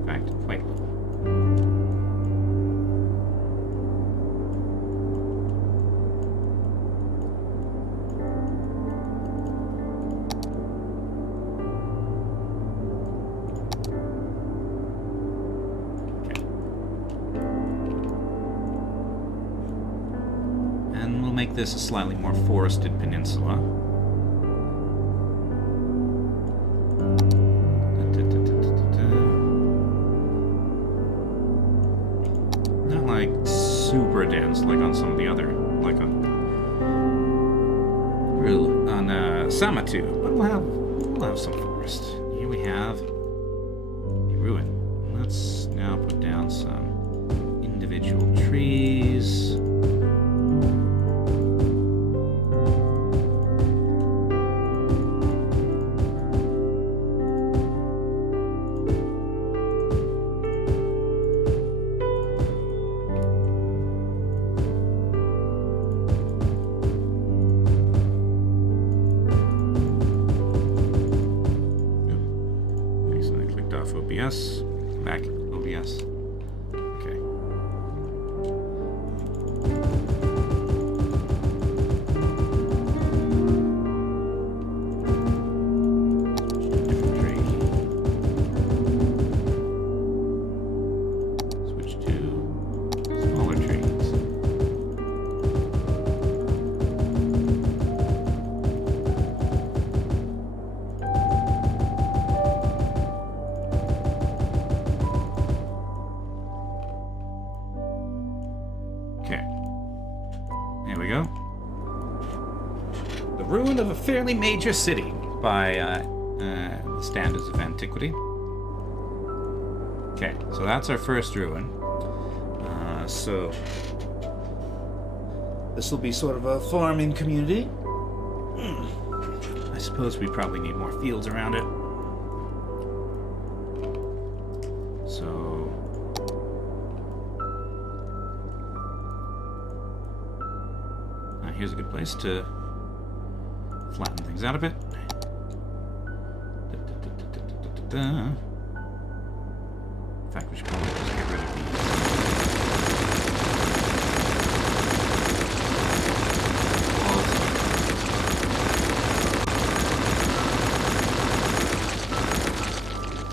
In fact, quite low. Make this a slightly more forested peninsula. Not like super dense, like on some of the other, like on Sumatra, but we'll have some forest. Here we have a ruin. Let's now put down some individual trees. OBS, back OBS. Okay. a fairly major city by the standards of antiquity. Okay, so that's our first ruin. So this will be sort of a farming community. I suppose we probably need more fields around it. So here's a good place to flatten things out a bit. In fact, we should probably just get rid of these.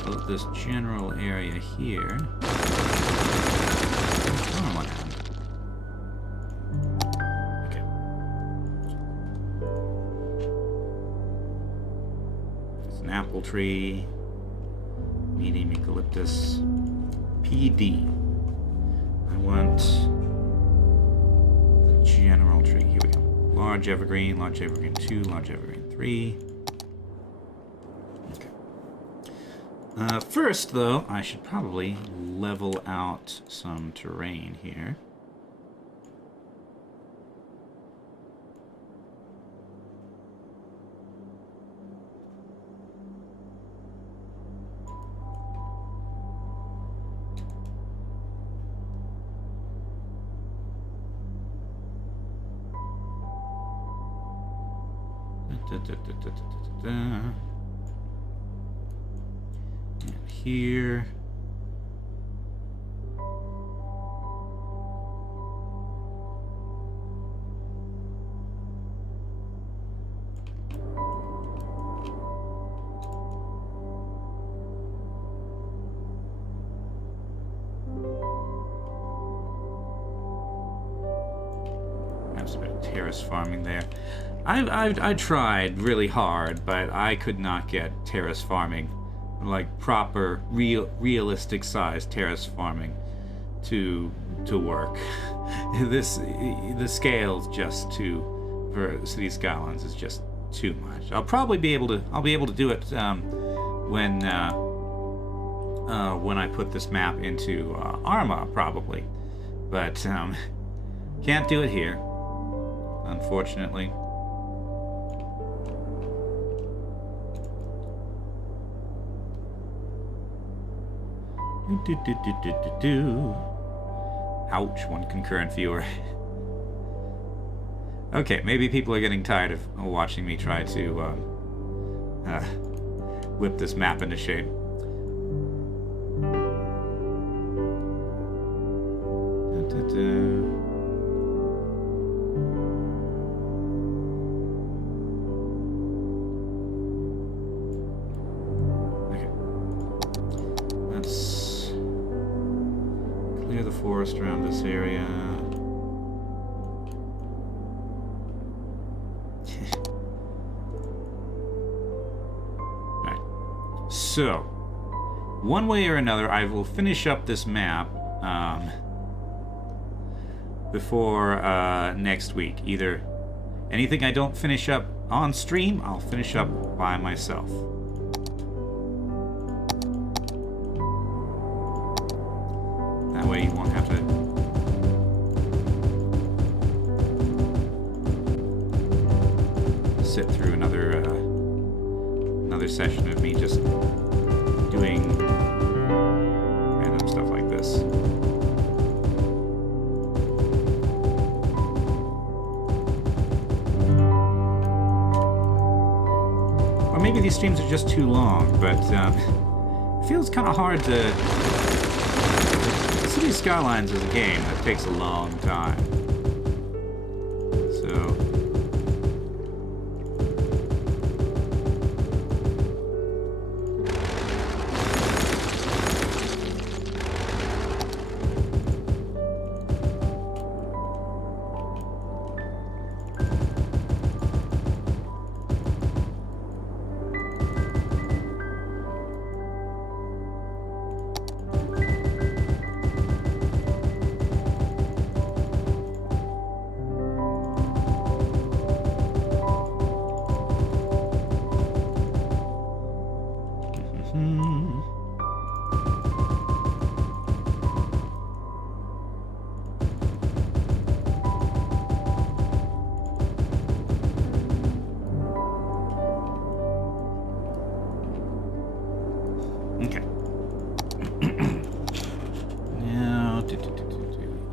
So this general area here. Oh, what happened? Okay. It's an apple tree. Medium eucalyptus. PD. I want the general tree. Here we go. Large evergreen 2, large evergreen 3. Okay. First, though, I should probably level out some terrain here. And here. Perhaps a bit of terrace farming there. I tried really hard, but I could not get terrace farming, like proper, realistic size terrace farming, to work. The scale just for City Skylines is just too much. I'll be able to do it when I put this map into Arma, probably, but can't do it here, unfortunately. Ouch, one concurrent viewer. Okay, maybe people are getting tired of watching me try to whip this map into shape. Forest around this area. Right. So, one way or another, I will finish up this map before next week. Either anything I don't finish up on stream, I'll finish up by myself. That way you won't have to sit through another session of me just doing random stuff like this. Or maybe these streams are just too long, but it feels kind of hard to... City Skylines is a game that takes a long time. So...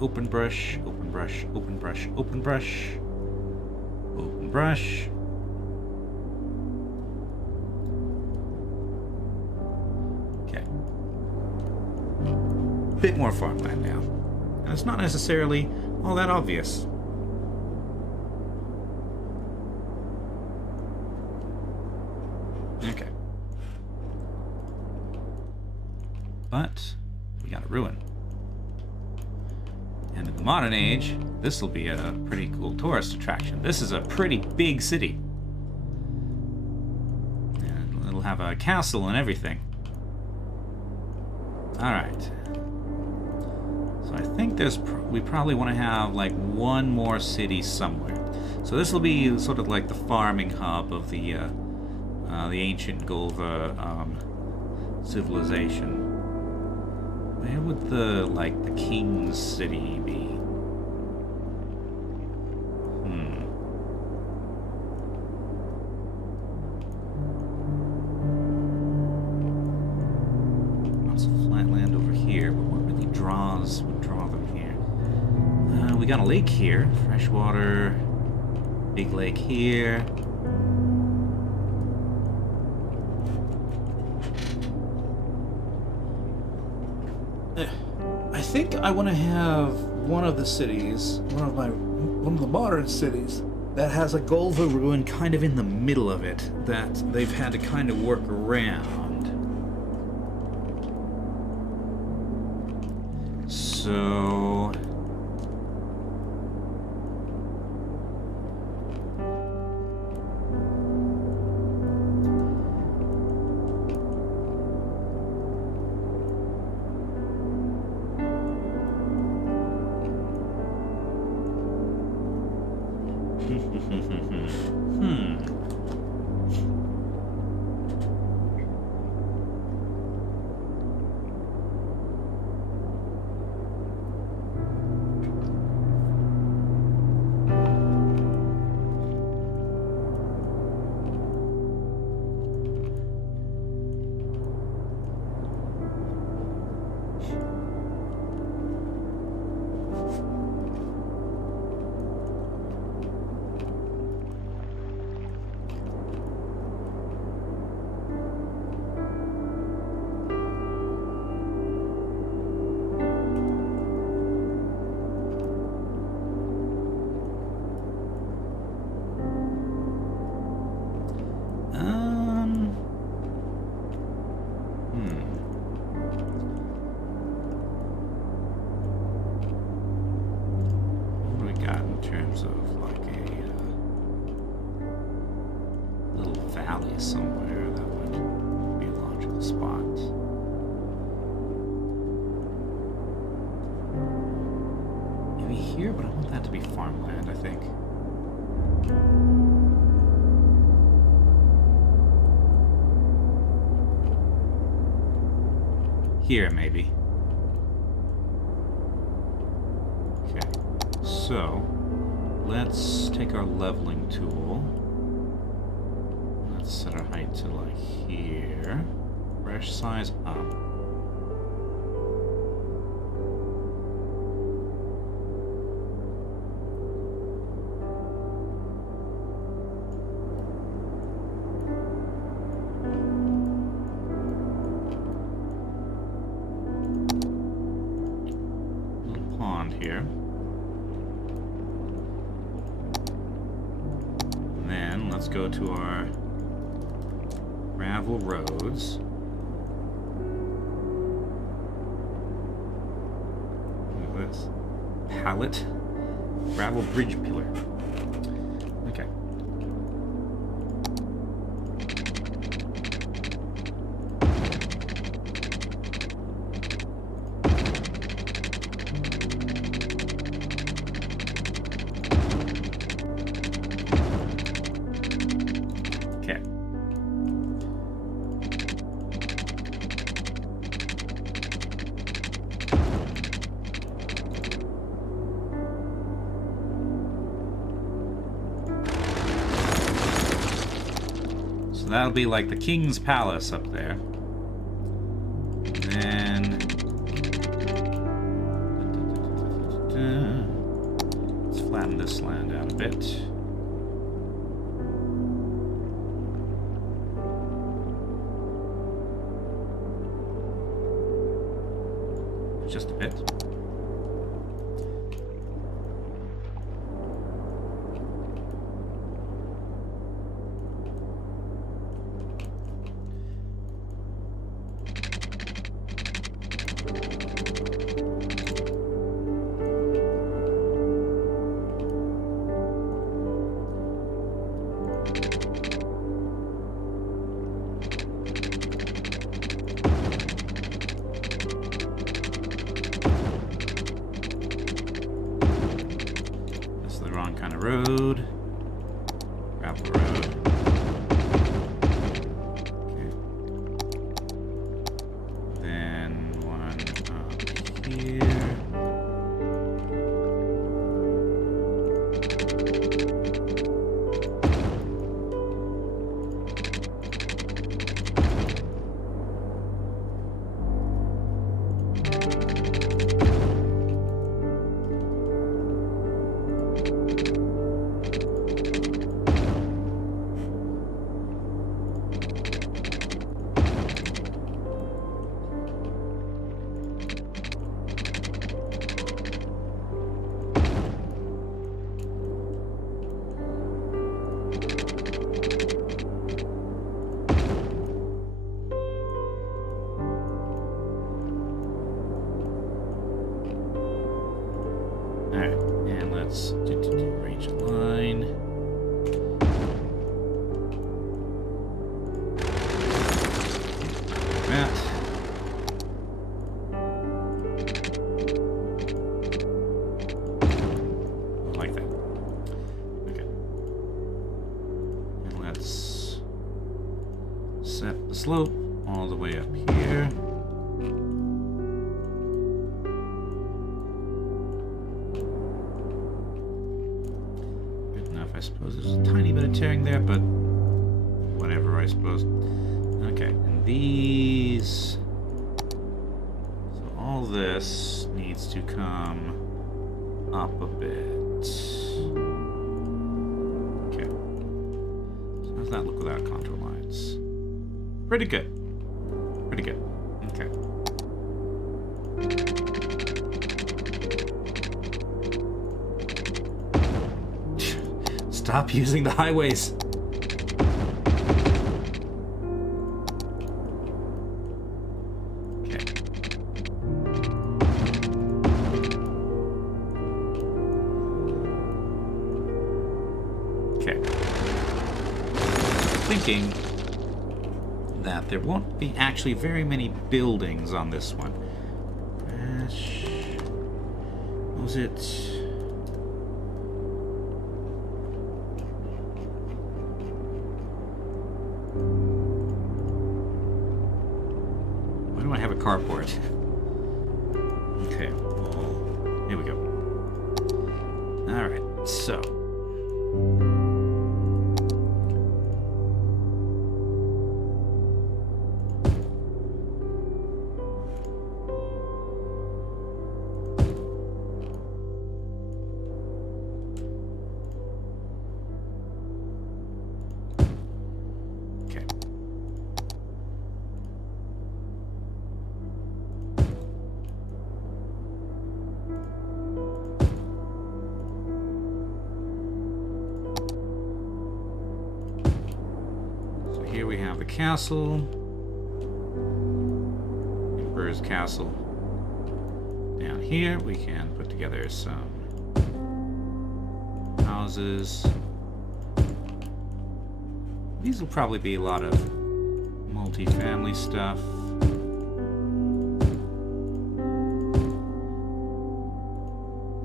open brush, open brush, open brush, open brush, open brush. Okay. Bit more farmland now. And it's not necessarily all that obvious. Okay. But we got a ruin. And in the modern age, this will be a pretty cool tourist attraction. This is a pretty big city. And it'll have a castle and everything. Alright. So I think we probably want to have like one more city somewhere. So this will be sort of like the farming hub of the ancient Golva civilization. Where would the king's city be? Lots of flat land over here, but what really would draw them here? We got a lake here, freshwater, big lake here. I think I want to have one of the cities, one of the modern cities, that has a Golva ruin kind of in the middle of it that they've had to kind of work around. So somewhere that would be a logical spot. Maybe here, but I want that to be farmland, I think. Here, maybe. Okay, so let's take our leveling tool. Set our height to like here. Brush size up. Little pond here. And then let's go to our gravel roads. Look at this. Pallet. Gravel bridge pillar. Okay. That'll be like the king's palace up there. And then bit. Just a bit. Road, gravel road. Okay. Then one up here. Range a line. That. Like that. Okay. And let's set the slope all the way up here. I suppose there's a tiny bit of tearing there, but whatever, I suppose. Okay, and these... So all this needs to come up a bit. Okay. So how does that look without contour lines? Pretty good. Pretty good. Okay. Stop using the highways. Okay. Okay. Thinking that there won't be actually very many buildings on this one. Was it? Carport. Okay, well, here we go. All right, so. Here we have the castle, Emperor's Castle. Down here we can put together some houses. These will probably be a lot of multi-family stuff.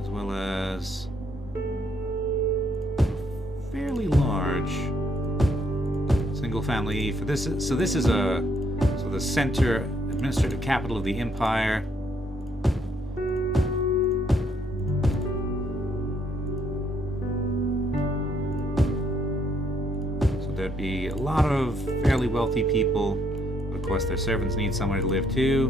As well as fairly large single family for this. So this is the center administrative capital of the empire. So there'd be a lot of fairly wealthy people. Of course, their servants need somewhere to live too.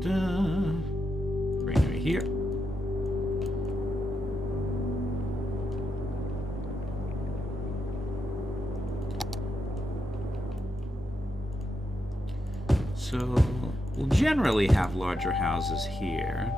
Bring it here. So we'll generally have larger houses here.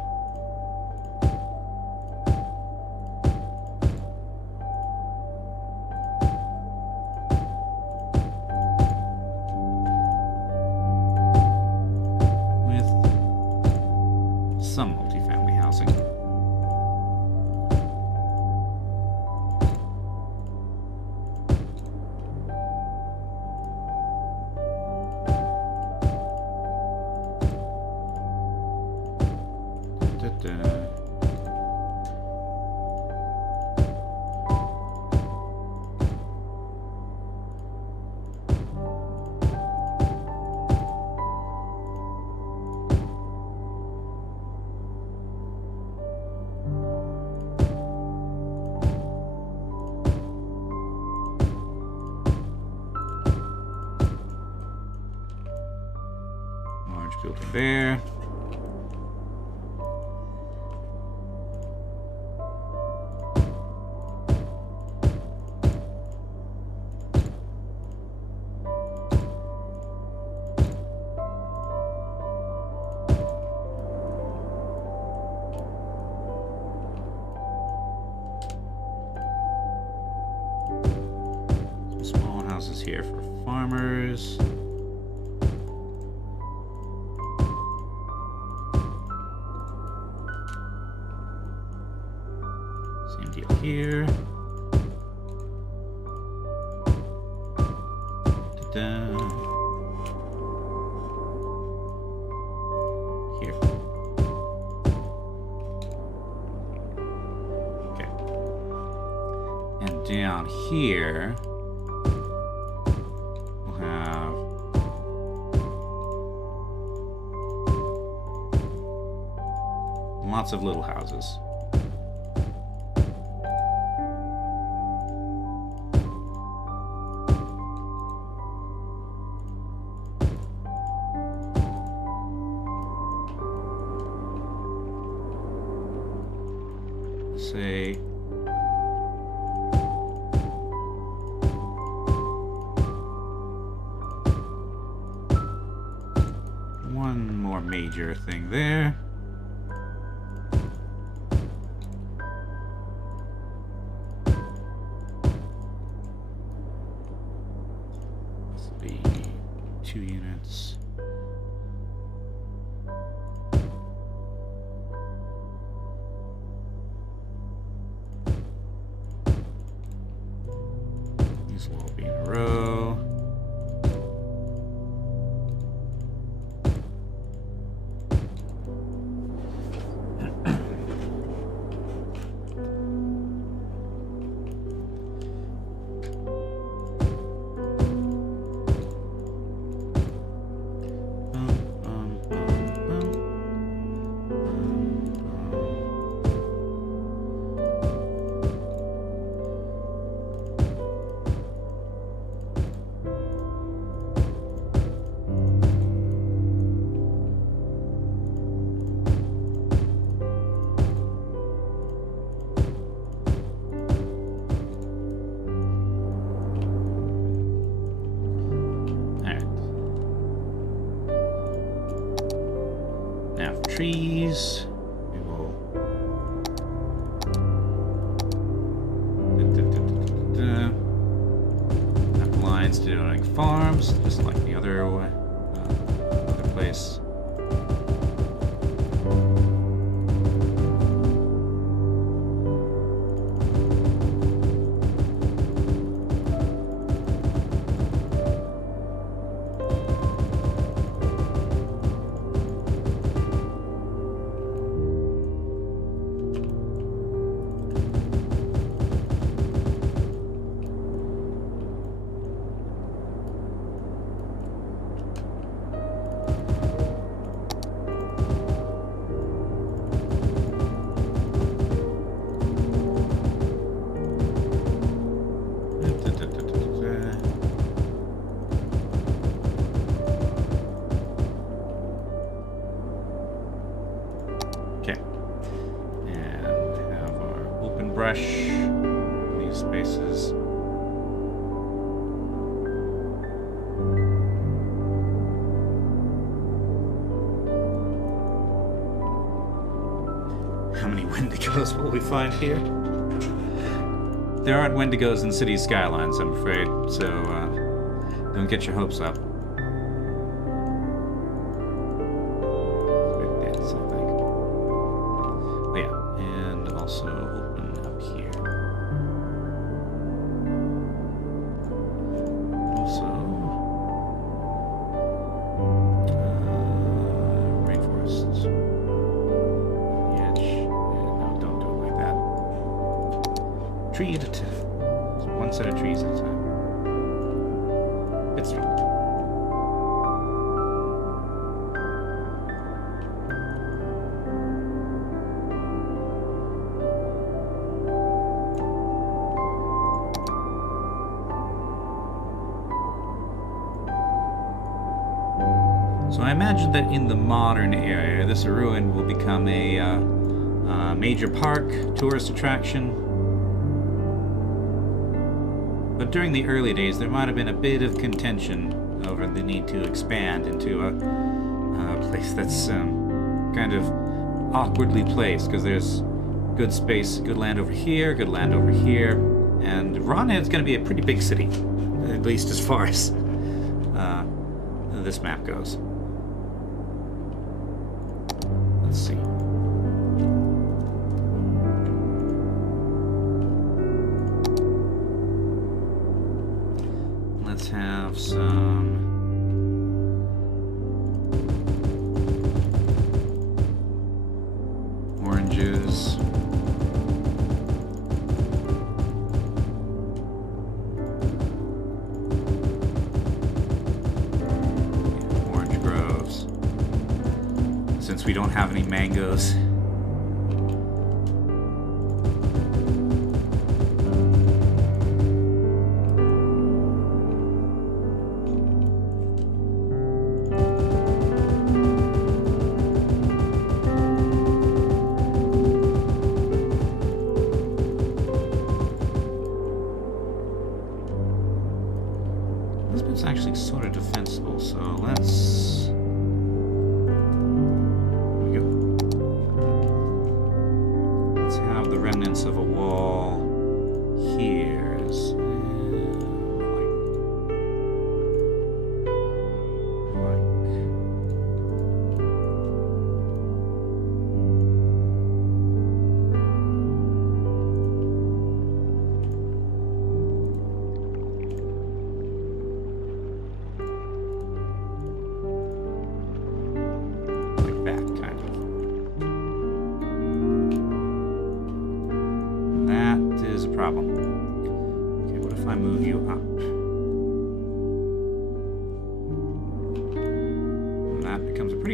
Some multifamily housing. Building there. Some small houses here for farmers. Here. Ta-da. Here. Okay. And down here, we'll have lots of little houses. Say one more major thing there. This will be 2 units. These will all be in a row. Trees. We will have lines denoting farms, just like the other place. brush these spaces. How many Wendigos will we find here? There aren't Wendigos in City Skylines, I'm afraid, so don't get your hopes up. We're dead, so I think. Oh yeah, and also open up here. Also, rainforests. The edge. No, don't do it like that. Tree at a time. One set of trees at a time. Bit strong. So I imagine that in the modern area, this ruin will become a major park, tourist attraction. But during the early days, there might have been a bit of contention over the need to expand into a place that's kind of awkwardly placed, because there's good space, good land over here, good land over here, and Rana is going to be a pretty big city, at least as far as this map goes. Let's see. Let's have some oranges. Orange groves. Since we don't have any mangoes. This bit's actually sort of defensible, so let's... Here we go. Let's have the remnants of a wall here.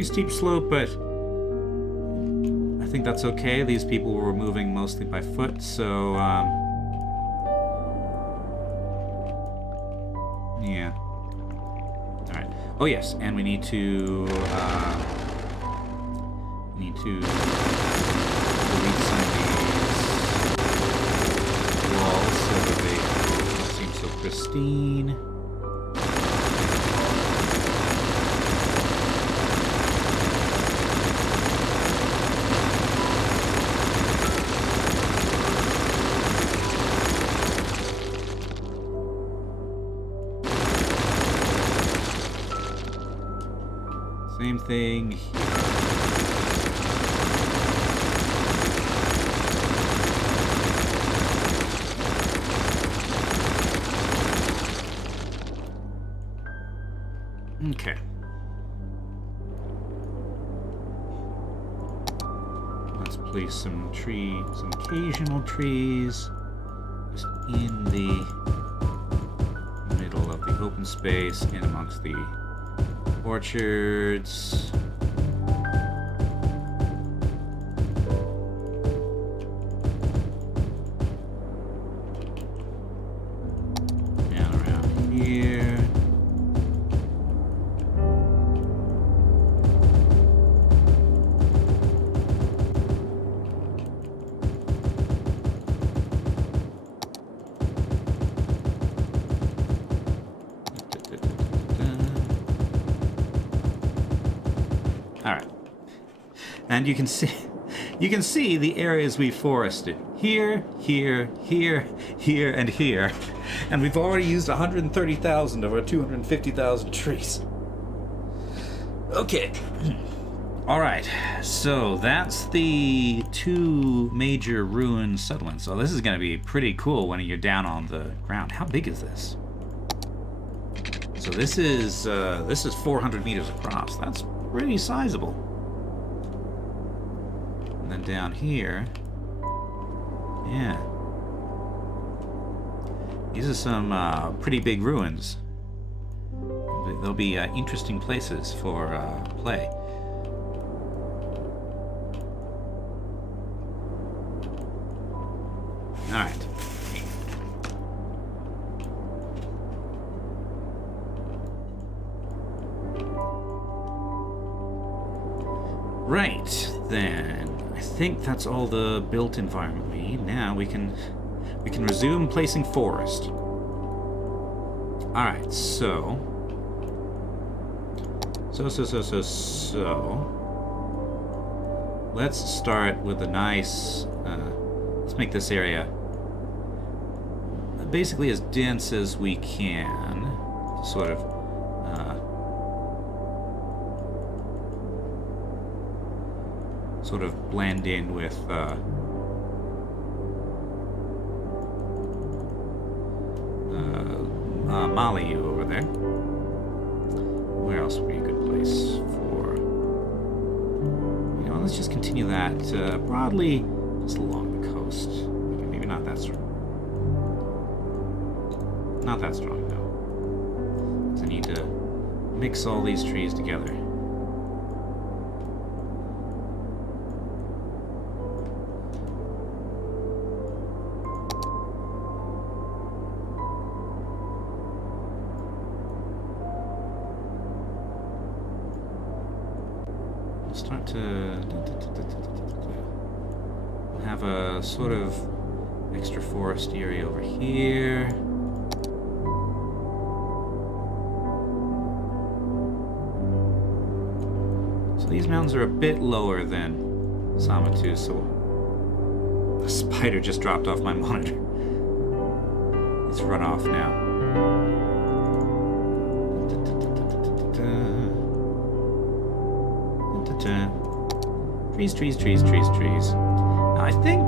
Steep slope, but I think that's okay. These people were moving mostly by foot, so yeah. All right. Oh yes, and we need to delete some of these walls so that they don't seem so pristine. Same thing here. Okay. Let's place some occasional trees just in the middle of the open space, in amongst the orchards. Down around here. All right. And you can see the areas we forested. Here, here, here, here, and here. And we've already used 130,000 of our 250,000 trees. Okay. All right. So that's the 2 major ruined settlements. So this is going to be pretty cool when you're down on the ground. How big is this? So this is 400 meters across. That's pretty sizable. And then down here, yeah, these are some pretty big ruins. They'll be interesting places for play. All right. Right, then. I think that's all the built environment we need. Now we can resume placing forest. All right, so let's start with a nice. Let's make this area basically as dense as we can, sort of. Sort of blend in with Malyr over there. Where else would be a good place for? You know, let's just continue that broadly, just along the coast. Okay, maybe not that strong. Not that strong though. 'Cause I need to mix all these trees together. Start to have a sort of extra forest area over here. So these mountains are a bit lower than Sumatra, so the spider just dropped off my monitor. Let's run off now. Trees, trees, trees, trees, trees. Now, I think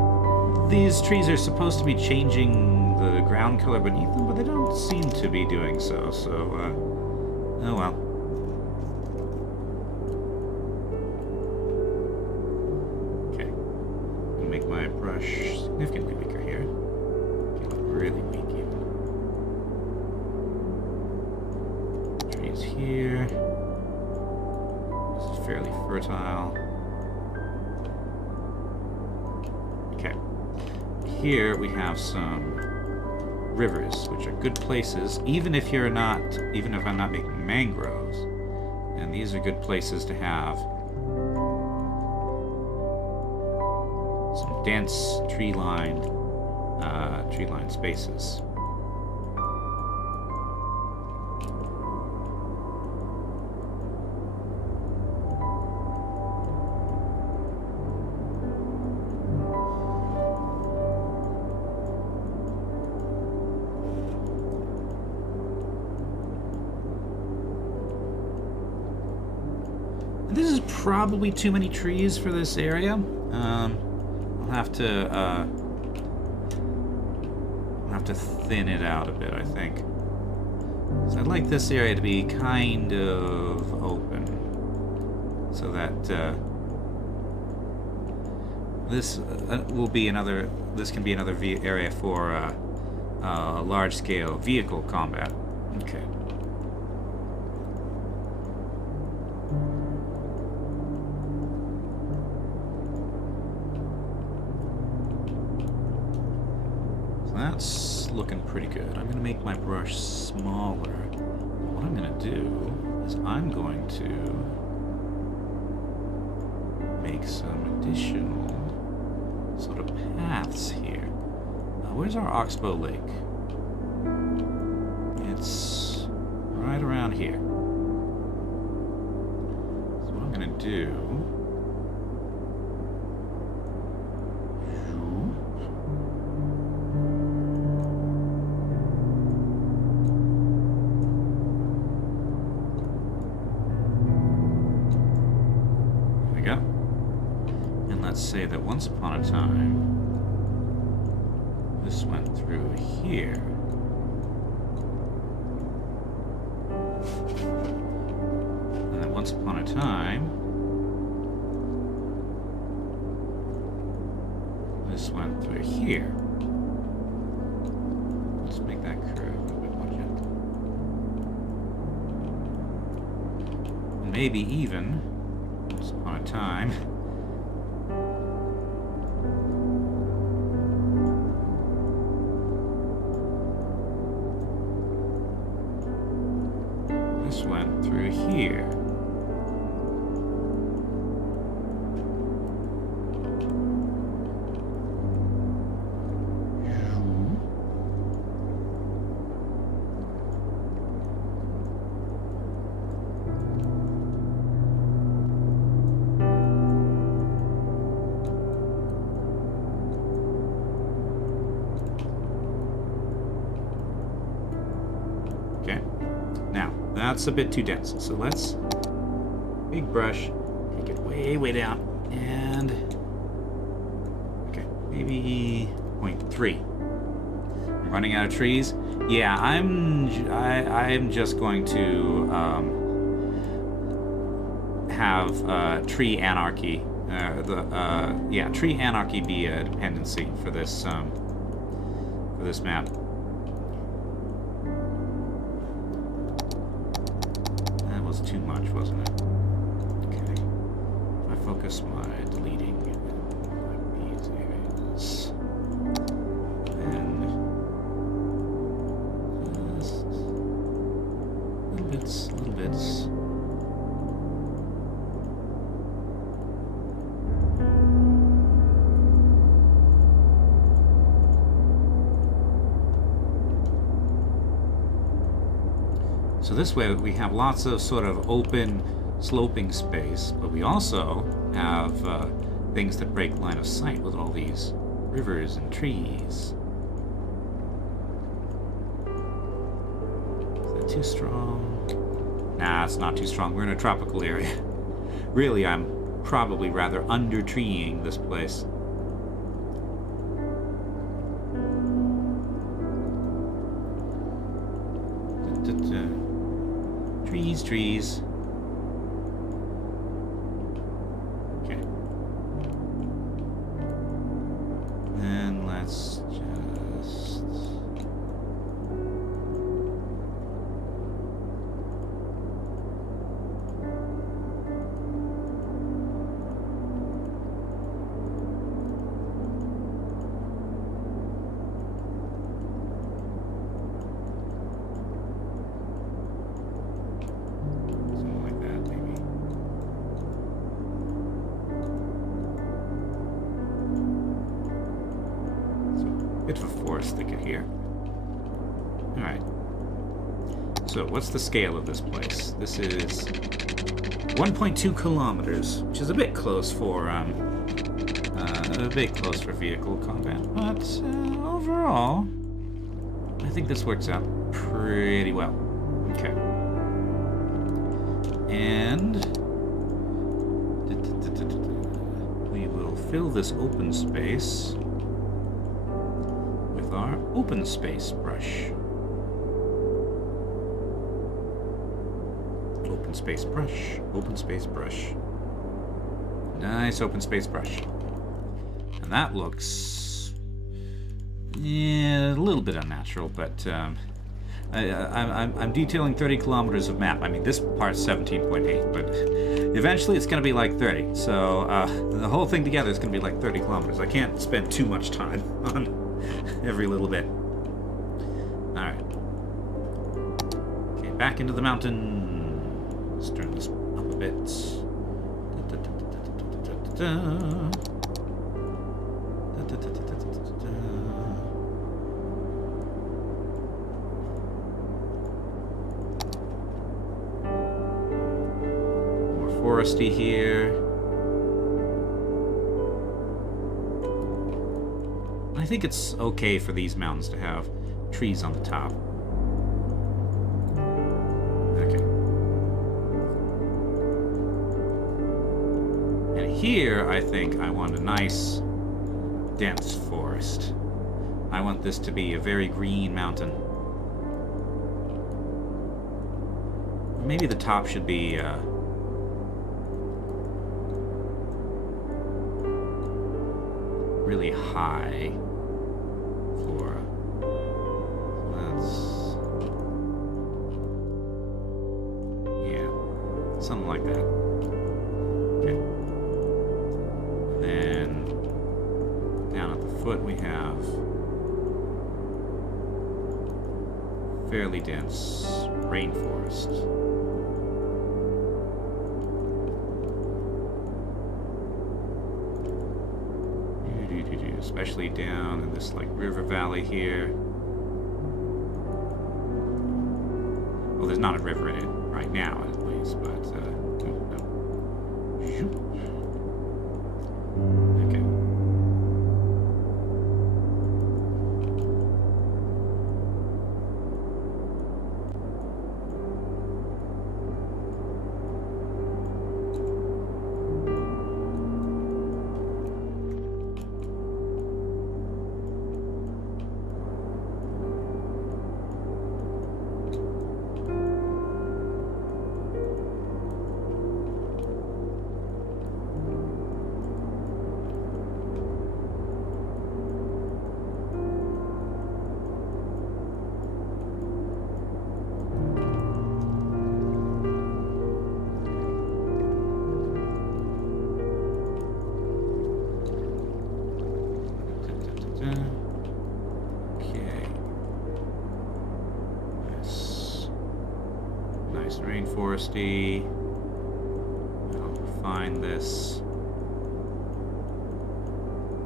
these trees are supposed to be changing the ground color beneath them, but they don't seem to be doing so, oh well. Okay. I'm gonna make my brush significantly weaker here. Okay, really weak even. Trees here. This is fairly fertile. Okay. Here we have some rivers, which are good places, even if I'm not making mangroves. And these are good places to have some dense tree-lined spaces. This is probably too many trees for this area. I'll have to thin it out a bit, I think. 'Cause I'd like this area to be kind of open, so that this will be another. This can be another area for large-scale vehicle combat. Okay. That's looking pretty good. I'm going to make my brush smaller. What I'm going to do is I'm going to make some additional sort of paths here. Where's our Oxbow Lake? It's right around here. So what I'm going to do... There we go. And let's say that once upon a time, this went through here. And then once upon a time, this went through here. Let's make that curve a bit more gentle. And maybe even, once upon a time, this went through here. Okay. Now, that's a bit too dense. So let's, big brush, take it way, way down, and, okay, maybe 0.3. I'm running out of trees. Yeah, I'm just going to have tree anarchy. Tree anarchy be a dependency for this map. Too much, wasn't it? Okay. If I focus my deleting in these areas, then just little bits. So this way we have lots of sort of open sloping space, but we also have things that break line of sight with all these rivers and trees. Is that too strong? Nah, it's not too strong. We're in a tropical area. Really, I'm probably rather under-treeing this place. Trees. Okay. Then let's just... bit of a forest thicket here. Alright. So, what's the scale of this place? This is 1.2 kilometers, which is a bit close for vehicle combat, but overall, I think this works out pretty well. Okay. And we will fill this open space with our open space brush. Open space brush, open space brush. Nice open space brush. And that looks a little bit unnatural, but I'm detailing 30 kilometers of map. I mean, this part's 17.8, but eventually it's going to be like 30. So the whole thing together is going to be like 30 kilometers. I can't spend too much time on every little bit. All right. Okay, back into the mountain. Let's turn this up a bit. foresty here. I think it's okay for these mountains to have trees on the top. Okay. And here, I think I want a nice, dense forest. I want this to be a very green mountain. Maybe the top should be really high for something like that. Okay. And then down at the foot we have fairly dense rainforest. Especially down in this like river valley here. Well, there's not a river in it right now, at least, but okay. Rainforesty. I'll refine this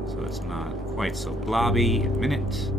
so it's not quite so blobby in a minute.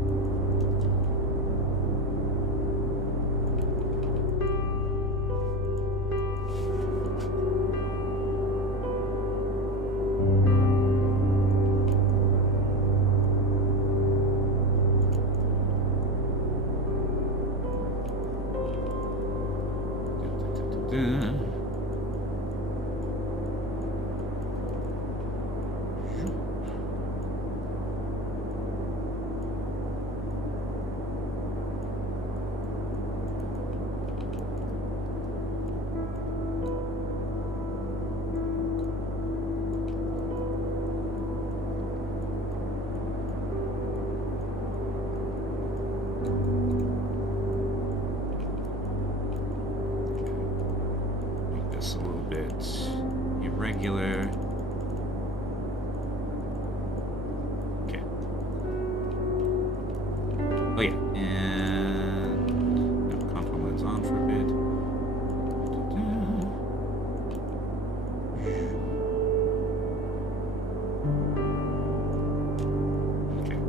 Irregular. Okay. Oh yeah, and contour lens on for a bit. Okay.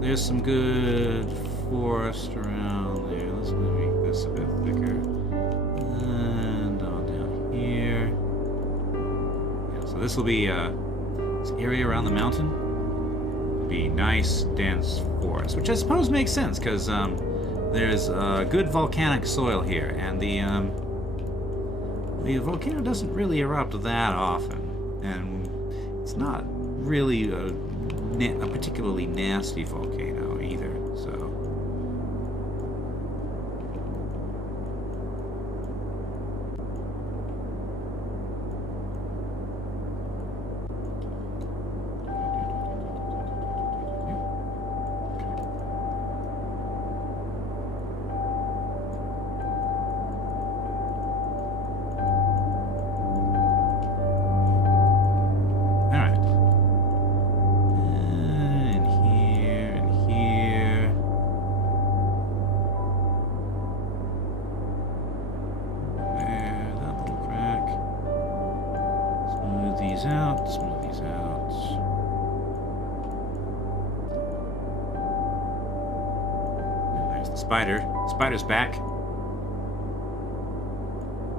There's some good forest around there. Let's make this a bit thicker. And on down here. Yeah, so this will be this area around the mountain will be nice, dense forest, which I suppose makes sense because there's good volcanic soil here, and the volcano doesn't really erupt that often, and it's not really a particularly nasty volcano either, so. Spider's back.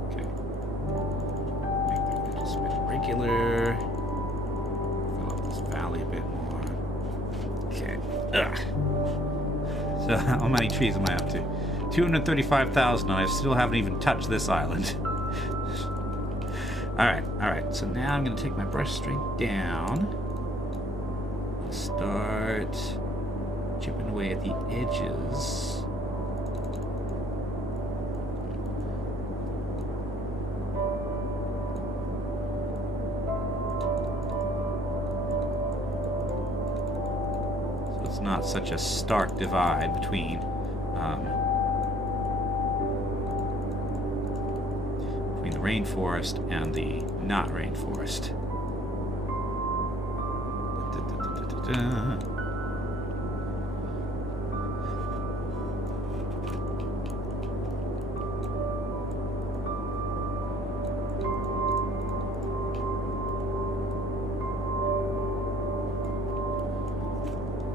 Okay. Make the edges a bit regular. Fill up this valley a bit more. Okay. Ugh. So how many trees am I up to? 235,000, and I still haven't even touched this island. Alright. So now I'm going to take my brush straight down. Start chipping away at the edges. So it's not such a stark divide between the rainforest and the not rainforest.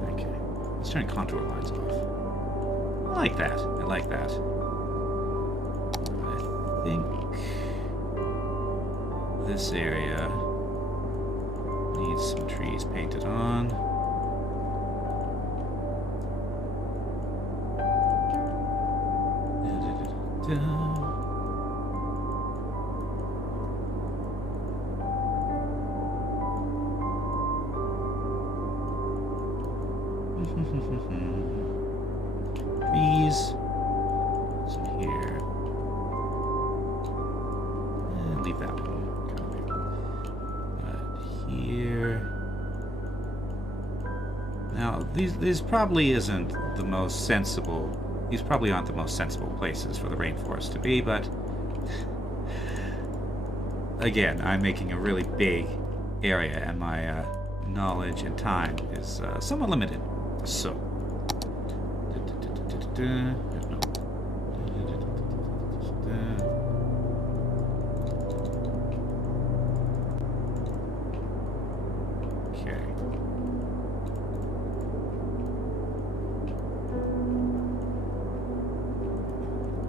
Okay, let's turn contour lines off. I like that. I think this area needs some trees painted on. Trees. Some here. And leave that one. Here. Now, these probably isn't the most sensible. These probably aren't the most sensible places for the rainforest to be, but again, I'm making a really big area, and my knowledge and time is somewhat limited. So.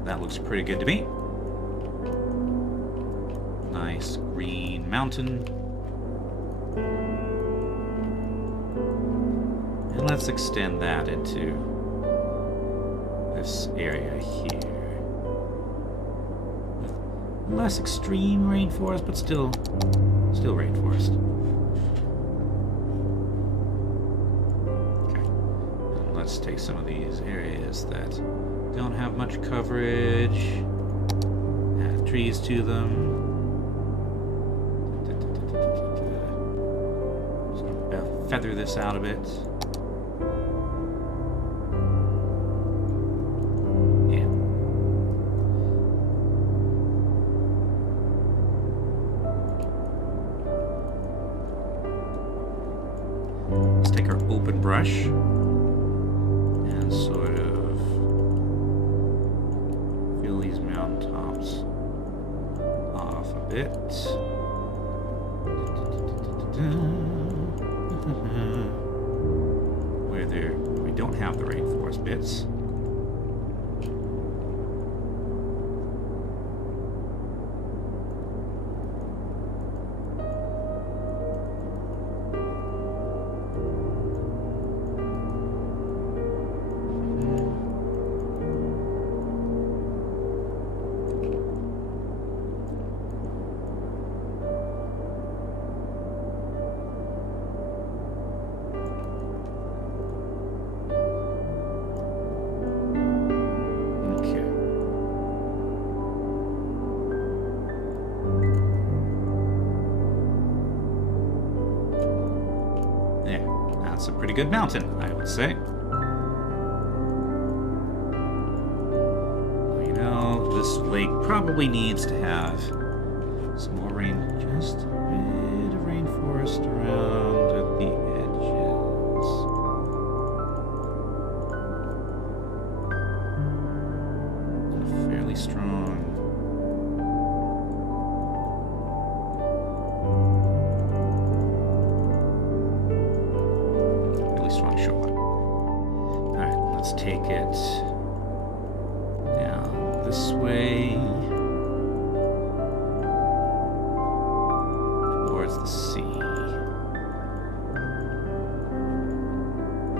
That looks pretty good to me. Nice green mountain. And let's extend that into this area here. With less extreme rainforest, but still rainforest. Okay. And let's take some of these areas that don't have much coverage. Add trees to them. Just gonna feather this out a bit. Yeah. Let's take our open brush and sort of these mountain tops off a bit. Where we don't have the rainforest bits. That's a pretty good mountain, I would say. You know, this lake probably needs to have some more rain, just a bit of rainforest around at the edges. Fairly strong. Take it this way towards the sea.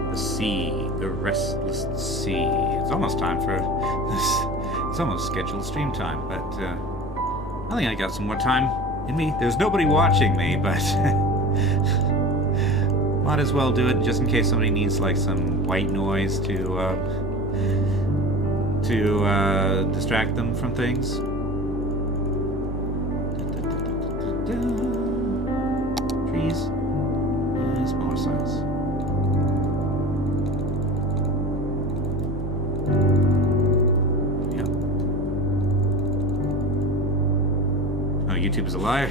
The sea, the restless sea. It's almost time for this. It's almost scheduled stream time, but I think I got some more time in me. There's nobody watching me, but might as well do it just in case somebody needs like some white noise to distract them from things. Trees, smaller size. Yep. Oh, YouTube is a liar.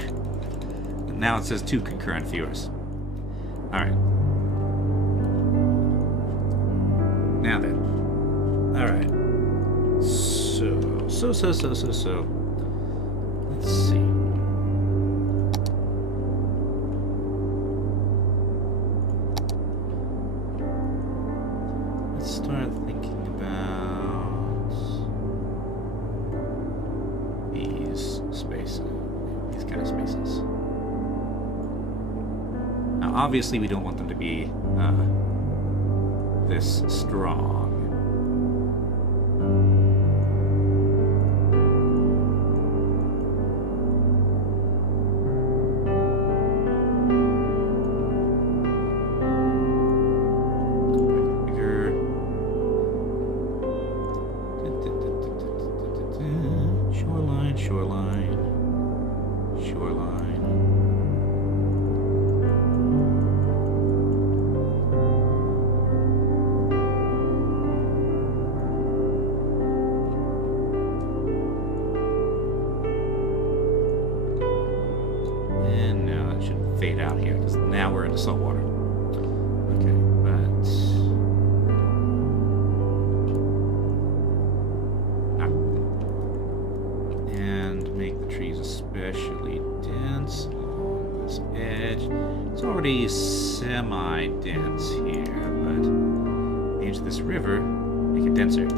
Now it says 2 concurrent viewers. All right. Now then. All right. So. Let's see. Let's start thinking about these spaces, these kind of spaces. Now, obviously, we don't want them to be this strong. Fade out here because now we're into salt water. Okay, but and make the trees especially dense along this edge. It's already semi-dense here, but the edge of this river make it denser.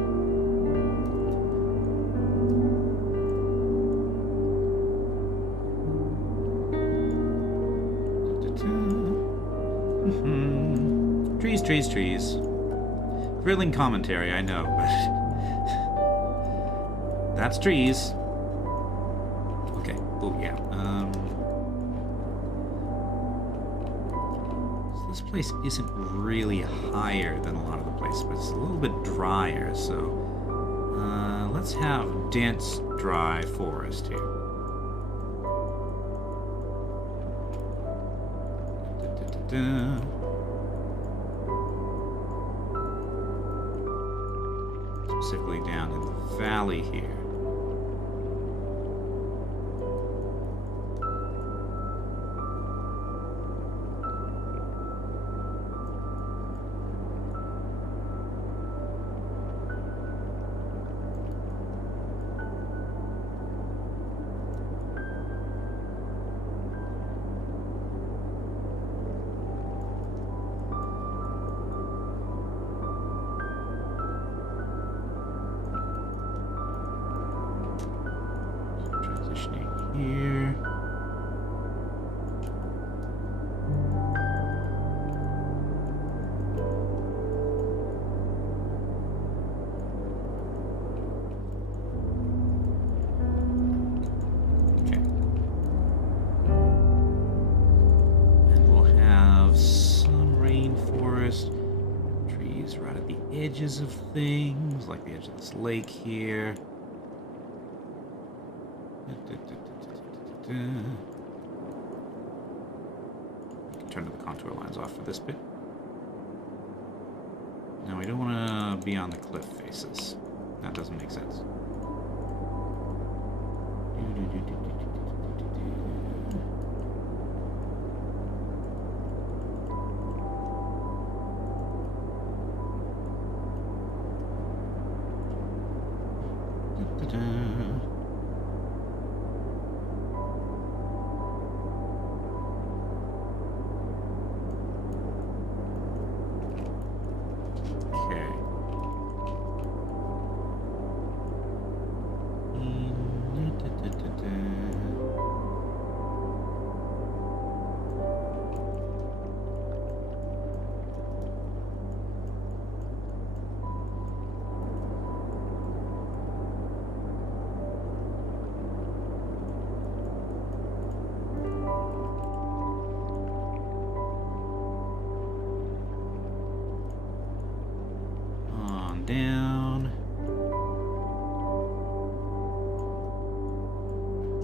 Trees. Thrilling commentary, I know, but that's trees. Okay. Oh yeah. So this place isn't really higher than a lot of the places, but it's a little bit drier. So let's have dense, dry forest here. Specifically down in the valley here. Here. Okay. And we'll have some rainforest, trees right at the edges of things, like the edge of this lake here. You can turn the contour lines off for this bit. Now we don't want to be on the cliff faces. That doesn't make sense.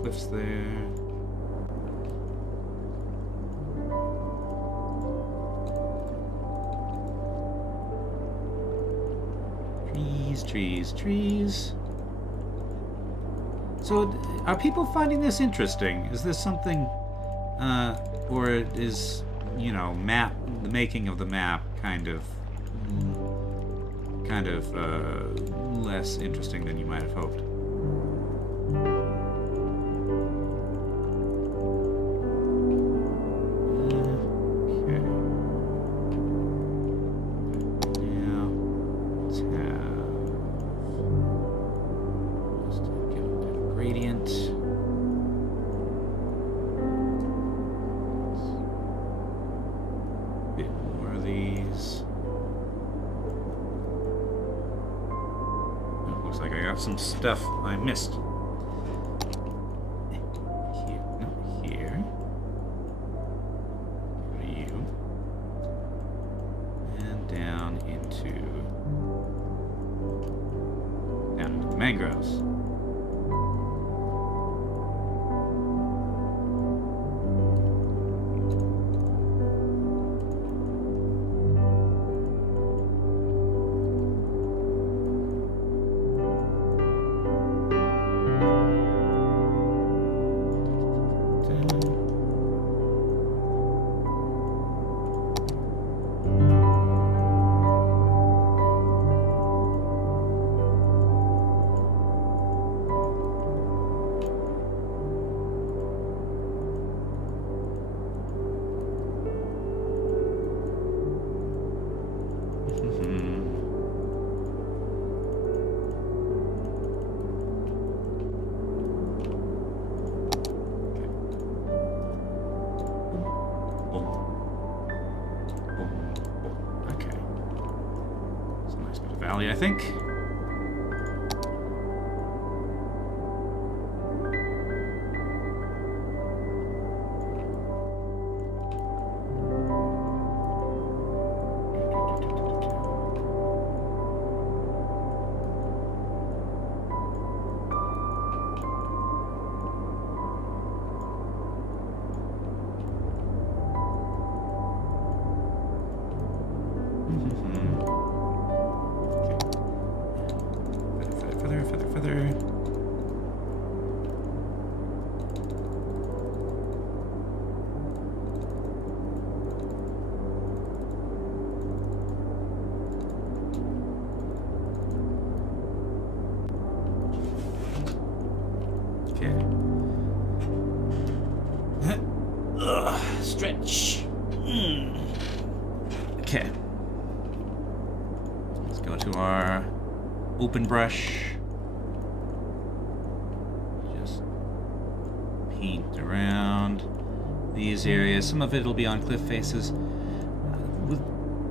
cliffs there. Trees. So, are people finding this interesting? Is this something, or is, you know, the making of the map kind of less interesting than you might have hoped? Some stuff I missed. Here, no, here. Go to you. And down into the mangroves. I think. Stretch. Okay. Let's go to our open brush. Just paint around these areas. Some of it will be on cliff faces. With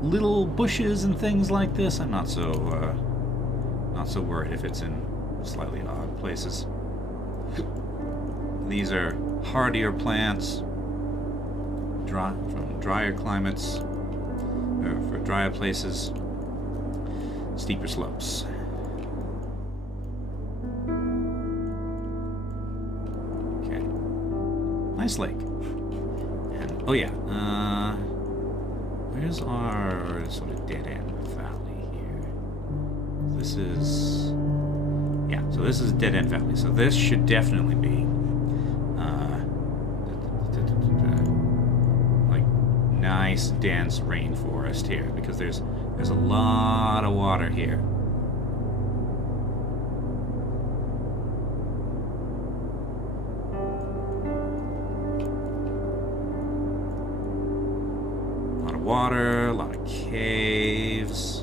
little bushes and things like this, I'm not so worried if it's in slightly odd places. These are hardier plants. From drier climates, or for drier places, steeper slopes. Okay, nice lake. And, oh yeah, where's our sort of dead end valley here? This is, yeah, so this is dead end valley. So this should definitely be nice dense rainforest here, because there's a lot of water here. A lot of water, a lot of caves.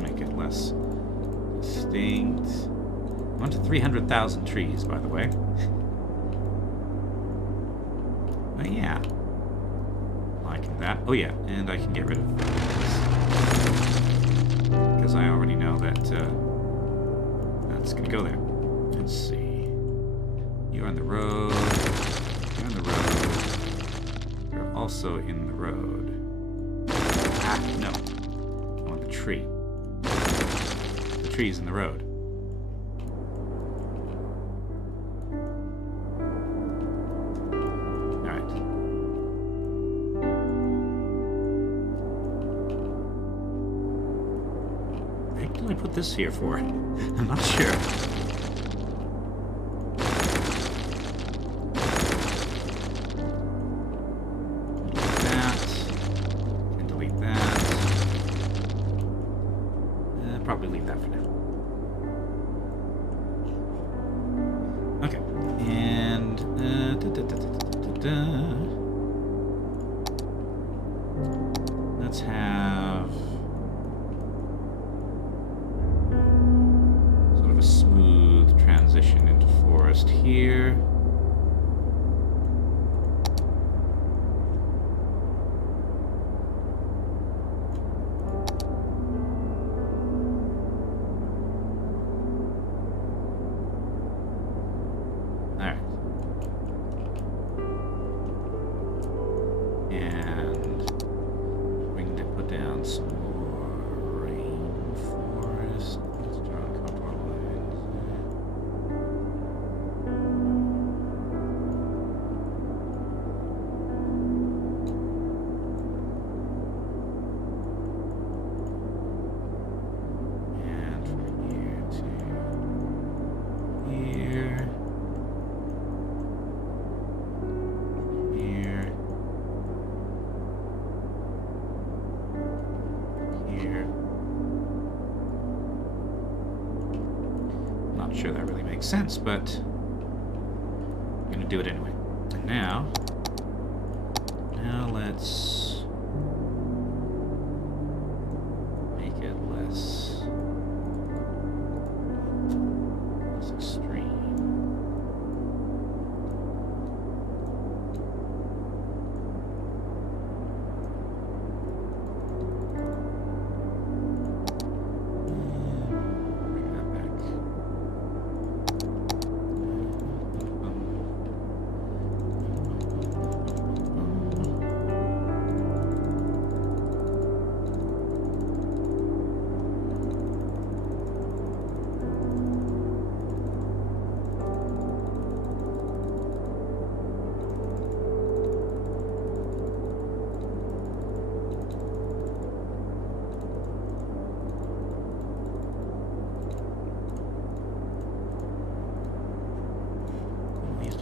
Make it less distinct. 1 to 300,000 trees, by the way. But yeah, liking that. Oh yeah, and I can get rid of this. Because I already know that that's going to go there. Let's see. You're on the road. You're on the road. You're also in the road. Ah, no. I want the tree. The tree's in the road. What did I put this here for? I'm not sure. That. And delete that. Probably leave that for now. Okay. And let's have sort of a smooth transition into forest here. Sure that really makes sense, but I'm gonna do it anyway. And now let's make it less extreme.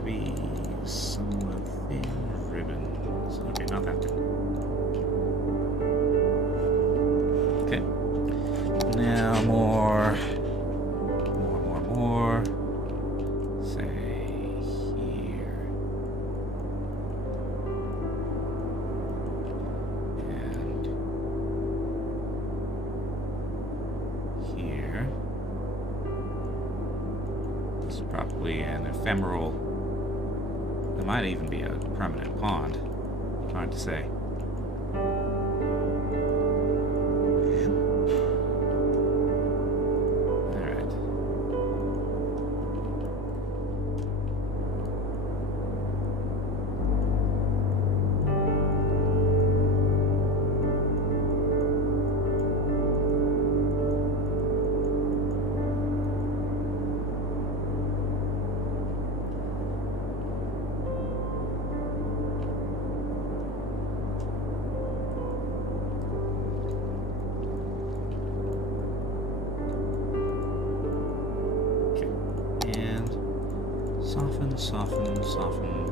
Be somewhat thin ribbons. Okay, not that thin. Okay. Now more. Say here. And here. This is probably an ephemeral. It might even be a permanent pond. Hard to say. Alright. Soften, soften, soften,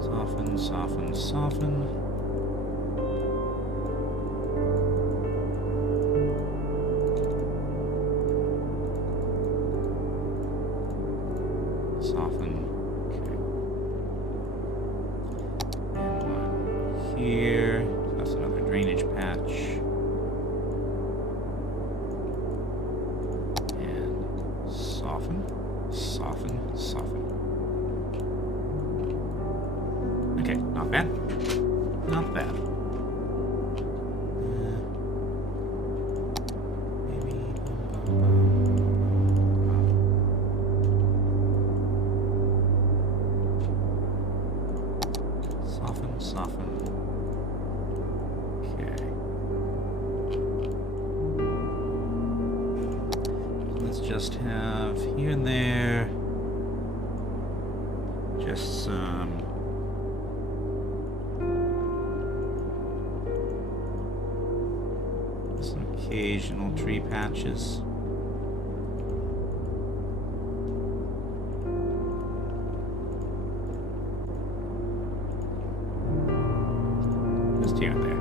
soften, soften, soften. Soften. Okay. And one here. That's another drainage patch. And soften. Soften, soften. Okay, not bad. not bad. Maybe. Soften, soften. Okay. Let's just have here and there just some occasional tree patches. Just here and there.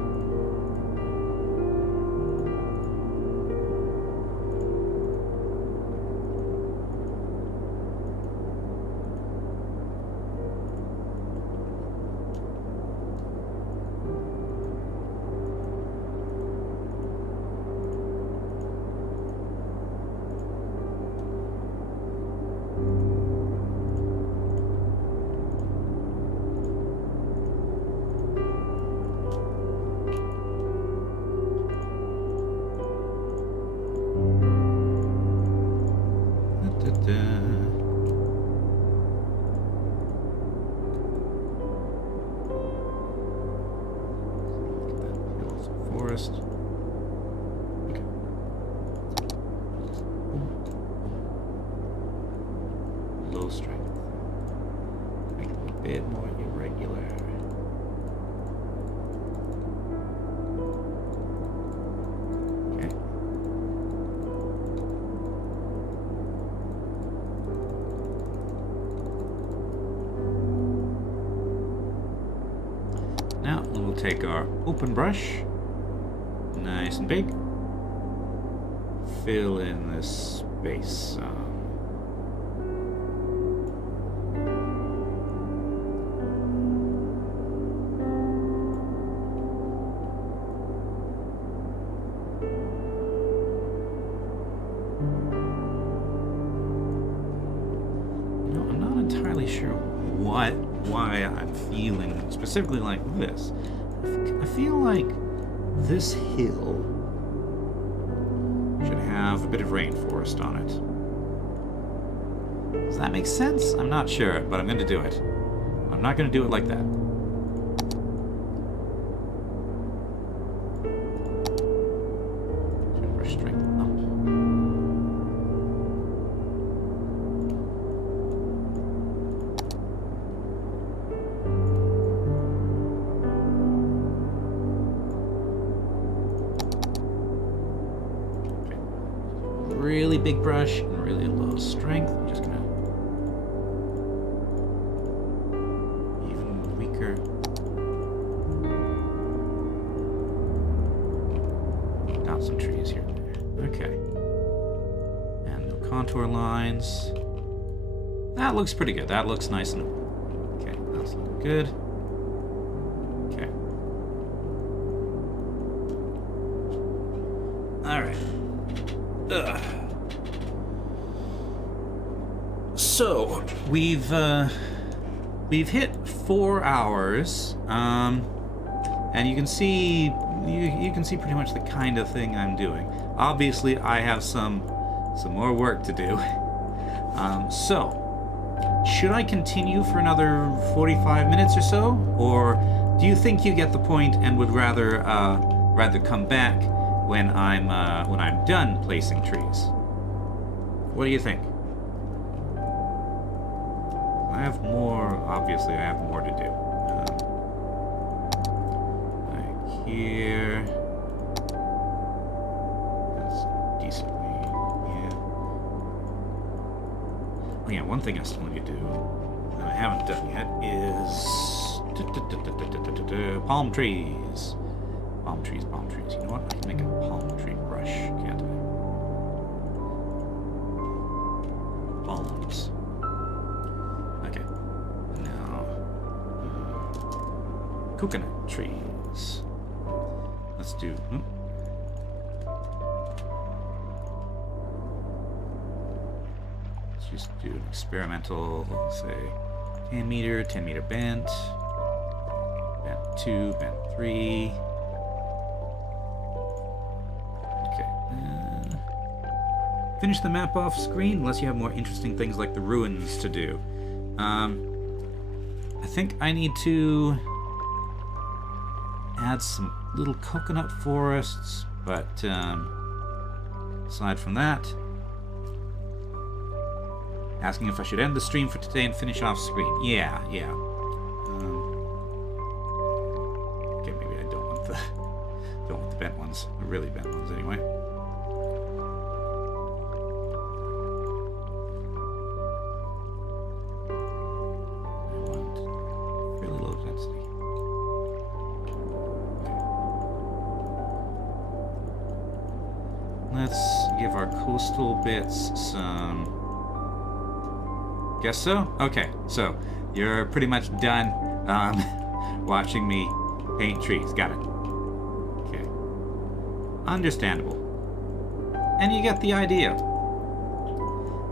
Forest. Okay. Low strength. Make it a bit more irregular. Okay. Now we'll take our open brush. Nice and big. Fill in this space. I'm not entirely sure why I'm feeling specifically like this. I feel like this hill should have a bit of rainforest on it. Does that make sense? I'm not sure, but I'm going to do it. I'm not going to do it like that. Should brush strength up. Really big brush and really low strength. I'm just gonna even weaker. Got some trees here and there. Okay. And no contour lines. That looks pretty good. That looks nice and okay. That's looking good. Okay. All right. So we've hit 4 hours, and you can see you can see pretty much the kind of thing I'm doing. Obviously, I have some more work to do. So should I continue for another 45 minutes or so, or do you think you get the point and would rather come back when I'm done placing trees? What do you think? Obviously I have more to do. Like here. That's decently, yeah. Oh yeah, one thing I still need to do that I haven't done yet is palm trees. Palm trees, palm trees. You know what? I can make a palm tree brush, can't I? Palms. Okay. Now, coconut trees. Let's do. Let's just do an experimental, say, 10 meter bent. Bent 2, bent 3. Okay. Finish the map off screen unless you have more interesting things like the ruins to do. I think I need to add some little coconut forests, but aside from that, asking if I should end the stream for today and finish off screen. Yeah. Okay, maybe I don't want the bent ones, the really bent ones anyway. Let's give our coastal bits some... Guess so? Okay, so you're pretty much done watching me paint trees. Got it. Okay. Understandable. And you get the idea.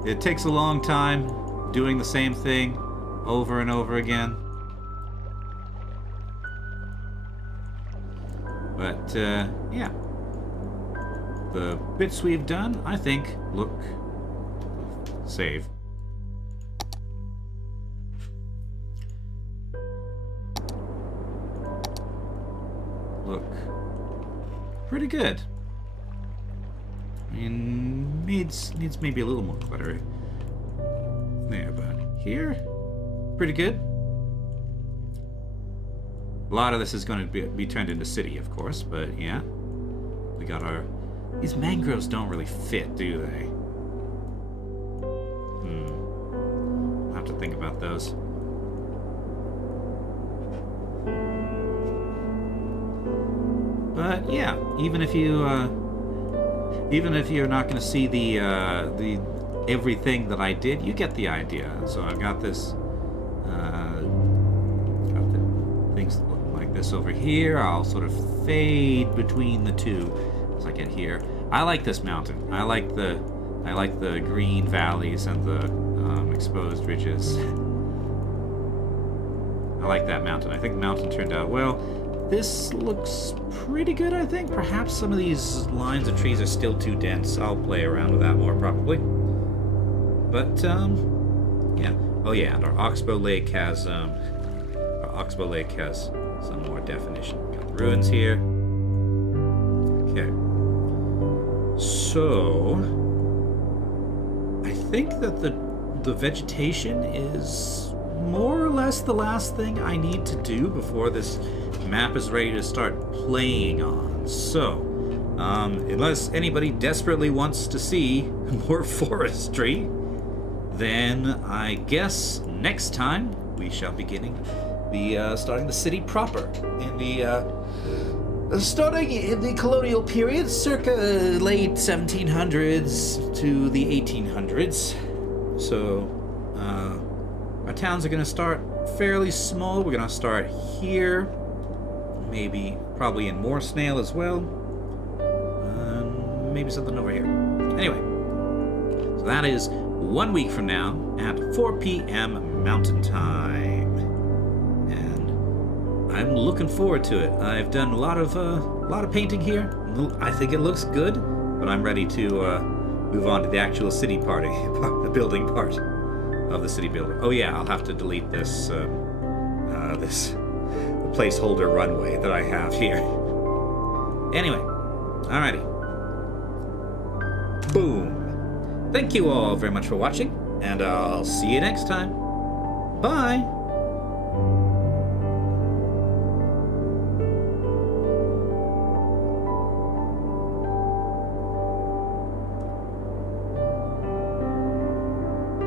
It takes a long time doing the same thing over and over again. But, yeah. The bits we've done, I think, look... Save. Look pretty good. I mean, needs maybe a little more clutter there, but here, pretty good. A lot of this is going to be turned into city, of course, but yeah. We got our... These mangroves don't really fit, do they? I'll have to think about those. But yeah, even if you're not going to see the everything that I did, you get the idea. So I've got this, got the things that look like this over here. I'll sort of fade between the two as I get here. I like this mountain. I like the green valleys and the exposed ridges. I like that mountain. I think the mountain turned out well. This looks pretty good, I think. Perhaps some of these lines of trees are still too dense. I'll play around with that more, probably. But, yeah. Oh, yeah, and our Oxbow Lake has some more definition. Got the ruins here. Okay. So, I think that the vegetation is more or less the last thing I need to do before this map is ready to start playing on. So, unless anybody desperately wants to see more forestry, then I guess next time we shall be starting the city proper in the starting in the colonial period, circa late 1700s to the 1800s. So, our towns are going to start fairly small. We're going to start here, probably in Moorsnail as well, maybe something over here. Anyway, so that is 1 week from now at 4 p.m. Mountain Time, and I'm looking forward to it. I've done a lot of painting here. I think it looks good, but I'm ready to move on to the actual city party, the building part of the city builder. Oh yeah, I'll have to delete this this placeholder runway that I have here. Anyway, alrighty. Boom. Thank you all very much for watching, and I'll see you next time. Bye.